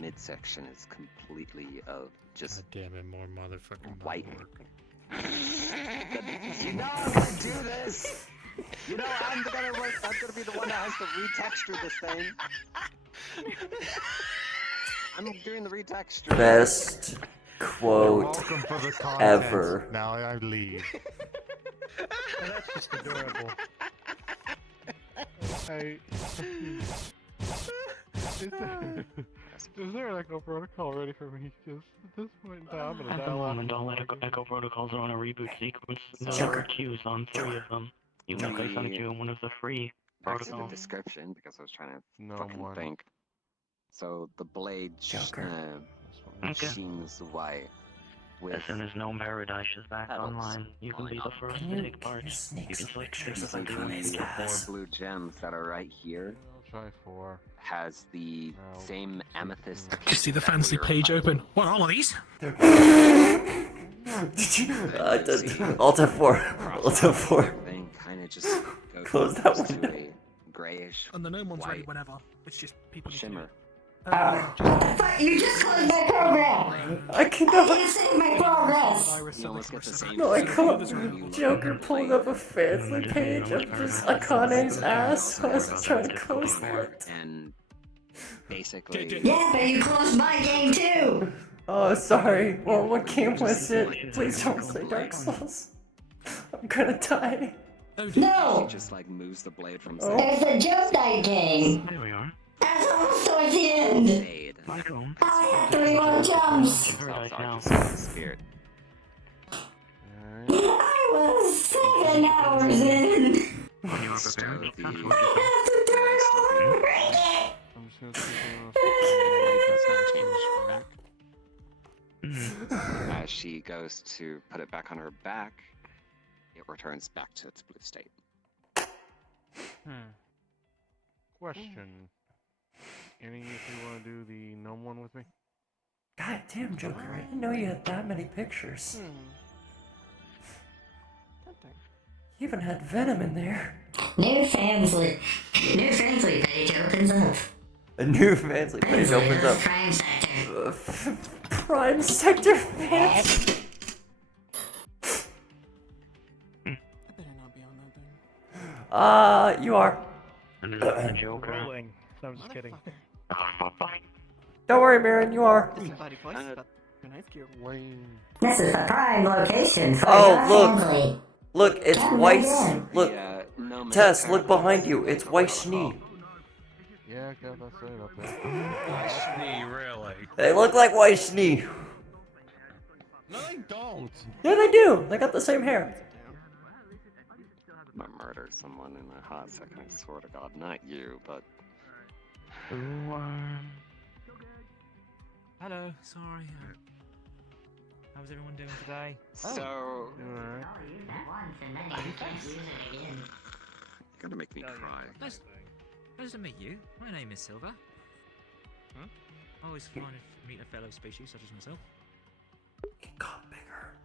midsection is completely of just God damn it, more motherfucking white. You You know I'm gonna do this. You know I'm gonna be the one that has to retexture this thing. I'm doing the retexture. Best quote Welcome for the content. ever. Now I leave. That's just adorable. Is there like a protocol ready for me? Because at this point in time, I'm gonna At the dial out. moment, all Echo protocols are on a reboot sequence. There Joker. are queues on 3 of them. You can place on a queue on one of the free Back to the protocols. description because I was trying to fucking one. think. So the blade Okay. sheens white. As soon as No Paradise is back online, you can be the first to take part. You can select pictures of The four blue gems that are right here I'll try 4. has the same amethyst. Just see the fancy page open. What, all of these? Alt F4. Alt F4. Thing kind of just Close that goes to window. a grayish And the no one's ready white whenever. It's just people need to shimmer. You just closed my program! I can I never. can't save my progress! You almost get the same. No, I thing can't. when you Joker pulled up a fancy page of just Akane's ass. So I was trying to close that. And basically. Yeah, but you closed my game too! Oh, sorry. Well, what game was it? Please don't say Dark Souls. I'm gonna die. No! She just like moves the blade from. It's a jump night game! There we are. That's also at the end! Welcome. I have 3 more jumps! Spirit. I was 7 hours in! When you are prepared, I have to turn over and break it! I'm just gonna see As she goes to put it back on her back, it returns back to its blue state. Question. Any if you want to do the gnome one with me? God damn, Joker, I didn't know you had that many pictures. You even had Venom in there. New Fansly page opens up. A new fancy page opens up. Prime Sector. Prime Sector fancy. You are. Joker. Rolling. No, I'm just kidding. Don't worry, Marin, you are. This is the prime location for Oh, your look. family. Look, it's Come Weiss. again. Look. Tess, look behind you. It's Weiss Schnee. Yeah, I guess I'll say it up there. Schnee, really? They look like Weiss Schnee. No, they don't. Yeah, they do. They got the same hair. I'm gonna murder someone in a hot second, I swear to God. Not you, but. Hello, sorry. How's everyone doing today? So. You're Gonna make me cry. Nice to meet you. My name is Silver. Huh? Always fun to meet a fellow species such as myself. It got bigger.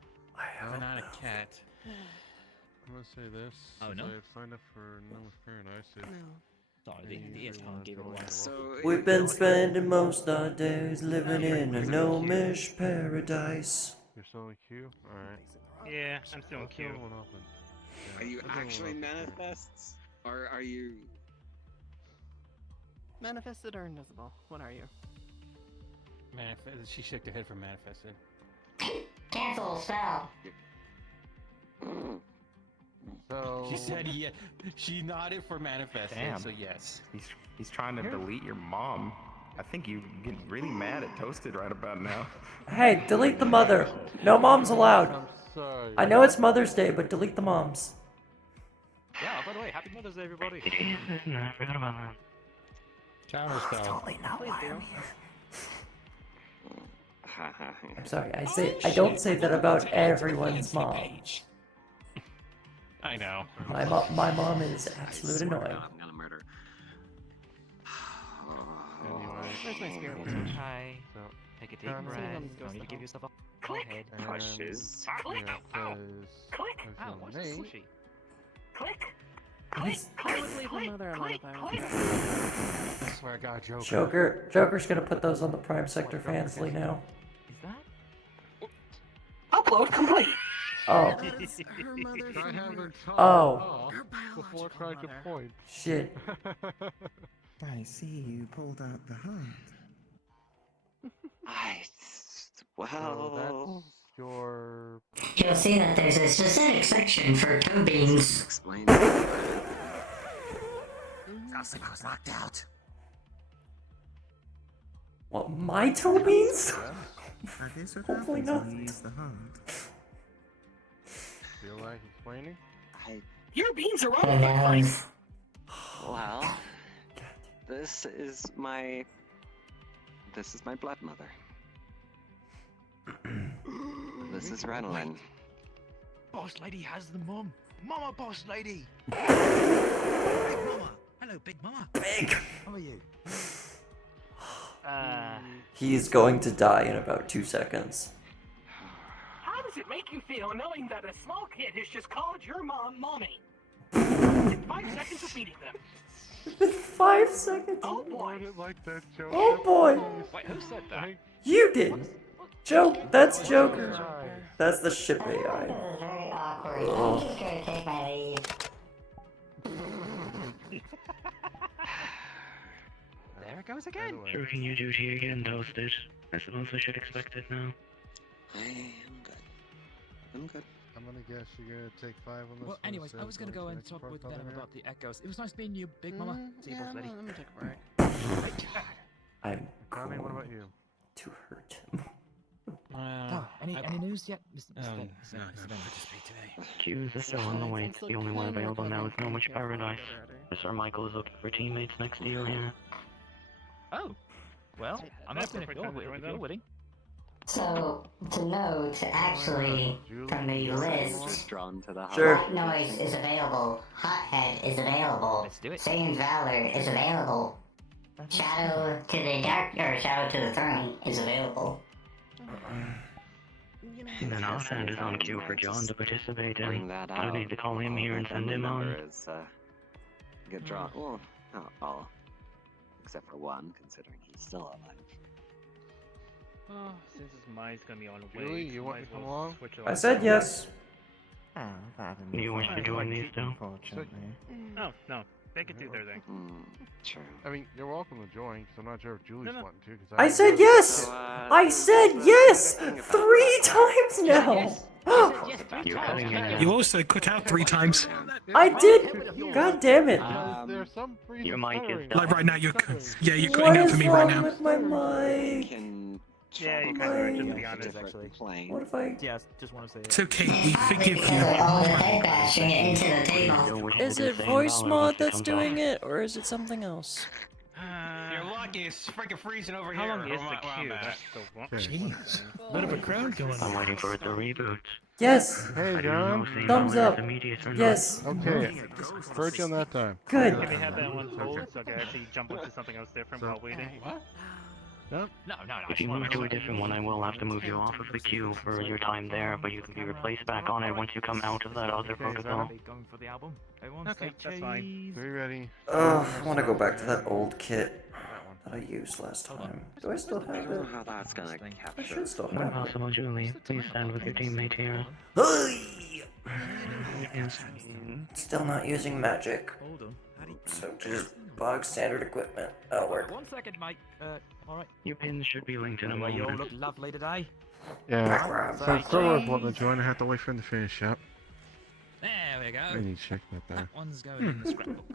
Banana cat. I'm gonna say this. Oh, since no? I've signed up for Gnome's Paradise. Sorry, the ES can't give it away. We've been spending most our days living in a gnomish paradise. You're still in queue? Alright. Yeah, I'm still in queue. One open. Are you actually manifests? Or are you... Manifested or invisible? What are you? She shook her head for manifested. Cancel spell. So She said yeah. She nodded for manifested, Damn. so yes. He's trying to delete your mom. I think you get really mad at Toasted right about now. Hey, delete the mother. No moms allowed. I'm sorry. I know it's Mother's Day, but delete the moms. Yeah, by the way, happy Mother's Day, everybody. No, I forgot about that. Counter spell. Totally not Please why do. I'm here. I'm sorry. I don't say that about everyone's mom. I know. My mom is absolute annoying. I'm gonna murder. Where's my spirit So wizard? try. So, Take a deep Kinda- breath. Someone goes Don't need to to give hell. yourself a Click. head. Pushes. Click. Yeah, Click. Ow, what's Click. this pushy? Click. I would leave my mother alone if I was her. I swear to God, Joker. Joker's gonna put those on the Prime Sector Fansly now. Is that? Upload complete. Oh, That is her mother Try from having her, Tom Oh. off her before biological trying to mother. point. shit. I see you pulled out the heart. Well... So that's your... You'll see that there's a specific section for toe beans. Explain. Sounds like I was locked out. What, my toe beans? I guess what Hopefully happens not. when you use the heart. Feel like explaining? Your beans are Who all over the place. knows? Well, this is my blood mother. This is Renlin. Boss lady has the mum. Mama, boss lady. Big mama. Hello, big mama. Big. How are you? He's going to die in about 2 seconds. How does it make you feel knowing that a small kid has just called your mom mommy? In 5 seconds of beating them. 5 seconons. Oh boy. Like that, Joker. Oh boy. Wait, who said that? You did. That's Joker. That's the ship AI. This is very awkward. I'm just gonna take my leave. There it goes again. Shirking your duty again, Toasted. I suppose I should expect it now. I am good. I'm good. I'm gonna guess you're gonna take 5 on this. Well, anyways, I was gonna go and talk with Venom about the echoes. It was nice meeting you, big mama. See you, Yeah, boss I'm lady. gonna take a break. I'm Connie, what about you? to hurt him. Any news yet, Mr. No, Q's are still on the way. The only one available now is No Much Paradise. Sir Michael is looking for teammates next to you here. Oh, well, I'm open if you're willing. So, to know to actually, from the list, Just drawn to the heart. Sure. Black Noise is available, Hothead is available, Let's do it. Satan's Valor is available, Shadow to the Dark, or Shadow to the Throne is available. Then I'll send it on cue for John to participate Bring in. that I out. need to call him here and All I send can him on. remember is, get drawn. Well, not all. Except for one, considering he's still alive. Oh, since his mind's gonna be on the way. Julie, you want might to as come well along? switch it I on. said yes. You wish to join these two? No, no, they can do their thing. True. I mean, you're welcome to join, because I'm not sure if Julie's No. wanting to. Cause I said yes. I said yes 3 times now. You're cutting in. You also cut out 3 times. I did. God damn it. There's some Your mic is Like right now, you're cutting What out is for me right wrong now. with my mic? Yeah, you kind of are, just to be honest. Actually. What if I? Yes, just want to say It's okay, we forgive Because you. of all the head bashing into the table. Is it voice mod that's doing it, or is it something else? You're lucky it's freaking freezing over How here. long is Where the I'm queue? at. That's the one. Jeez, bit of a crowd going I'm on. waiting for it to reboot. Yes. Hey, I don't know John. if Thumbs the up. immediate or not. Yes. Okay. Virtue on that time. Good. Can we have that one hold so I can actually jump into something else different while waiting? What? No. If you move to a different one, I will have to move you off of the queue for your time there, but you can be replaced back on it once you come out of that other protocol. Going for the album. Everyone Okay, stay that's fine. cheese. Are you ready? I want to go back to that old kit that I used last time. Do I still I have don't know it? how that's gonna I capture. should still When have it. possible, Julie, please stand with your teammate here. Hey! Still not using magic. Hold on. How do you... So just bog standard equipment. That'll work. 1 second, mate. Alright. Your pin should be linked in a Well, you all moment. look lovely today. Yeah. So Solar's wanting to join. I have to wait for him to finish up. There we go. I need to check that there. That one's going in the scrapbook.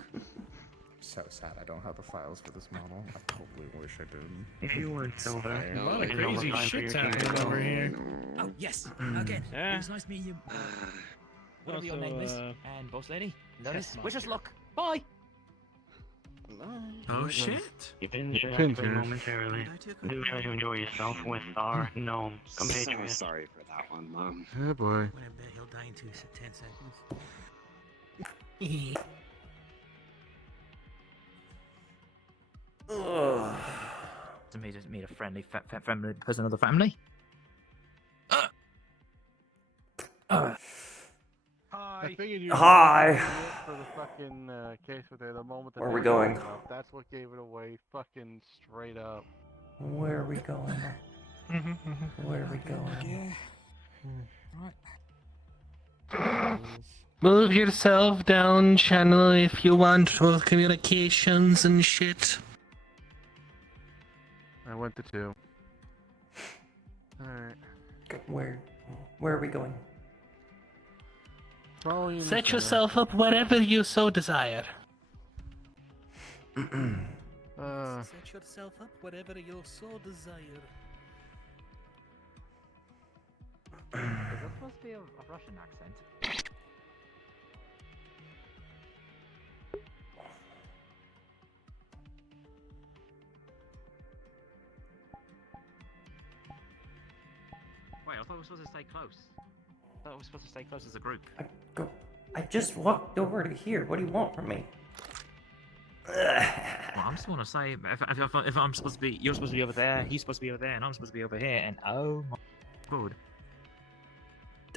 So sad I don't have the files for this model. I totally wish I did. If you weren't Silver, A lot of you know what crazy time for shit's your happening over here. Oh, yes. Again. It was nice meeting you. Whatever your Also, name is. And boss lady. Notice. Chess Wish us luck. Bye. Oh shit! Your pin should Pin's activate here. momentarily. Do try to enjoy yourself with our gnome So compatriots. sorry for that one, Mom. Oh boy. What I bet he'll die in 10 seconds. To meet a friendly, friendly person of the family. I figured you Hi. for the fucking case with the moment. Where are we going? That's what gave it away, fucking straight up. Where are we going? Where are we going? Move yourself down channel if you want for communications and shit. I went to 2. Alright. Where are we going? Following you, Set Mr. yourself up wherever you so desire. Set yourself up whatever you so desire. Is that supposed to be a Russian accent? Wait, I thought we were supposed to stay close. I thought we were supposed to stay close as a group. I just walked over to here. What do you want from me? Well, I just want to say, if I'm supposed to be, you're supposed to be over there, he's supposed to be over there, and I'm supposed to be over here, and oh my god.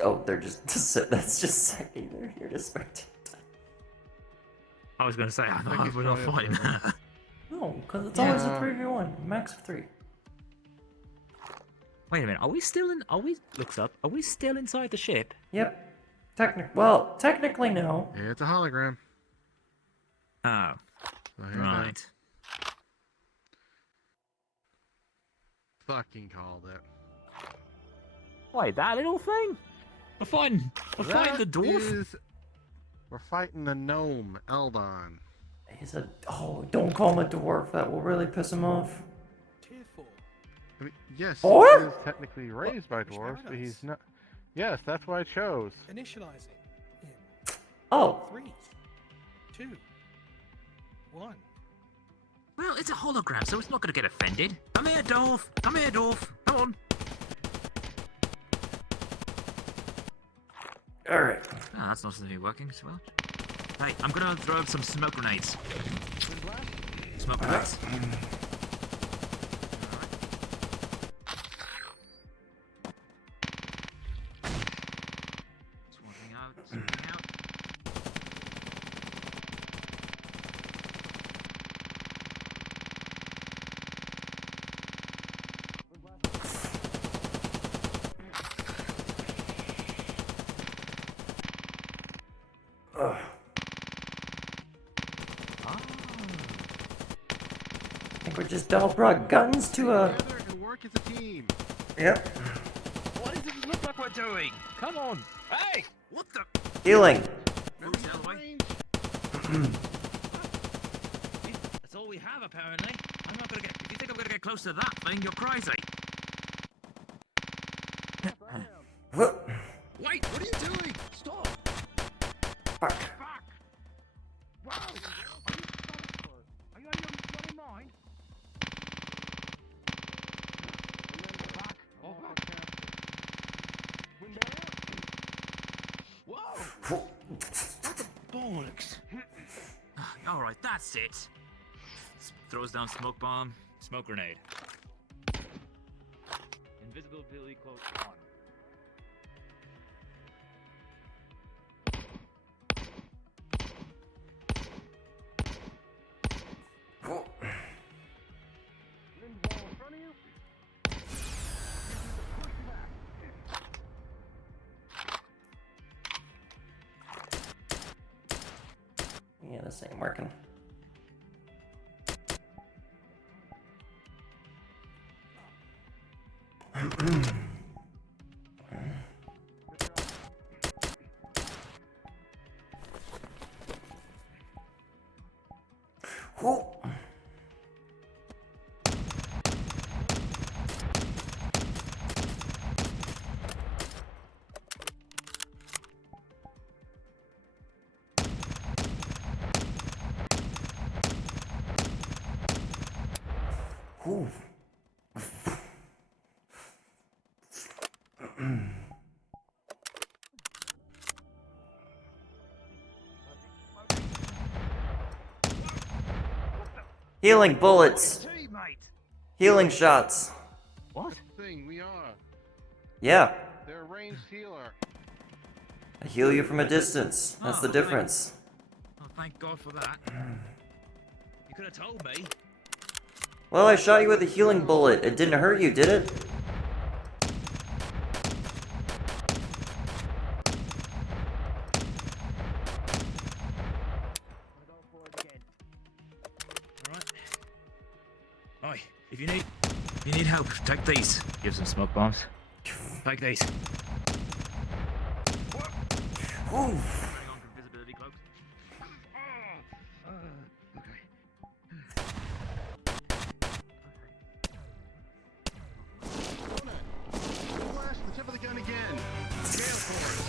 Oh, they're just that's just second. They're here to spectate. I was going to say, I thought we're not fighting. No, because it's always a 3v1, max of 3. Wait a minute, are we still in? Looks up. Are we still inside the ship? Yep. Technically no. Yeah, it's a hologram. Oh. Right. Fucking called it. Wait, that little thing? We're fighting the dwarf? We're fighting the gnome, Eldon. Don't call him a dwarf. That will really piss him off. I mean, yes, Or? he is technically raised by dwarves, but he's not. Yes, that's what I chose. Initializing. Oh. 3, 2, 1. Well, it's a hologram, so it's not going to get offended. Come here, dwarf. Come here, dwarf. Come on. Alright. Oh, that's not supposed to be working so well. Hey, I'm going to throw up some smoke grenades. Smoke grenades. Swapping out, swapping out. I think we just double brought guns to a. Together and work as a team. Yep. What does it look like we're doing? Come on. Hey! What the? Healing. Move the other way. That's all we have, apparently. I'm not gonna get. If you think I'm gonna get close to that thing, you're crazy. What? Wait! What are you doing? Stop! Fuck. Wow! Are you out of your bloody mind? Oh, whoa! What the bollocks? Alright, that's it. Throws down smoke bomb, smoke grenade. Invisibility quote on. this ain't working. Whoa. Ooh. Healing bullets. Healing shots. What? Thing we are. Yeah. They're a ranged healer. I heal you from a distance. That's the difference. Oh, thank God for that. You could have told me. Well, I shot you with a healing bullet. It didn't hurt you, did it? Oi, if you need help, take these. Give some smoke bombs. Take these. Ooh. Invisibility cloaks. Flash the tip of the gun again. Jail for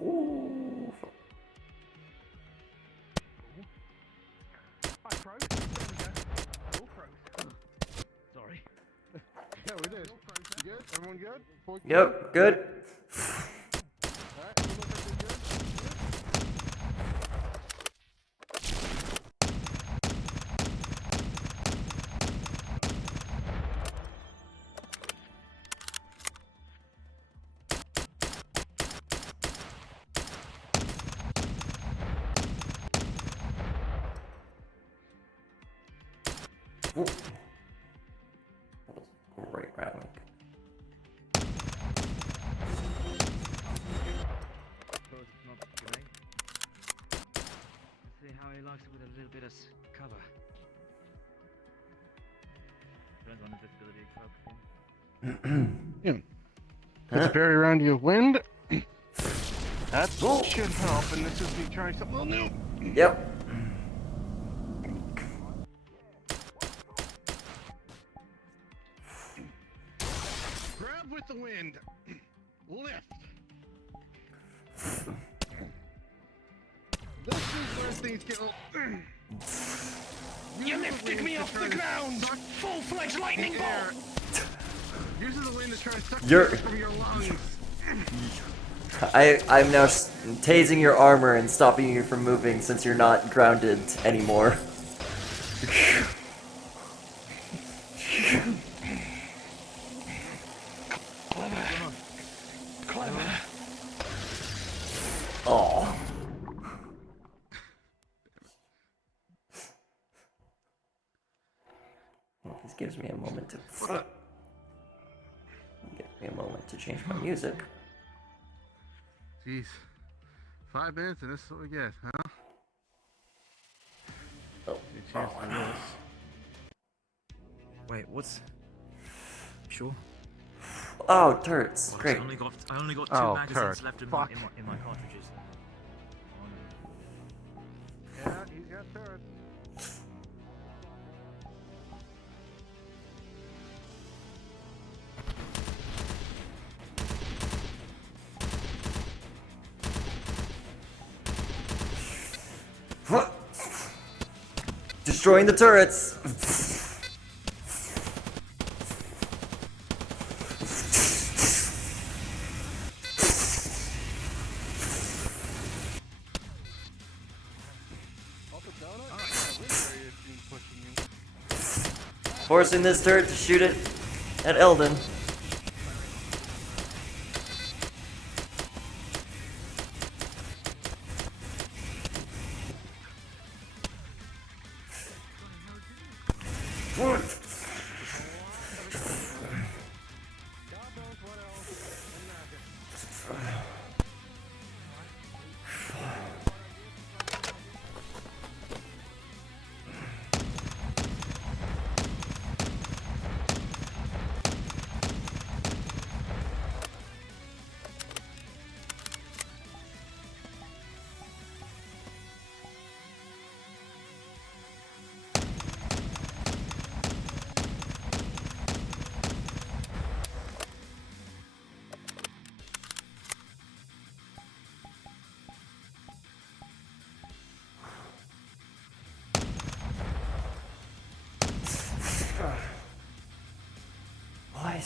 Ooh. Sorry. Yeah, we did. You good? Everyone good? Yep, good. Alright, everyone looks like they're good? Ooh. Great rally. See how he likes it with a little bit of cover. Turns on invisibility cloak again. Puts a barrier around you of wind. That should help, and this is me trying something a little new. Yep. Grab with the wind. Lift. This is where things get. You lifted me off the ground! Full-fledged lightning bolt! Uses the wind to try to suck You're- air from your lungs. I'm now tasing your armor and stopping you from moving since you're not grounded anymore. Clever. Oh. Well, this gives me a moment to. Gives me a moment to change my music. Jeez. 5 minutes and this is what we get, huh? Oh. A chance for this. Wait, what's? Sure. Oh, turrets. Well, Great. I only got two Oh, magazines turret. left in Fuck. my cartridges. Yeah, he's got turrets. Destroying the turrets. Forcing this turret to shoot it at Eldon.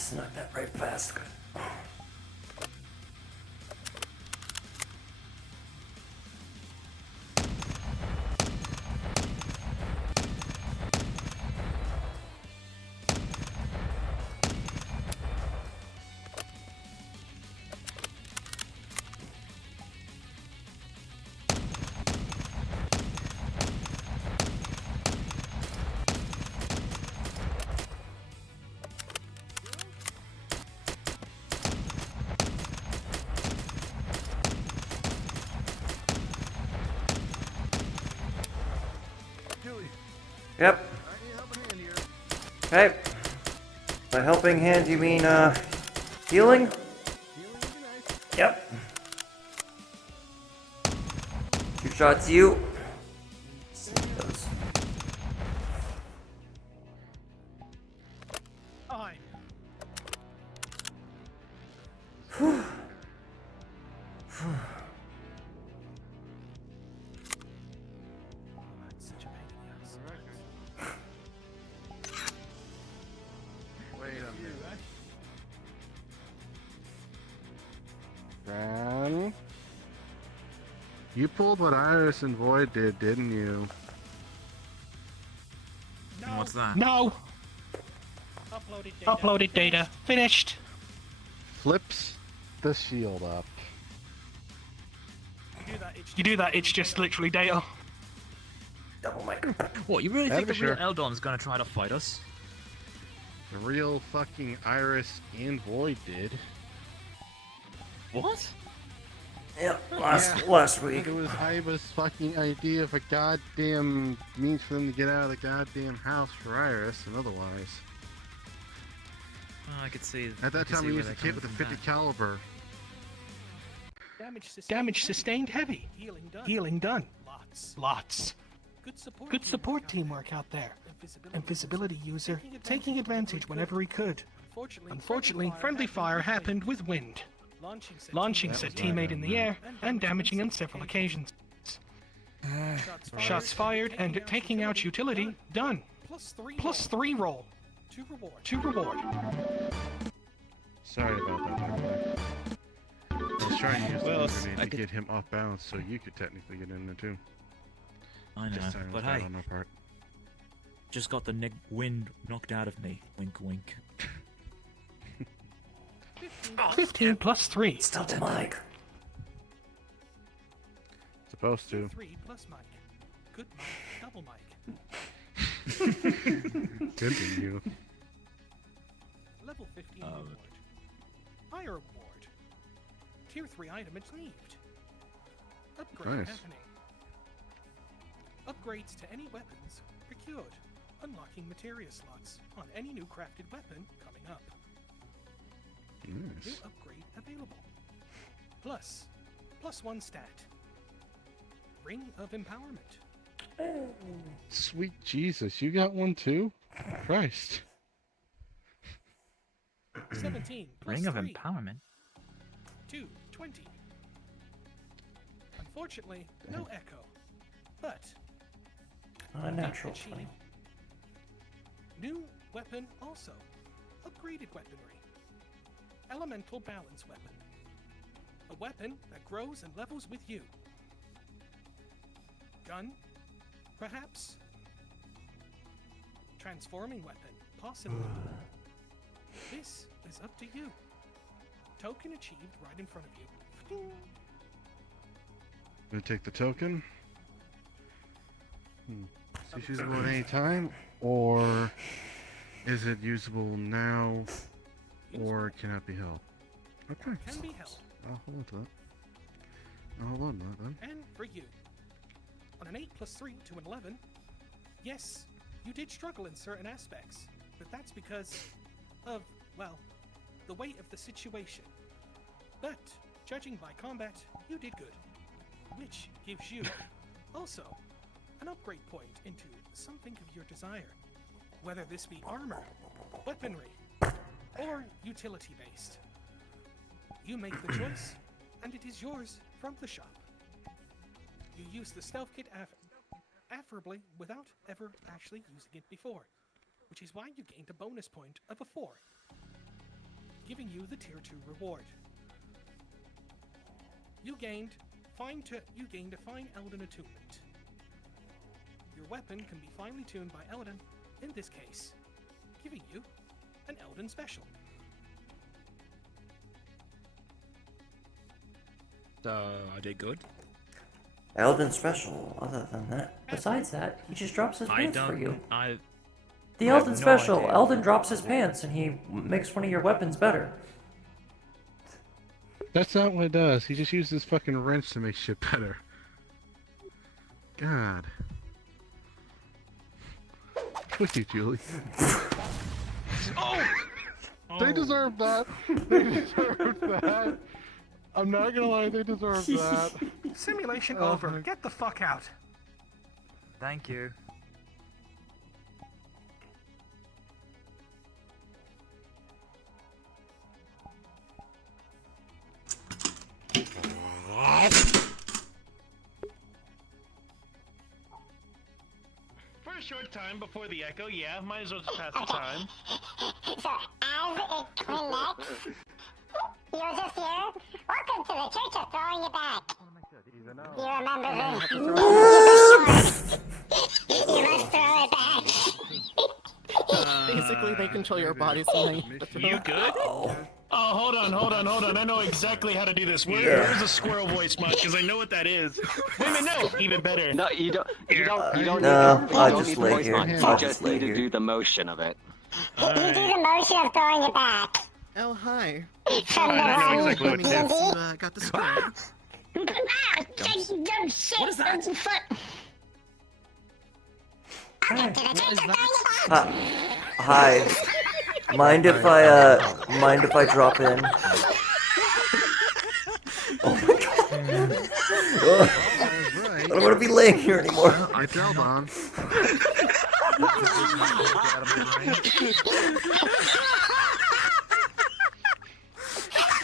Snuck that right past. Good. Yep. Okay. By helping hand, you mean, healing? Yep. 2 shots, you. Those. Time. Whew. Wait a minute. Then you pulled what Iris and Void did, didn't you? What's that? No. Uploaded data. Finished. Flips the shield up. You do that, it's just literally data. Double mic. What, you really think the That'd be real Eldon's gonna try to fight us? The real fucking Iris and Void did. What? Yep, last week. It was Iba's fucking idea of a goddamn means for them to get out of the goddamn house for Iris and otherwise. Oh, I could see. At that time we used a kit with a 50 caliber. Damage sustained heavy. Healing done. Lots. Good support teamwork out there. Invisibility user taking advantage whenever he could. Unfortunately, friendly fire happened with wind. Launching said teammate in the air and damaging on several occasions. Shots fired and taking out utility done. +3 roll. 2 reward. Sorry about that, by the way. I was trying to use Well, the grenade I to could- get him off balance so you could technically get in there too. I know, Just silence but that hey, on my part. just got the wind knocked out of me. Wink, wink. 15 +3. Still the mic. Supposed to. 3 plus mic. Good mic. Double mic. Continue. Level 15 reward. Fire reward. Tier 3 item achieved. Upgrade Nice. happening. Upgrades to any weapons procured. Unlocking materia slots on any new crafted weapon coming up. New Nice. upgrade available. +1 stat. Ring of Empowerment. Sweet Jesus, you got one too? Christ. 17 Ring of 3. Empowerment. 20. Unfortunately, no echo. But Unnatural achieve 20. new weapon also. Upgraded weaponry. Elemental balance weapon. A weapon that grows and levels with you. Gun, perhaps? Transforming weapon, possibly. This is up to you. Token achieved right in front of you. Ding. Gonna take the token. Is it usable at any time? Or is it usable now? Or can it be held? Okay. Can be held. I'll hold on to that. I'll hold on to that then. And for you. On an 8 +3 to an 11, yes, you did struggle in certain aspects, but that's because of, well, the weight of the situation. But, judging by combat, you did good. Which gives you, also, an upgrade point into something of your desire. Whether this be armor, weaponry, or utility-based. You make the choice, and it is yours from the shop. You use the stealth kit affably without ever actually using it before, which is why you gained a bonus point of a 4. giving you the Tier 2 reward. You gained a fine Elden attunement. Your weapon can be finely tuned by Elden, in this case, giving you an Elden special. So I did good. Elden special. Other than that, besides that, he just drops his pants for you. The I have Elden no special. idea. Elden drops his pants and he makes one of your weapons better. That's not what it does. He just uses his fucking wrench to make shit better. God. Look you, Julie. Oh! They deserve that. They deserve that. I'm not gonna lie, they deserve that. Simulation Oh over. my- Get the fuck out. Thank you. For a short time before the echo, yeah, might as well just pass the time. So, as it connects, you're just here. Welcome to the Church of Throwing It Back. You remember this? You must throw it back. Basically, they control your body, so now you have to throw You it. good? Oh, hold on. I know exactly how to do this. Where's the squirrel voice mod? Because I know what that is. Wait, no, even better. No, you don't need No, the I'll you don't just need the lay voice here. mod. You I'll just just lay need to here. do the motion of it. You do the motion of throwing it back. Oh, hi. From the I know right. exactly what it is. You got the square. Dumb shit. What is that? Hi. Mind if I drop in? Oh my god. I don't want to be laying here anymore. I fell, Bon.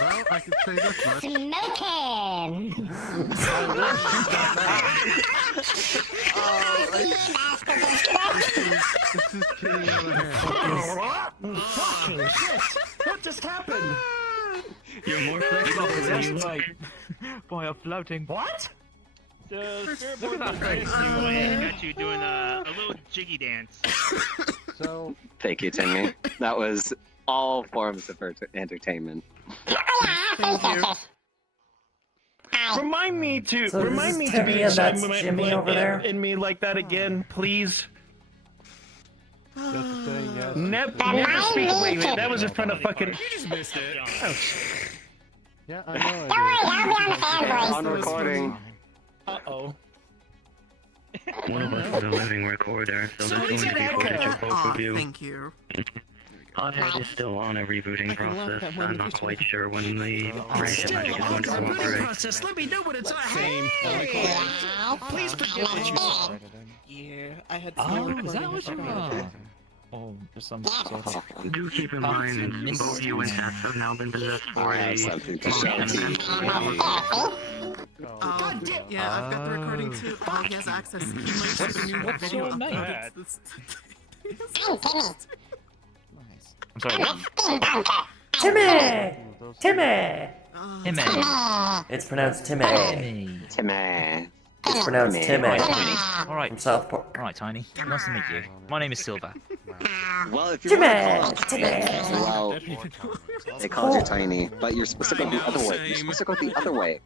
Well, I can say this much. Smoke him. This is getting out of hand. Fucking shit! What just happened? You're more flexible than you like. By a floating. What? The spirit Look board at was that very face. cool and got you doing a little jiggy dance. So, Thank you, Timmy. That was all forms of entertainment. Thank you. Remind me to So this remind is me to Timmy be and inside that's Jimmy over there? in me like that again, please. just say yes. Never speak. Wait, that was in front of fucking. You just missed it. Yeah, I know. Don't worry, I'll be on fanboys. On recording. Uh-oh. One of us is a living recorder, so Somebody there's going to said be footage of echo. both Aw, of you. thank you. Our head is still on a rebooting I can laugh process. at one I'm not feature. quite sure when the random magic is going to cooperate. process. Let me know when it's Same. Please forgive me. Yeah, I had Oh, recording, is that I what you forgot. are? Oh, there's some sort of... Do keep in mind, both you and Tess have now been possessed for I a have something to show to you. Yeah, I've got the recording too. Oh, he has access. He might shoot a new What's video your name? upload. It's- I'm sorry. Timmy! Timmy! Timmy. It's pronounced Timmy. Timmy. Timmy. It's pronounced Timmy. Alright. From South Park. Alright, Tiny. Nice to meet you. My name is Silver. Well, if you Timmy! want to call Timmy! well, they called you Tiny, but you're supposed to go the other way. You're supposed to go the other way.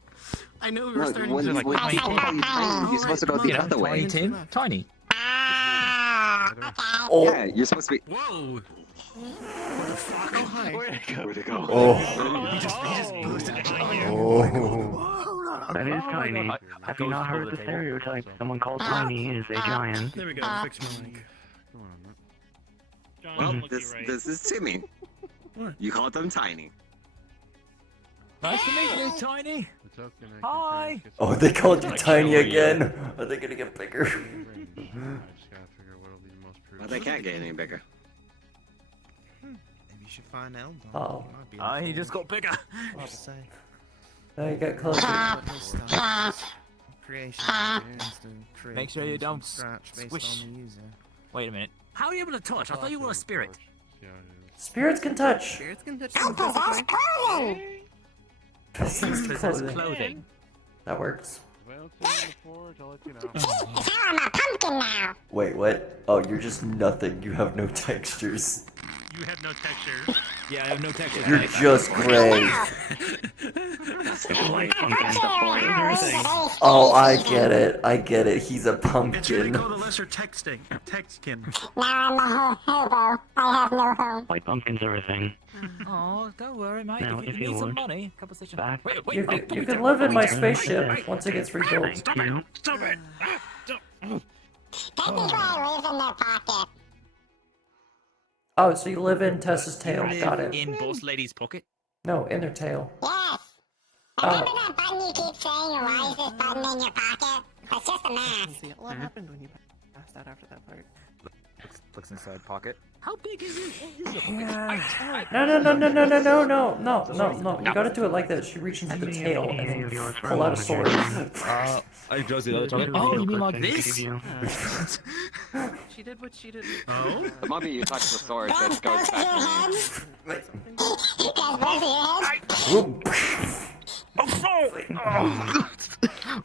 I know we No, were starting when to they call you Tiny, you're supposed to go the You know, other Tiny way. Tim. Tiny. Oh. Yeah, you're supposed to be. Whoa! Oh, hi. Where'd it go? Oh. He just boosted it. Oh. That is tiny. Have you not heard the stereotype? Someone called tiny is a giant. There we go. Fix my mic. John, Well, look you right. this is Timmy. You called them Tiny. Nice to meet you, Tiny. It's okay, I can Hi. get Oh, they called you Tiny again. Are they gonna get bigger? I just gotta figure out what'll be the most prudent. Well, they can't get any bigger. Maybe you should find Eldon. Oh. Might be able He to- just got bigger. Hard to say. Oh, you got closer. But this stuff, creation begins to create Make sure you things from don't scratch based squish. on the user. Wait a minute. How are you able to touch? I thought you were a spirit. Yeah, Spirits can touch. Spirits can touch I them possess physically. clothing. Possessed Possess clothing. clothing. That works. Well, it's in the forge, I'll let you know. So I'm a pumpkin now. Wait, what? Oh, you're just nothing. You have no textures. You have no texture. Yeah, I have no texture. You're just gray. Oh, I get it. I get it. He's a It's really pumpkin. called a lesser textkin. Now I'm a hobo. I have no home. White pumpkins are a thing. Oh, don't worry, mate. Now, if if you you need some would, money, couple sessions. back. Wait, You wait, can, you can live in my spaceship once it gets rebuilt. Thank you. Stop it! Technically, I live in their pocket. Oh, so you live in Tessa's tail. You Got live it. in Boss Lady's pocket? No, in their tail. Yes. Remember that button you keep saying? Why is this button in your pocket? It's just a mask. See, what happened when you passed out after that part? Looks inside pocket. How big is it? No, no, no, no, no, no, no, no, no, no, no. You gotta do it like this. You reach into the tail and then pull out a sword. Oh, you mean like this? She did what she did. Oh? The moment you touch the sword, it goes back to me.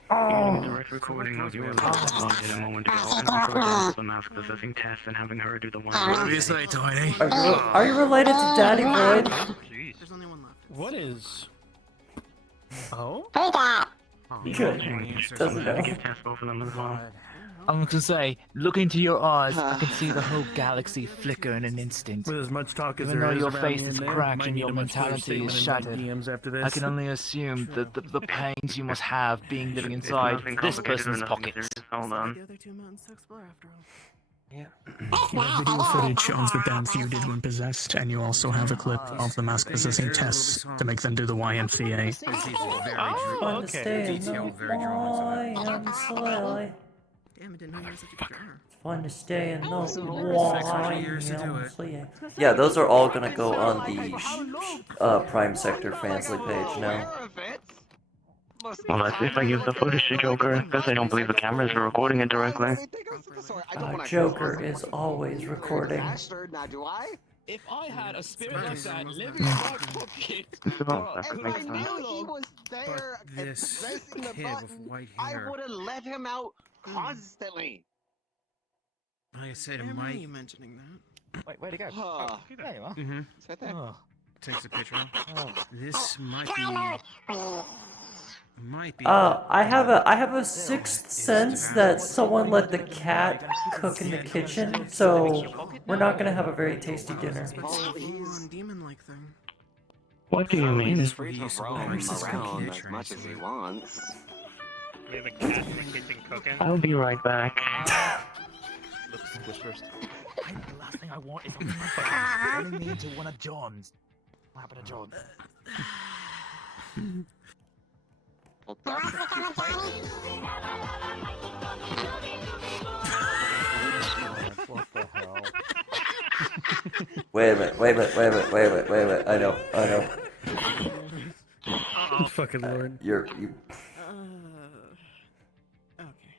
Direct recording of your last a moment ago, and recording the mask possessing test and having her do the one. What do you say, Tiny? Are you related to Daddy Void? There's only one left. What is? Oh? Who's that? Good. Doesn't know. Give test both of them as well. I'm gonna say, look into your eyes. I can see the whole galaxy flicker in an instant. With as much talk as Even there though is your about face me is in there, cracked might and need your a much clearer mentality is statement shattered, in my DMs after I this. can only assume that the pains you must have being living inside this person's pockets. Hold on. The other two mountains to explore after all. We have video footage of the dance you did when possessed, and you also have a clip of the mask possessing tests to make them do the YMCA. Fun to stay in the YMCA. Damn, I didn't know you were such a good drummer. It's fun to stay in the YMCA. YMCA. Yeah, those are all gonna go on the Prime Sector Fansly page now. Well, that's if I give the footage to Joker, because I don't believe the cameras are recording it directly. Joker is always recording. If I had a spirit like that living in my pocket, This kid with white hair. I would have let him out constantly. Like I said, I remember Mike you mentioning that. Wait, where'd it go? Oh, There you are. Mhm. It's right there. Oh. takes a picture. Oh. This might be. I have a sixth sense that someone let the cat cook in the kitchen, so we're not gonna have a very tasty dinner. Demon-like thing. What do you mean? He's free to roam around as much as he wants. We have a cat in the kitchen cooking. I'll be right back. Looks whispers. The last thing I want is turning me into one of John's. What happened to John? What the hell? Wait a minute. I know. Oh, fucking lord. You. Okay.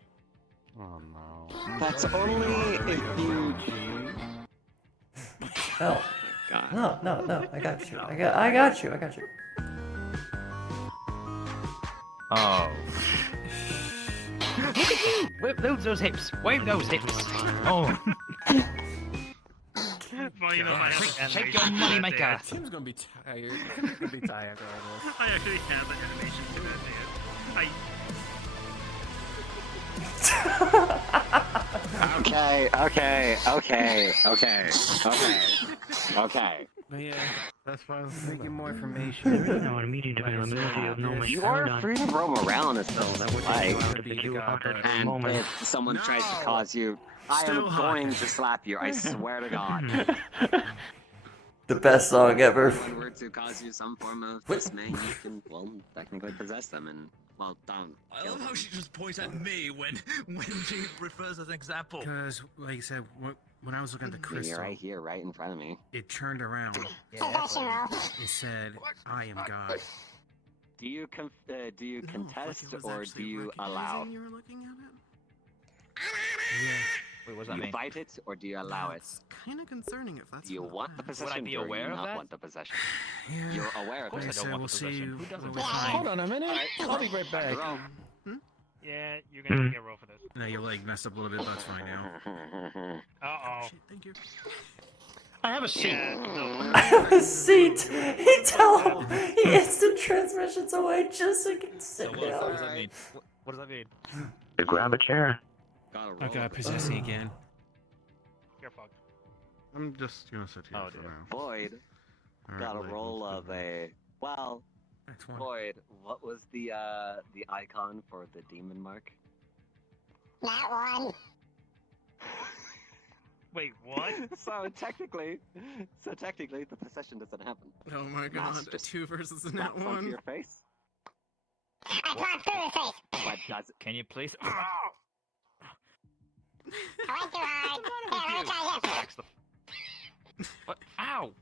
Oh no. That's only if you. No. No. I got you. I got you. Oh. Look at you! Wave those hips! Wave those hips! Oh. Shake your money maker! Tim's gonna be tired. Tim's gonna be tired after all this. I actually have the animation to that dance. Okay. But yeah, that's why I was making more information. No immediate availability of no You are free to roam around as that would like, have to be you about that for a and moment. if someone tries to cause you, I am going to slap you. I swear to God. The best song ever. If someone were to cause you some form of dismay, you can, well, technically possess them and, well, don't. I love how she just points at me when she refers as an example. because, like I said, when I was looking at the crystal, You're right here, right in front of me. it turned around. It said, "I am God." Do you contest or do you allow? Yeah. Wait, what does Do that you mean? fight it or do you allow it? It's kind of concerning if that's Do you what want the it is. possession be or do aware you of not that? want the possession? Yeah. You're aware Of of course it. I don't want we'll the see possession. you Who doesn't? when we Hold on a minute. Alright. I'll be right back. Roll. Yeah, you're gonna have to get a roll for this. No, your leg messed up a little bit, but that's fine now. Uh-oh. Shit, thank you. I have a seat. I have a seat. He tell him he instant transmissions away just so he can sit So what down. does that mean? What does that mean? To grab a chair. Gotta roll. I got possessing again. You're fucked. I'm just gonna sit here Oh, for dear. now. Void Alright, got a wait, roll let's of do a. Well, Next one. Void, what was the icon for the demon mark? Not one. Wait, what? so technically, the possession doesn't happen. Oh my god, That's just 2 versus a Slaps net onto 1. your face. I popped through his face. But does it? Can you please? I went too hard. Here, let me try this. Axe the. What? Ow!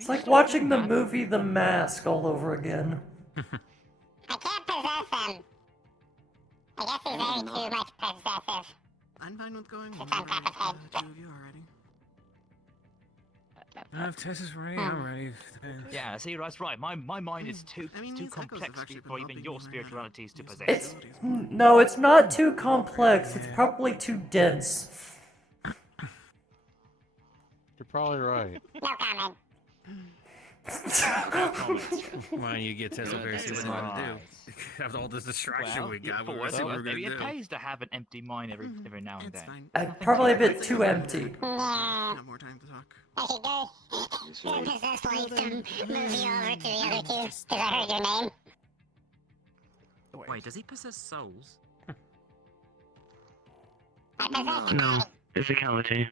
It's like watching the movie The Mask all over again. I can't possess him. I guess he's very too much possessive. I'm fine with going It's whenever on top of the 2 of you are ready. If Tess is ready, I'm ready. Depends. Yeah, see, that's right. My mind is too I mean, too these echoes have complex actually been for even helping your me learn spiritualities to how to use possess. It's abilities more. no, it's not too complex. It's probably too dense. You're probably right. No comment. Why don't you get Tessa very That's what right. to do? After all this distraction Well, we got, for we're what gonna see what it's we're worth, maybe gonna it do. pays to have an empty mind every now and It's then. fine. Probably a bit too empty. Yeah. No more time to talk. I should go possess like some movie over to the other two, because I heard your name. Wait, does he possess souls? I possess the No. body. Physicality.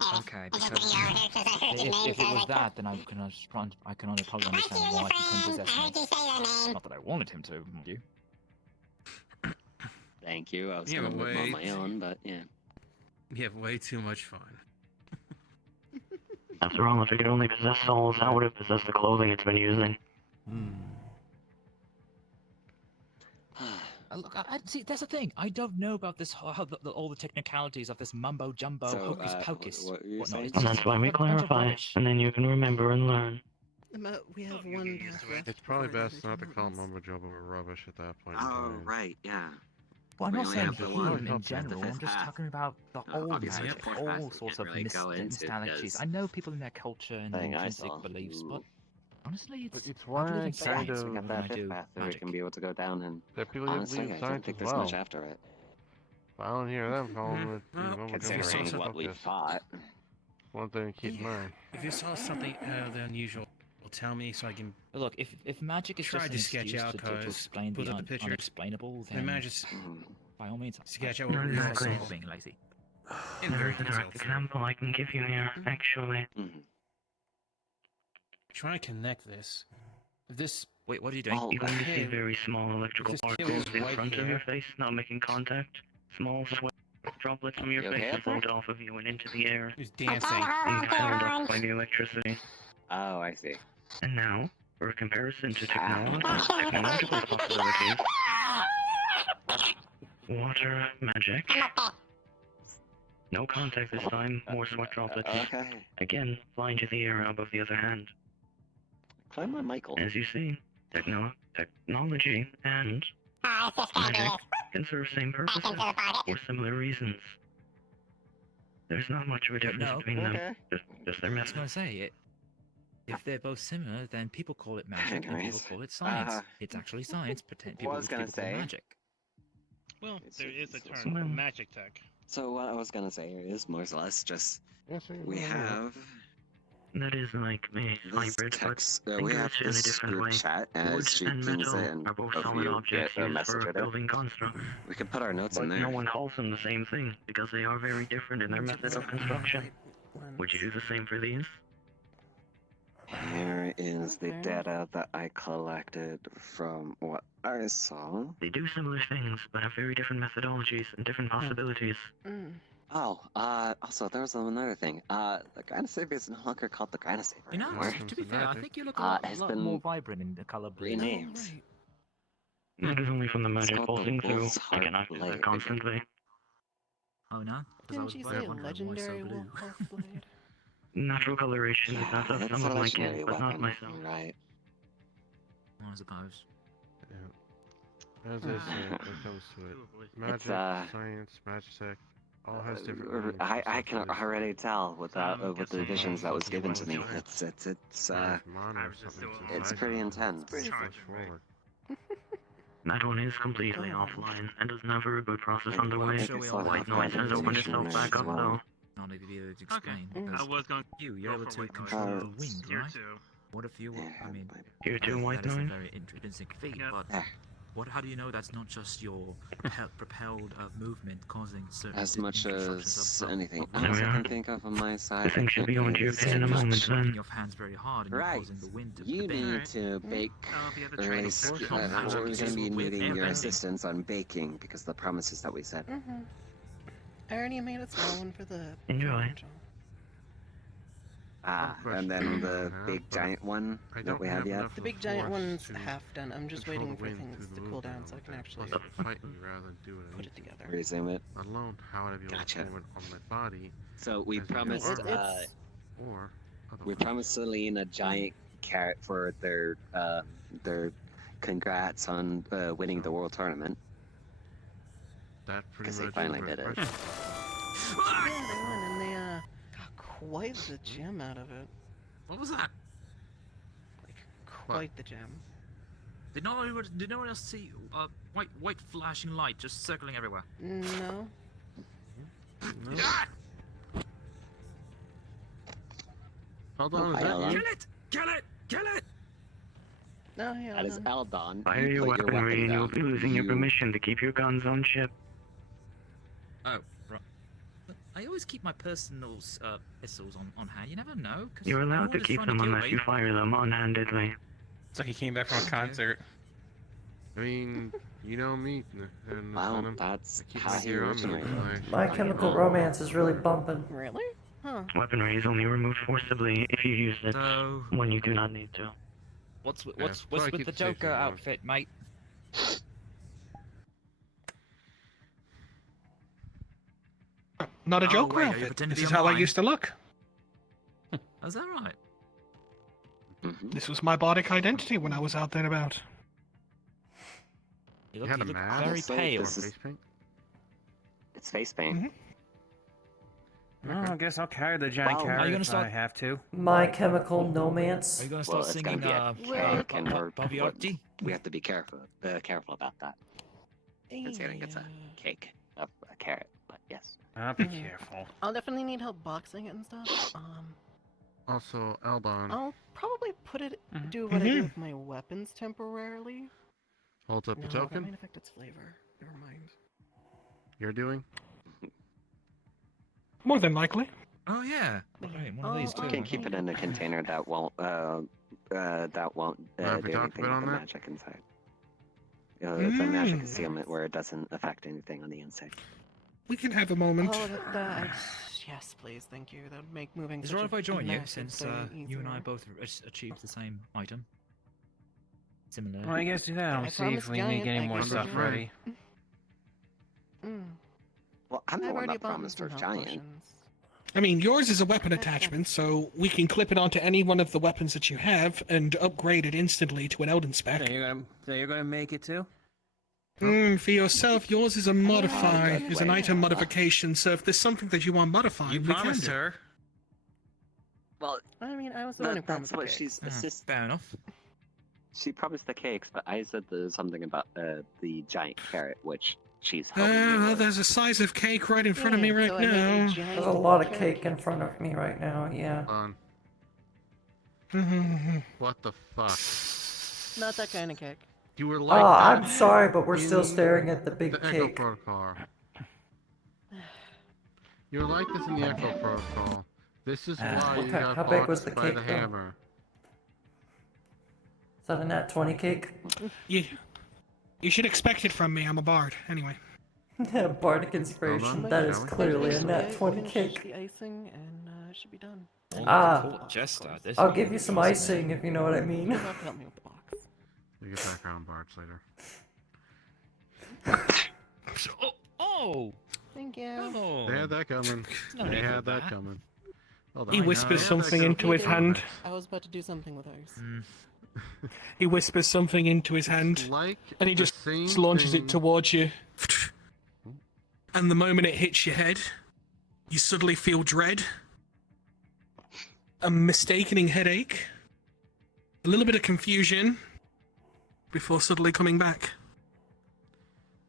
Yeah, Okay, I just because bring you over here because I heard your name, if so it I was like to... that, then I can understand. I can only probably I see understand your why he couldn't friend. possess I me. heard you say your name. Not that I wanted him to, mind you. Thank you. I was Yeah, gonna but move on wait. my own, but yeah. You have way too much fun. After all, if it could only possess souls, how would it possess the clothing it's been using? Look, I see. That's the thing. I don't know about this all the technicalities of this mumbo jumbo So, hocus pocus. what were you whatnot. saying? It's And just that's why we a bunch of clarify, rubbish. and then you can remember and learn. We have one path left. It's probably before best the not to call mountains. mumbo jumbo or rubbish at that point in Oh, time. right, yeah. Well, I'm We not only saying have the him one. in general. The I'm fifth just path. talking about the No, old obviously, magic, the fourth path all we sorts can't of really go into mythologies. because I know people in their culture and their thing I intrinsic saw. beliefs, but honestly, But it's it's I why believe I in kind science We more got than I that fifth do path that we magic. can be able to go down and There are people that honestly, believe in I don't science think as there's well. much after it. But I don't hear them calling it Well, mumbo jumbo Considering or what we hocus. fought. One thing to keep in mind. If you saw something out of the unusual, tell me so I can Look, if magic is try just to an sketch excuse out, to cause explain put the up the pictures. unexplainable, The then magic by all means, sketch I out what we Exactly. saw. for being lazy. In very There's a direct detailed. example I can give you here, actually. Try to connect this. If this Wait, what are you doing? You're going to see Okay. very small electrical This kid particles was in white front of your hair. face, not making contact. Small sweat droplets from your You face okay that up there? float off of you and into the air, He's dancing. being held up by the electricity. Oh, I see. And now, for a comparison to technological possibilities, water magic. No contact this time, more sweat droplets. Okay. Again, flying to the air above the other hand. Climb on Michael. As you see, technology and Oh, it's just gonna be magic this. can serve same Back purposes into the body. for similar reasons. There's not much of a difference no. between them, Okay. just their I was method. gonna say it. If they're both similar, then people call it magic and people Anyways, call it science. uh, It's actually science. Pretend what people, I was gonna people call it say- magic. Well, It's- there is a it's- term, well- magic tech. So what I was gonna say is more or less just we have That is like a this hybrid, but text. think We of have it in a this different group way. chat Wood as she and pings metal in are both of solid you objects get a used message for or there. building constructs. We can put our notes But in there. no one calls them the same thing, because they are very different in their method of construction. Would you do the same for these? Here is the data that I collected from what I saw. They do similar things, but have very different methodologies and different possibilities. Oh, also there was another thing. The Gynosaver is no longer called the Gynosaver You know, anymore. to be fair, I think you look a has lot been more vibrant in the color blue. renamed. That is only from the It's magic called the pulsing through. Wolf's I Heart cannot do Blade. that constantly. Oh no? Didn't you say legendary wolf blade? Natural coloration is that of It's some a of my kin, legendary but not weapon. myself. You're right. I suppose. Yeah. As I said, when it comes to it, magic, It's, science, magic, all has different meanings. I can already tell with the visions that was given to me. It's pretty intense. That one is completely offline and doesn't have a reboot process underway. White noise has opened itself back up though. Not maybe be able to explain. I Because was going. you're able to control the wind, Tier right? 2. What if you? I mean, Tier 2 white that is a noise? very intrinsic feat, but how do you know that's not just your propelled movement causing certain As much as anything There else we I are. can think of on my side. This thing should be going to your is face in a moment then. your hands very hard and Right. causing the wind to You need to bake, or at least we're going to be needing your assistance on baking because of the promises that we said. I already made a small one for the. Enjoy. And then the big giant one that we have yet. The big giant one's half done. I'm just waiting for things to cool down so I can actually fighting rather than doing put it together. Resume it. Let alone how would I be able to form it on my body? So we as a promised. armor, or We promised Celine a giant carrot for their congrats on winning the world tournament. That pretty Because they much finally is did it. Yeah, they won and they got quite the gem out of it. What was that? Quite the gem. Did no one else see white flashing light just circling everywhere? No. Ah! Hold on, is that you? Kill it! Kill it! Kill it! No, yeah. That is Eldon. Fire your Put weaponry and you'll down. be losing your permission to keep your guns on ship. Oh, right. I always keep my personal pistols on hand. You never know. Cause You're allowed to everyone is keep trying them kill unless me. you fire them unhandedly. It's like he came back from a concert. I mean, you know me. And Wow, that's how he originated. My Chemical Romance is really bumping. Really? Huh. Weaponry is only removed forcibly if you use it So, when you do not need to. what's probably with keep the the safety Joker going. outfit, mate? Not a Oh, Joker wait, are you outfit. pretending to This be is a how I mime? used to look. Is that right? This was my bodic identity when I was out there about. You had a look mask? very Honestly, pale. this is- Face paint? It's face paint. Well, I guess I'll carry the giant Well, carrot are you gonna if start- I have to. My Chemical Are Nomance. you gonna Well, start it's singing gonna be a cake, and Bobby we're, Artie? we have to be careful about that. Considering it's a cake, a carrot. But yes. I'll be careful. I'll definitely need help boxing it and stuff. Also, Eldon I'll probably do what I do with my weapons temporarily. holds up No, a that token. might affect its flavor. Never mind. You're doing? More than likely. Oh yeah. Right, one of these You too. can keep it in a container that won't Mind if do we talk anything about with the that? magic inside. It's a magic concealment where it doesn't affect anything on the inside. We can have a moment. Oh, yes, please, thank you. That would make moving. Is it such alright if I a join you, massive since thing you and I easier. both achieved the same item? Similar. Well, I guess do that. I We'll see if promised we need Giant any I more could stuff do it. ready. Well, I'm the I've one already that bought promised some her health giant. potions. I mean, yours is a weapon attachment, so we can clip it onto any one of the weapons that you have and upgrade it instantly to an Elden spec. So you're gonna make it too? For yourself, yours is a modify, is an item modification, so if there's something that you want modified, You we promised can do. her. Well, I mean, I was the one who that's promised what the she's cakes. assist. Fair enough. She promised the cakes, but I said there's something about the giant carrot, which she's helping me Well, with. there's a size of cake right in front of me right so I made a now. giant There's a lot of cake in front of me right now, yeah. What the fuck? Not that kind of cake. You were Oh, like that I'm sorry, but we're still in staring at the big the Echo cake. Protocol. You're like this in the Echo Protocol. This is why you got How big was boxed the by cake, the though? hammer. Is that a nat 20 cake? You should expect it from me, I'm a bard. Anyway. Bardic inspiration, that is clearly a nat 20 cake. The icing and it should be done. Jester. I'll give you some icing if you know what I mean. You'll have to help me with the box. You get background bards later. Oh! Thank you. Oh. They had that coming. no They need for had that that. coming. Hold He on. whispers They had that something coming. into his hand. I was about to do something with ours. He whispers something into his hand, and he just launches it towards you. And the moment it hits your head, you suddenly feel dread, a mistakening headache, a little bit of confusion, before suddenly coming back.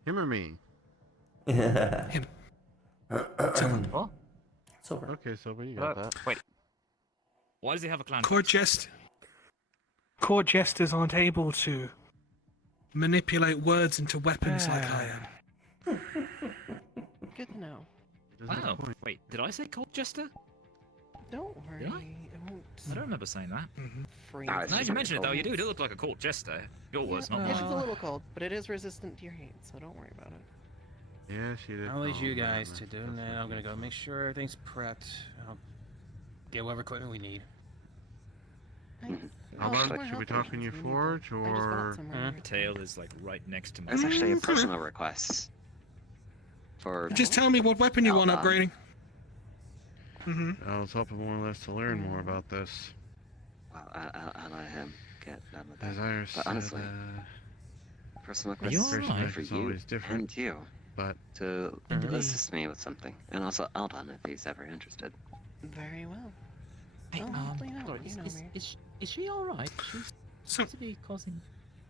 Him or me? Him. What? Silver. Okay, Silver, you got that. Wait. Why does he have a clan? Court jesters aren't able to manipulate words into weapons like I am. Good to know. Oh, wait, did I say court jester? Don't worry. Did I? It won't. I don't remember saying that. Freeze. Now that you mention it, though, you do look like a court jester. Your words, not It's mine. just a little cold, but it is resistant to your heat, so don't worry about it. Yeah, she did. I'll leave you Oh, guys whatever. to do, and then I'm gonna go make sure everything's prepped. I'll get whatever equipment we need. How about, should we talk in your forge, or... The tail is, like, right next to my... That's actually a personal request. For Just tell me what weapon you want upgrading. I was hoping more or less to learn more about this. Well, I'll let him get done with that. As Iris But said, honestly, personal You're request right. for is you always different, and you but to Indeed. assist me with something, and also Eldon if he's ever interested. Very well. Hey, Oh, hopefully not. sorry, You know me. is she alright? She So- seems to be causing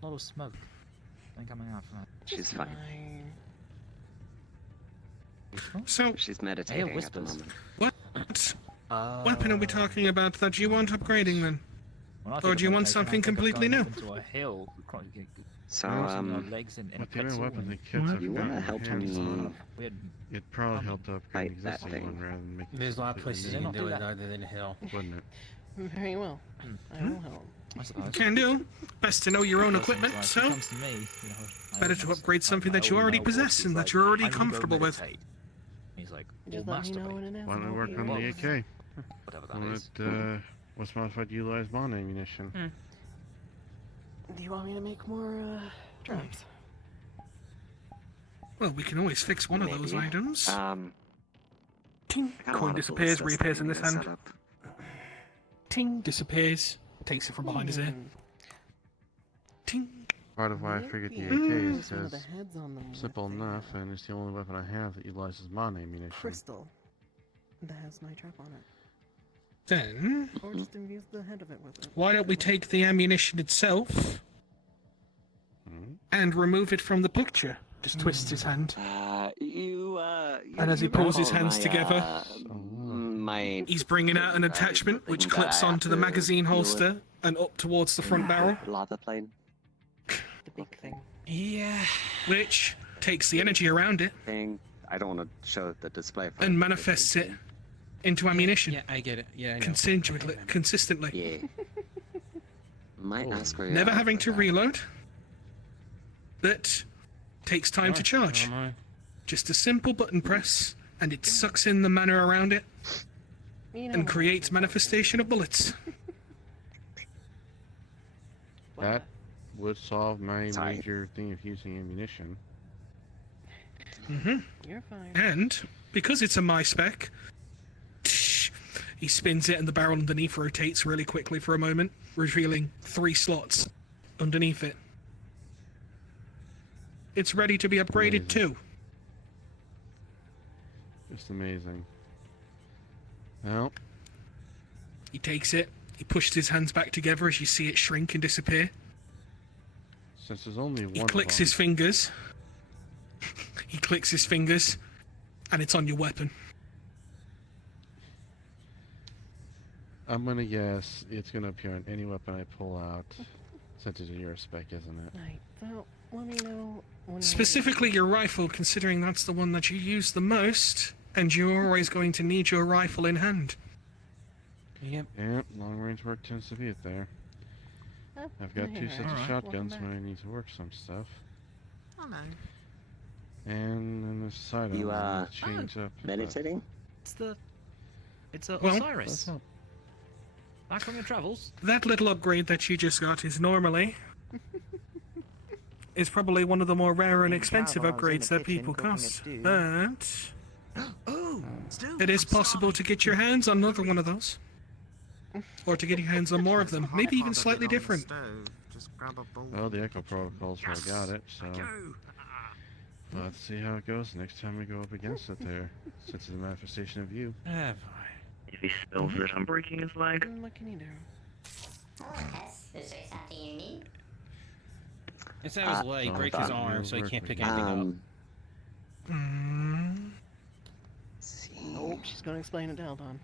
a lot of smoke. And coming out from her. She's fine. So, She's meditating at the whispers. moment. what weapon are we talking about that you want upgrading then? When I Or think do you of want meditation, I something think of completely going new? up into a hill, So, crossing our legs in a with the amount of pretzel weapons and the kids have you got wanna in help their hands, me weird. it'd probably help to upgrade the fight that existing thing? one rather than make it There's a lot of completely places you new, can do it that. other than a hill. wouldn't it? Very well. I will help. I suppose. Can do. Best to know your own Because equipment, like, so it comes to me, you know, I better always to say, upgrade something I that you already already know possess he's and like, that you're already "I'm gonna go comfortable with. meditate." He's like, Just "Well, let me know masturbate." when it is. Why and don't we I'll work be on the ready. AK? Whatever that On is. it, what's modified utilized bond ammunition? Do you want me to make more traps? Well, we can always fix one of those Maybe. items. I Ting. kinda Coin wanna disappears, ballistas reappears in thing this to hand. set up. Ting. Disappears. Takes it from behind his ear. Hmm. Ting. Part of why I figured the Maybe AK there's is one of the because heads on them simple with a, enough, and it's the only weapon I have that utilizes bond ammunition. crystal that has my trap on it. Then, Or just infuse the head of it with it. why don't we take the ammunition itself and remove it from the picture? Just twists his hand. And as he pulls his hands together, he's bringing out an attachment which clips onto the magazine holster and up towards the front barrel. Lava plane. The big thing. Yeah. Which takes the energy around it Thing. I don't want to show the display. For and manifests it into ammunition. Yeah, I get it. Yeah, I know. Consistently. Yeah. Might ask for Never having to reload. That takes time to charge. Just a simple button press, and it sucks in the mana around it and creates manifestation of bullets. That would solve my major thing of using ammunition. You're fine. And because it's a my spec, he spins it and the barrel underneath rotates really quickly for a moment, revealing 3 slots underneath it. It's ready to be upgraded too. Just amazing. Well, He takes it, he pushes his hands back together as you see it shrink and disappear. since there's only one He of clicks them, his fingers. He clicks his fingers, and it's on your weapon. I'm gonna guess it's gonna appear on any weapon I pull out, since it's a Euro spec, isn't it? Right. So let me know when. Specifically your rifle, considering that's the one that you use the most, and you're always going to need your rifle in hand. Yep. Yep, long range work tends to be it there. I've got 2 sets of Alright. shotguns Welcome when I need to work some stuff. Oh no. And on this side, You, I'm gonna change up. meditating? It's a Well, Osiris. Back from your travels. That little upgrade that you just got is normally is probably one of the more rare and expensive travel, I was in upgrades the that kitchen people cooking a cost. stew. But It is possible to get your hands on another one of those. Or to get your hands on more of them. Maybe even slightly different. Just grab a bowl. Well, the Echo Protocol's where I got it, so... Let's see how it goes next time we go up against it there, since it's a manifestation of you. If he spills it, I'm breaking his leg. What can you do? Is there something you need? It's out his leg, break his arm, so he can't pick anything up. Oh, she's gonna explain it to Eldon.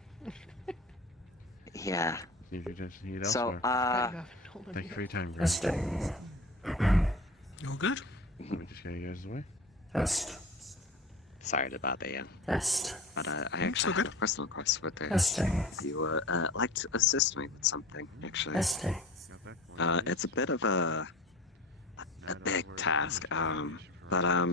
Yeah. If you just need So, elsewhere. Thank you for your time, Greg. Testing. All good? Let me just get you guys away. Test. Sorry about that, yeah. Test. But I actually had a personal request with this. Testing. If you would like to assist me with something, actually. Testing. It's a bit of a big task, but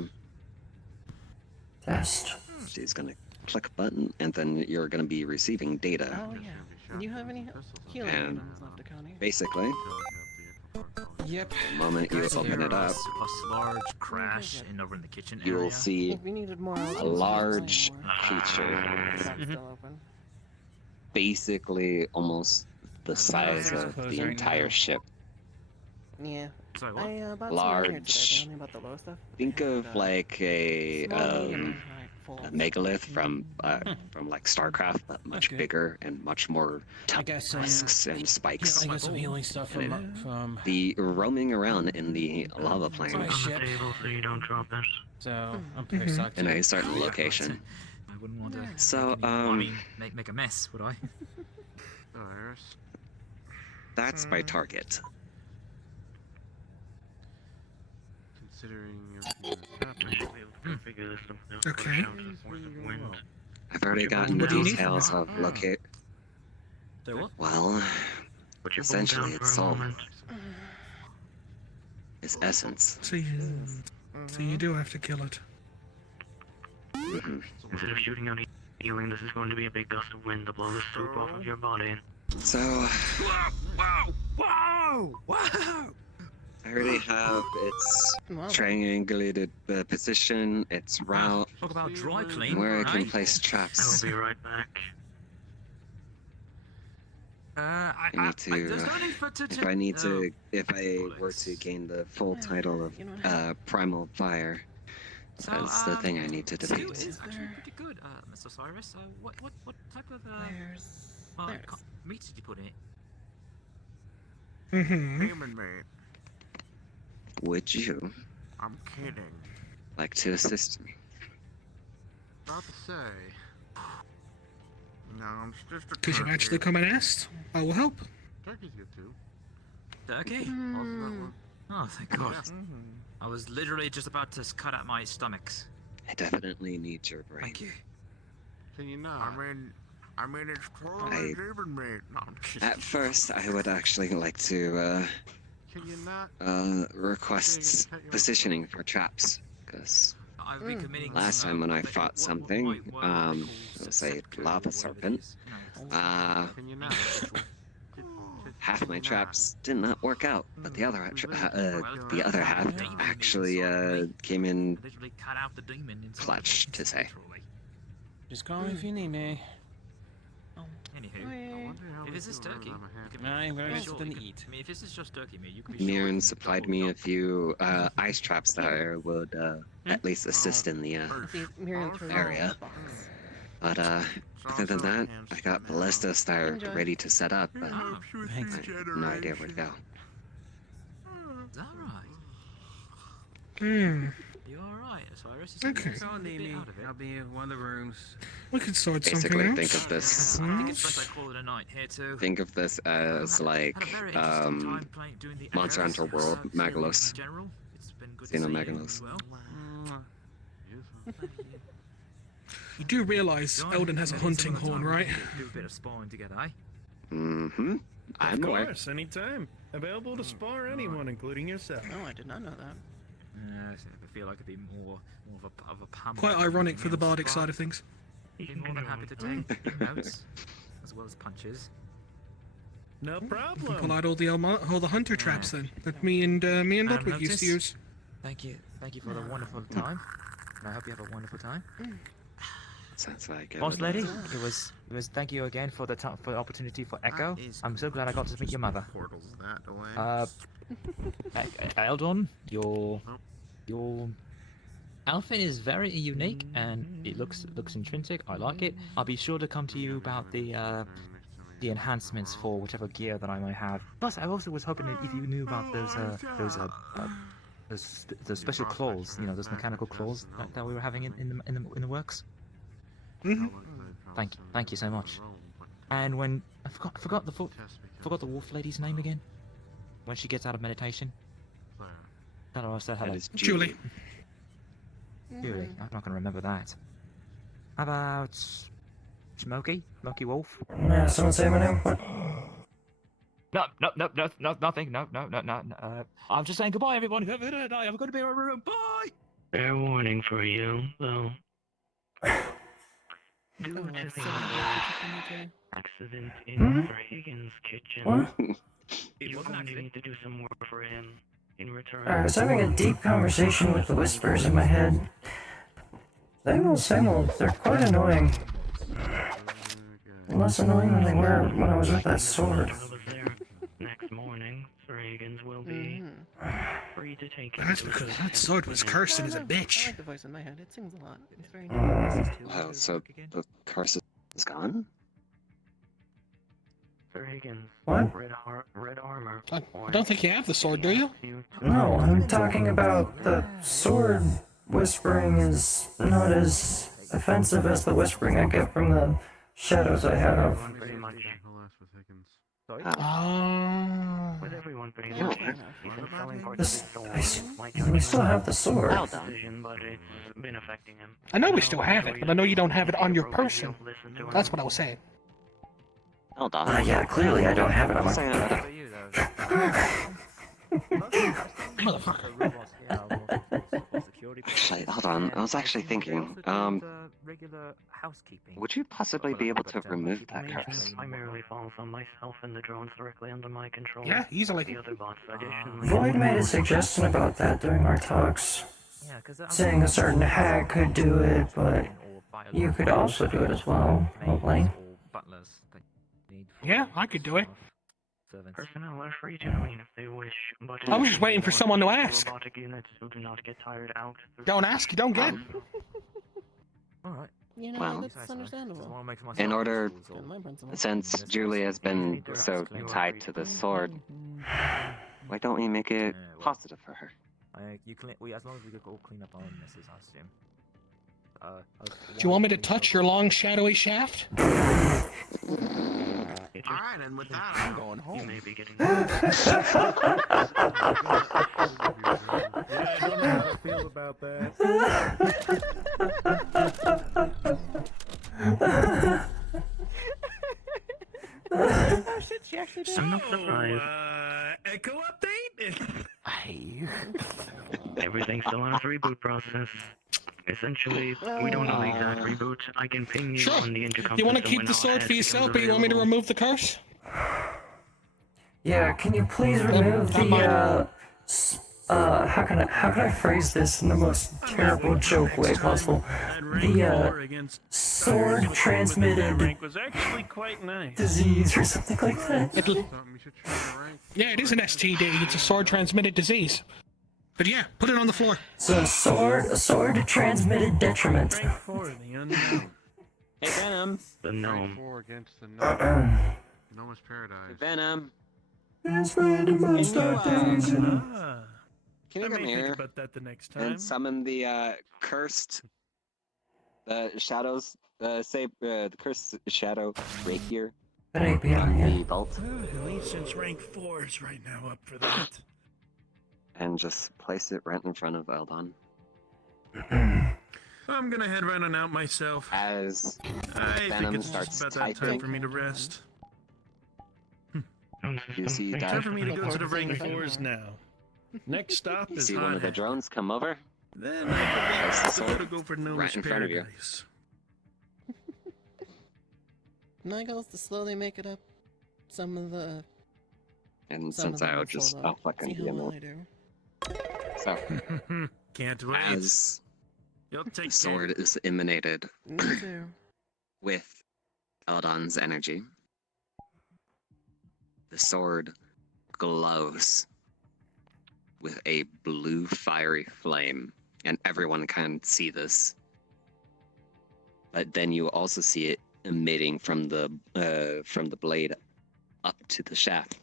Test. she's gonna click a button, and then you're gonna be receiving data. Oh yeah. Do you have any healing And items left, Akane? basically, Yep. the moment you open it up, A large crash in over in the kitchen you area. will see If we needed more, a large creature, Shop's still open. basically almost the size it's of closed the right entire now. ship. Yeah. Sorry, what? I bought some right here today. Large. Tell me about the low stuff. Think of like a Small, medium, and high, full. a megalith from like StarCraft, but much good. bigger and much more I got some. tusks and spikes. I got some healing stuff from. The roaming around in the lava my plane, ship. Table so you don't drop it. So I'm pretty sucked. in a certain location. I wouldn't want to. So, I mean, make a mess, would I? Oh, Iris. That's my target. Considering everything that's happening. Okay. I've already gotten What do you need? details of locate. Say what? Well, Put your phone essentially down it's for a soul. moment. Its essence. So you do have to kill it. Mhm. Instead of shooting out healing, this is going to be a big gust of wind to blow the soap off of your body. So, Wow! Wow! Wow! I already have its Wow. triangulated position, its route, Talk about dry and clean. where I can right? place I traps. will be right back. I need to, there's no need for if I need to, if I were to gain the full title of Primal Fire, So, that's the thing I need to Stew defeat. is actually pretty good, Mr. Cyrus. What type of meat did you put in it? Mm-hmm. Human meat. Would you I'm kidding. like to assist me? About to say. No, it's just a Because you turkey. actually come and asked. I will help. Turkey's good too. Turkey? Oh, thank God. I was literally just about to cut out my stomachs. I definitely need your brain. Thank you. Can you not? I mean, it's totally human meat. No, I'm kidding. At first, I would actually like to Can you not? request positioning for traps, because I've been committing last time when I fought something, it was a lava serpent, Can you not? half my traps did not work out, but the other half actually came in literally cut out the demon inside. clutch, to say. Just call me if you need me. Anywho, if this is turkey, you can be I'm gonna get sure something you to can- eat. I mean, if this is just turkey meat, you can be sure. Mirren supplied me a few ice traps that I would at least assist in the See, Miriam threw it in area. the box. But other than that, I got ballistas that are Enjoy. ready to set up, but I Thanks. have no idea where to go. Is that right? Hmm. You alright, Cyrus? Okay. Don't need me. I'll be in one of the rooms. We could sort something Basically, out. think of this. I think it's best I call it a night here too. Think of this as like Had a very interesting time playing doing the Monster Atlas, Hunter World, Magalos. in general. It's been good to see you Xenomagalos. as well. You do realize Eldon has a hunting horn, right? Do a bit of sparring together, eh? Mm-hmm. I'm Of aware. course, anytime. Available to spar anyone, including yourself. No, I did not know that. I feel like it'd be more of a pamphlet. Quite ironic for the bardic side of things. Be more than happy to take notes as well as punches. No Pull problem. out all the hunter traps then that me and Ludwig used to use. Thank you for the wonderful time. And I hope you have a wonderful time. Sounds like Boss lady, evidence. it was thank you again for the opportunity for Echo. I'm so glad I got to meet your mother. Portals that away. Eldon, your outfit is very unique and it looks intrinsic. I like it. I'll be sure to come to you about the enhancements for whichever gear that I might have. Plus, I also was hoping that if you knew about those special claws, you know, those mechanical claws that we were having in the works. Mm-hmm. Thank you so much. And when I forgot the wolf lady's name again. When she gets out of meditation. Julie. Julie. I'm not gonna remember that. How about Smokey Wolf? Yeah, someone say my name. What? No, nothing. No. I'm just saying goodbye, everyone. I'm going to be in my room. Bye. Fair warning for you, though. Due to the accident in Reagan's kitchen, What? you're going to need to do some work for him in return. I was having a deep conversation with the whispers in my head. Same old. They're quite annoying. Less annoying than they were when I was with that sword. Next morning, Reagan's will be free to take him. That's because that sword was cursed and is a I bitch. like the voice in my head. It sings a lot. It's very nice. Oh, so the curse is gone? Reagan's What? red armor. I don't think you have the sword, do you? No, I'm talking about the sword whispering is not as offensive as the whispering I get from the shadows I have. With everyone pretty Yeah. much. He's been selling parts of his soul. We still have the sword. Well done. But it's been affecting him. I know we still have it, but I know you don't have it on your person. That's what I was saying. Hold on. Yeah, clearly I don't have it on my Motherfucker. Actually, hold on. I was actually thinking, regular housekeeping. would you possibly be able to remove that curse? Primarily falls on myself and the drones directly under my control. Yeah, easily. The other bots additionally. Void made a suggestion about that during our talks, saying a certain hag could do it, but you could also do it as well, hopefully. Yeah, I could do it. Personnel are free to join if they wish, but I was just waiting for someone to ask. robotic units who do not get tired out. Don't ask, you don't get. Alright. You know, Well, that's understandable. in order, My principle. since Julie has been so tied to the sword, why don't we make it positive for her? As long as we all clean up our own messes, I assume. Do you want me to touch your long, shadowy shaft? Alright, and with that, I'm going home. You may be getting Yeah, I don't know how I feel about that. Oh shit, she actually did. I'm not surprised. Echo update? Everything's still on its reboot process. Essentially, we don't know the exact reboot. I can ping you Sure. on the intercom. You want to system keep when the sword Hot for Head yourself, becomes but you want me to available. remove the curse? Yeah, can you please remove the, how can I phrase this in the most terrible joke way possible? The, sword transmitted Rank was actually quite nice. disease or something like that. Yeah, it is an STD. It's a sword transmitted disease. But yeah, put it on the floor. So a sword transmitted detriment. Rank 4, the unknown. Hey Venom. The gnome. 4 against the gnome. Gnome's Paradise. Venom. It's random most dark days. Can I you may come think here about that the next time. and summon the cursed shadows? The cursed shadow rapier. Rapier, on yeah. the bolt, At least since rank 4 is right now up for that. and just place it right in front of Eldon. I'm gonna head right on out myself. As I think Venom it's starts just about that time typing, for me to rest. you see Time that. for me to go to the rank 4s now. Next stop You is see one of the Hot drones come over. Then Place the I believe sword to go for Noah's right in front of you. Paradise. My goal is to slowly make it up some of the. And some of since them I are would just, sold out. fucking See be how in well there. I do. So, Can't wait. as You'll take The sword is emanated Me too. with Eldon's energy. The sword glows with a blue fiery flame, and everyone can see this. But then you also see it emitting from the blade up to the shaft.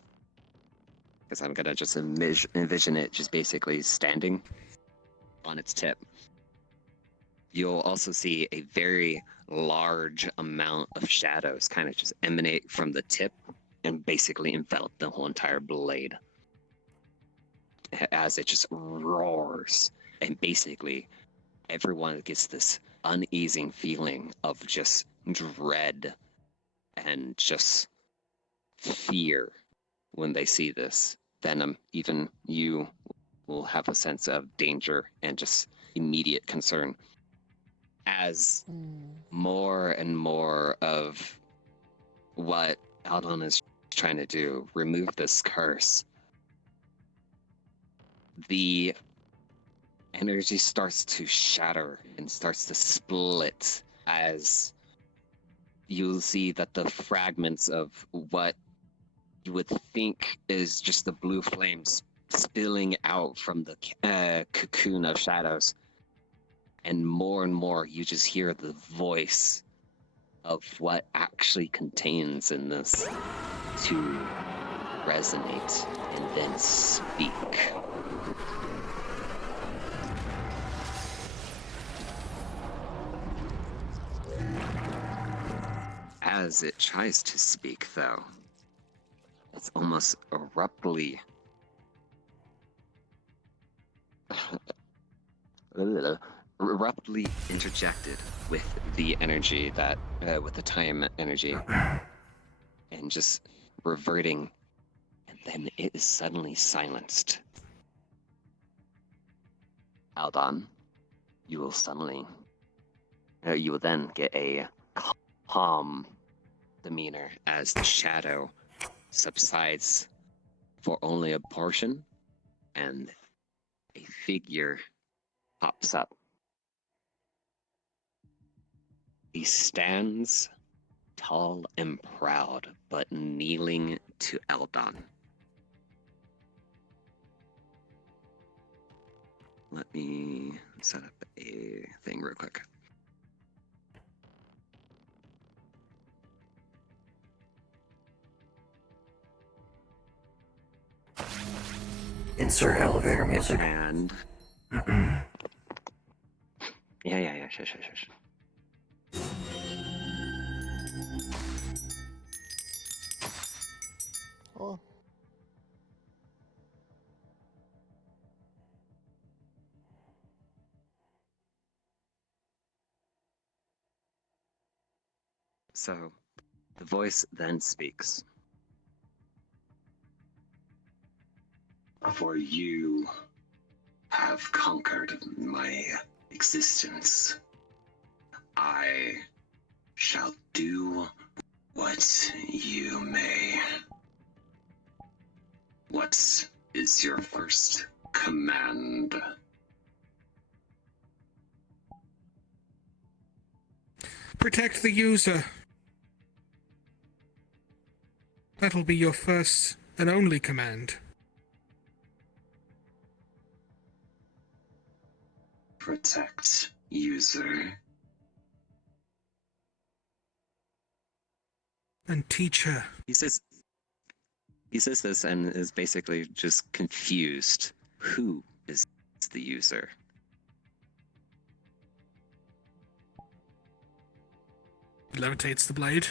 Because I'm gonna just envision it just basically standing on its tip. You'll also see a very large amount of shadows kind of just emanate from the tip and basically envelop the whole entire blade as it just roars. And basically, everyone gets this uneasing feeling of just dread and just fear when they see this. Venom, even you will have a sense of danger and just immediate concern as more and more of what Aldon is trying to do, remove this curse, the energy starts to shatter and starts to split as you'll see that the fragments of what you would think is just the blue flames spilling out from the cocoon of shadows. And more you just hear the voice of what actually contains in this to resonate and then speak. As it tries to speak, though, it's almost abruptly interjected with the energy that, with the time energy, and just reverting, and then it is suddenly silenced. Aldon, you will suddenly, you will then get a calm demeanor as the shadow subsides for only a portion, and a figure pops up. He stands tall and proud, but kneeling to Eldon. Let me set up a thing real quick. Insert elevator music. And yeah. Shush. Oh. So, the voice then speaks. For you have conquered my existence, I shall do what you may. What is your first command? Protect the user. That'll be your first and only command. Protect user. And teach her. He says this and is basically just confused. Who is the user? Levitates the blade.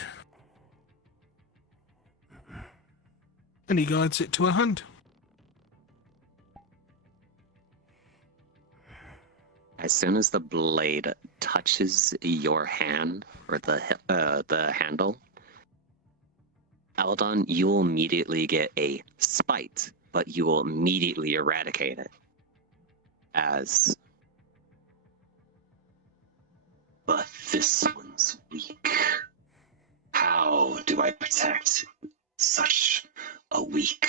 And he guides it to a hand. As soon as the blade touches your hand, or the handle, Aldon, you will immediately get a spite, but you will immediately eradicate it. But this one's weak. How do I protect such a weak-minded?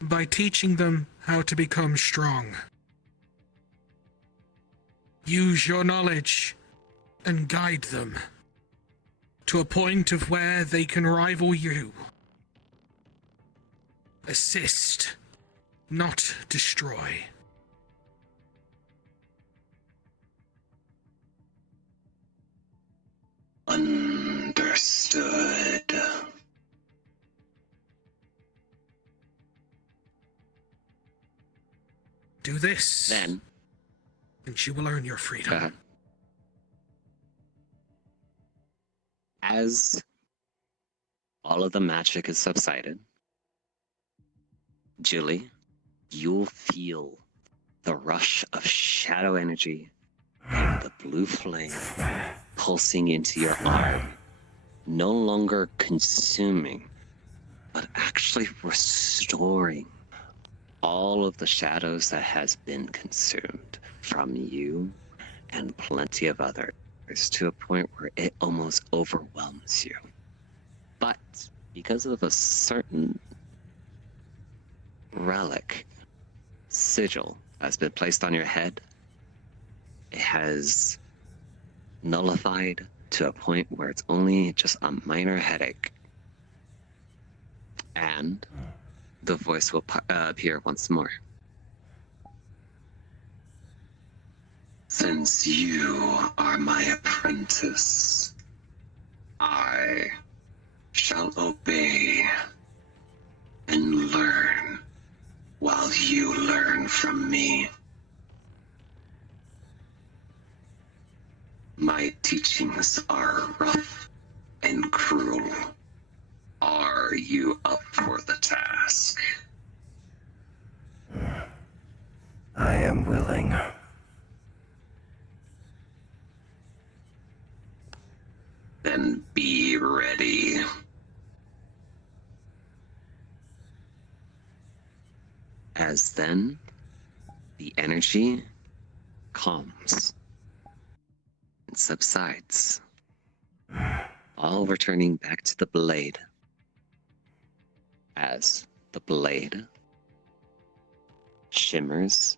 by teaching them how to become strong. Use your knowledge and guide them to a point of where they can rival you. Assist, not destroy. Understood. Do this, then, and you will earn your freedom. As all of the magic is subsided, Julie, you'll feel the rush of shadow energy and the blue flame pulsing into your arm, no longer consuming, but actually restoring all of the shadows that has been consumed from you and plenty of others to a point where it almost overwhelms you. But because of a certain relic sigil that's been placed on your head, it has nullified to a point where it's only just a minor headache. And the voice will appear once more. Since you are my apprentice, I shall obey and learn while you learn from me. My teachings are rough and cruel. Are you up for the task? I am willing. Then be ready. As then, the energy calms and subsides, all returning back to the blade. As the blade shimmers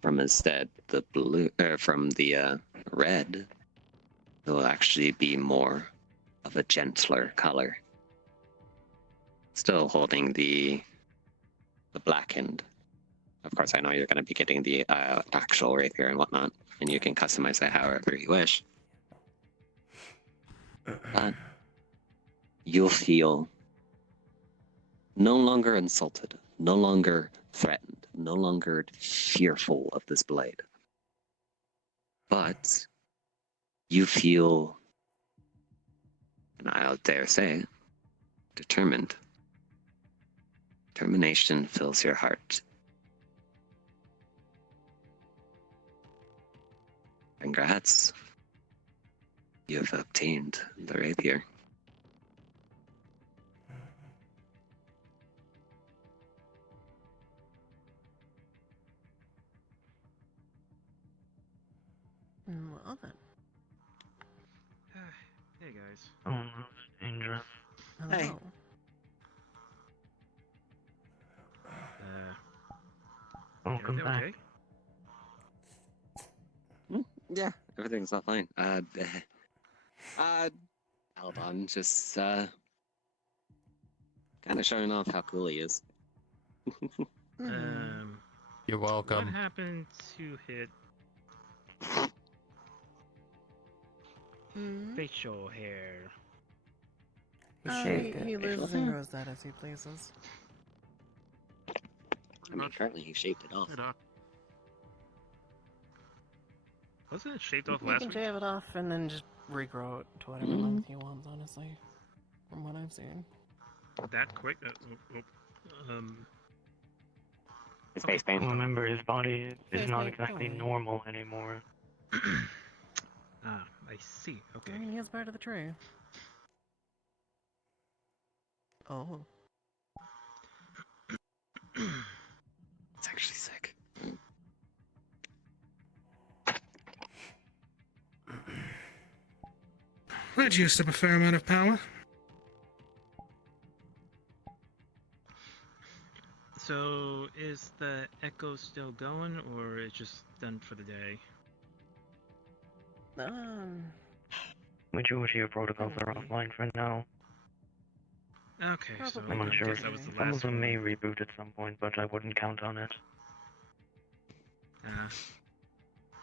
from instead the blue, from the red, it will actually be more of a gentler color. Still holding the blackened. Of course, I know you're going to be getting the actual rapier and whatnot, and you can customize it however you wish. But you'll feel no longer insulted, no longer threatened, no longer fearful of this blade. But you feel, and I'll dare say, determined. Determination fills your heart. Congrats. You have obtained the rapier. Well then. Hey guys. Oh, dangerous. Hello. Welcome everything back. Okay? Yeah, everything's all fine. Aldon just, kind of showing off how cool he is. You're welcome. What happened to hit facial hair? He loses and grows that as he pleases. I mean, currently he shaved it off. Wasn't it shaved off You last can week? shave it off and then just regrow it to whatever length he wants, honestly. From what I've seen. That quick? His face paint. Remember, his body is Face not paint, exactly fine. normal anymore. Ah, I see. Okay. I mean, he is part of the tree. Oh. It's actually sick. That used up a fair amount of power. So, is the echo still going, or is just done for the day? Majority of protocols are offline for now. Okay, so I'm I unsure. guess that was the Some of last them one. may reboot at some point, but I wouldn't count on it.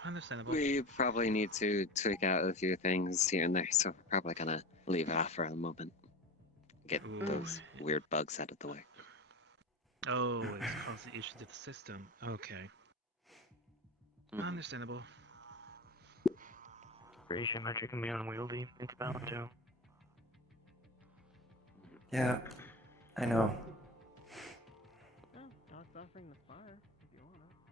Understandable. We probably need to tweak out a few things here and there, so we're probably gonna leave it off for a moment. Get those weird bugs out of the way. Oh, it's causing issues with the system. Okay. Understandable. Creation magic can be unwieldy. It's bound to. Yeah, I know. Doc's offering the fire if you want it.